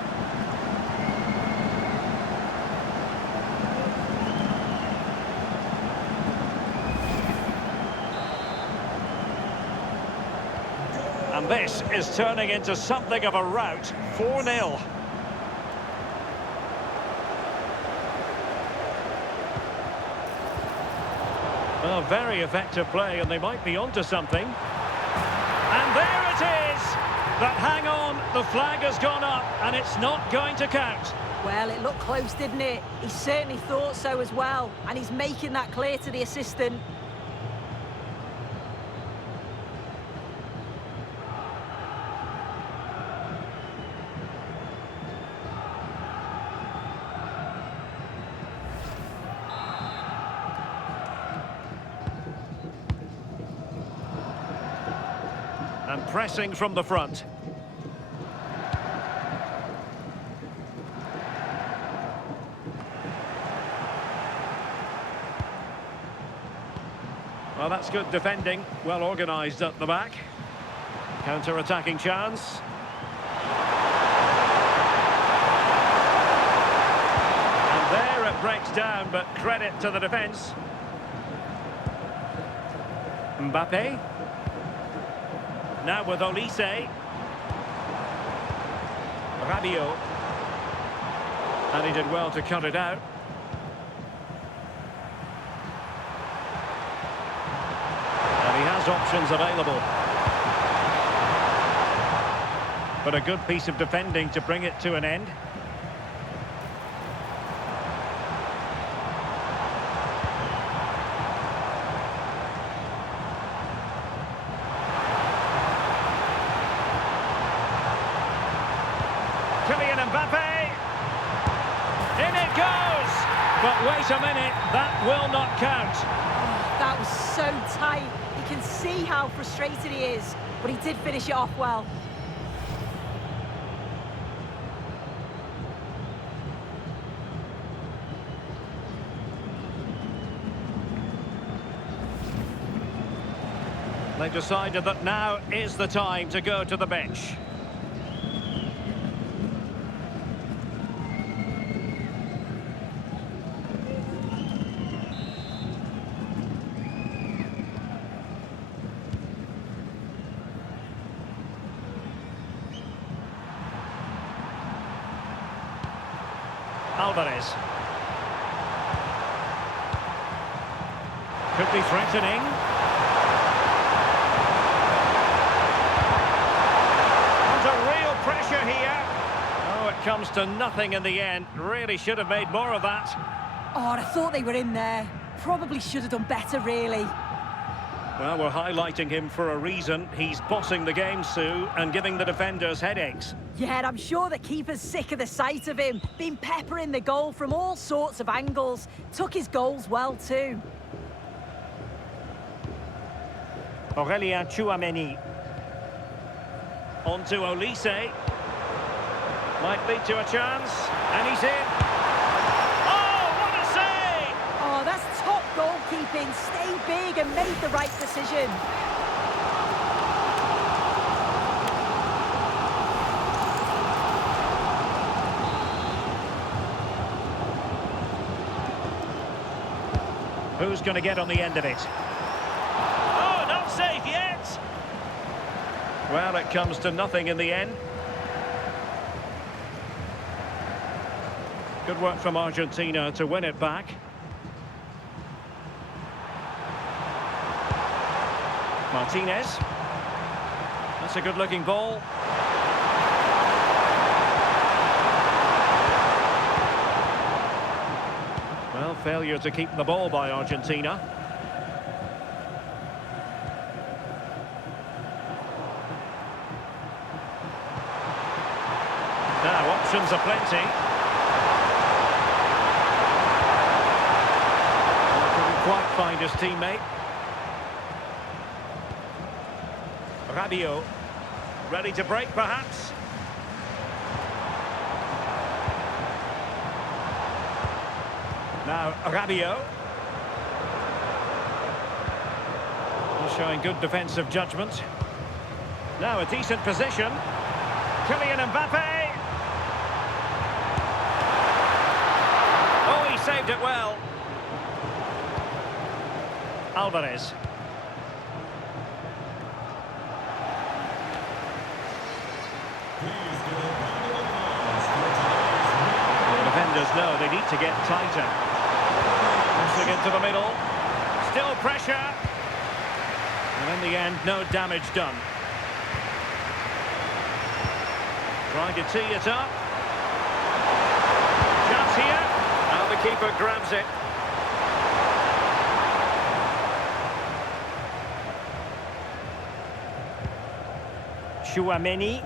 And this is turning into something of a rout. 4-0. Well, very effective play, and they might be onto something. And there it is! But hang on, the flag has gone up, and it's not going to count. Well, it looked close, didn't it? He certainly thought so as well, and he's making that clear to the assistant. And pressing from the front. Well, that's good defending. Well organised at the back. Counter-attacking chance. And there it breaks down, but credit to the defence. MBAPPE. Now with Olise. Rabiot. And he did well to cut it out. And he has options available. But a good piece of defending to bring it to an end. Kylian MBAPPE. In it goes. But wait a minute, that will not count. That was so tight. You can see how frustrated he is, but he did finish it off well. They've decided that now is the time to go to the bench. Alvarez. Could be threatening. Pressure here. Oh, it comes to nothing in the end. Really should have made more of that. Oh, I thought they were in there. Probably should have done better, really. Well, we're highlighting him for a reason. He's bossing the game, Sue, and giving the defenders headaches. Yeah, and I'm sure the keeper's sick of the sight of him. Been peppering the goal from all sorts of angles. Took his goals well, too. Aurélien Tchouameni. On to Olise. Might lead to a chance. And he's in. Oh, what a save! Oh, that's top goalkeeping. Stayed big and made the right decision. Who's going to get on the end of it? Oh, not safe yet! Well, it comes to nothing in the end. Good work from Argentina to win it back. Martinez. That's a good-looking ball. Well, failure to keep the ball by Argentina. Now, options are plenty. Couldn't quite find his teammate. Rabiot. Ready to break, perhaps? Now, Rabiot. Showing good defensive judgment. Now, a decent position. Kylian MBAPPE. Oh, he saved it well. Alvarez. The defenders know they need to get tighter. Pressing into the middle. Still pressure. And in the end, no damage done. Trying to tee it up. Chance here. Now the keeper grabs it. Tchouameni.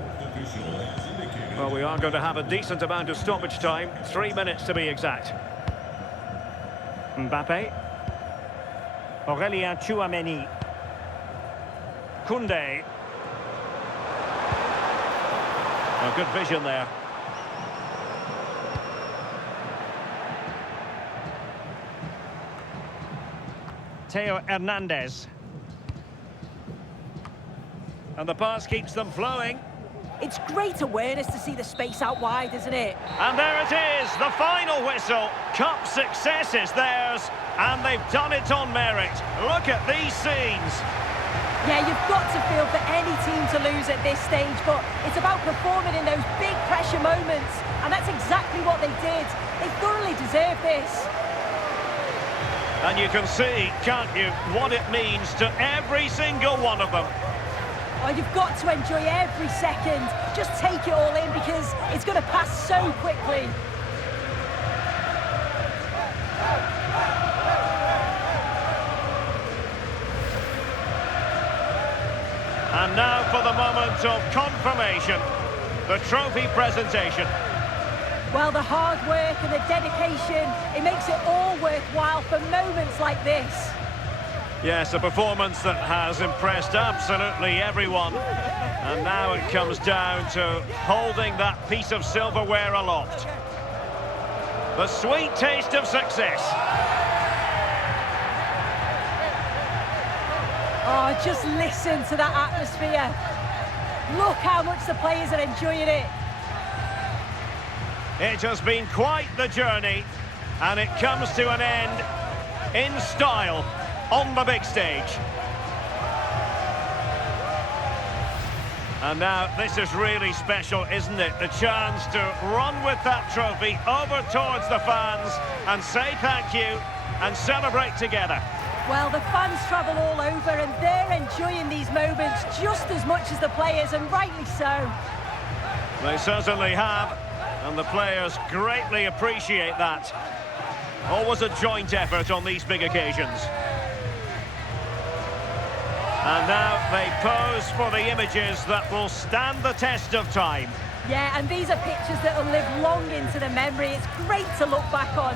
Well, we are going to have a decent amount of stoppage time. 3 minutes to be exact. MBAPPE. Aurélien Tchouameni. Koundé. Oh, good vision there. Theo Hernandez. And the pass keeps them flowing. It's great awareness to see the space out wide, isn't it? And there it is, the final whistle. Cup success is theirs, and they've done it on merit. Look at these scenes. Yeah, you've got to feel for any team to lose at this stage, but it's about performing in those big pressure moments, and that's exactly what they did. They thoroughly deserve this. And you can see, can't you, what it means to every single one of them. Oh, you've got to enjoy every second. Just take it all in because it's going to pass so quickly. And now for the moment of confirmation, the trophy presentation. Well, the hard work and the dedication, it makes it all worthwhile for moments like this. Yes, a performance that has impressed absolutely everyone. And now it comes down to holding that piece of silverware aloft. The sweet taste of success. Oh, just listen to that atmosphere. Look how much the players are enjoying it. It has been quite the journey, and it comes to an end in style on the big stage. And now this is really special, isn't it? The chance to run with that trophy over towards the fans and say thank you and celebrate together. Well, the fans travel all over and they're enjoying these moments just as much as the players, and rightly so. They certainly have, and the players greatly appreciate that. Always a joint effort on these big occasions. And now they pose for the images that will stand the test of time. Yeah, and these are pictures that will live long into the memory. It's great to look back on.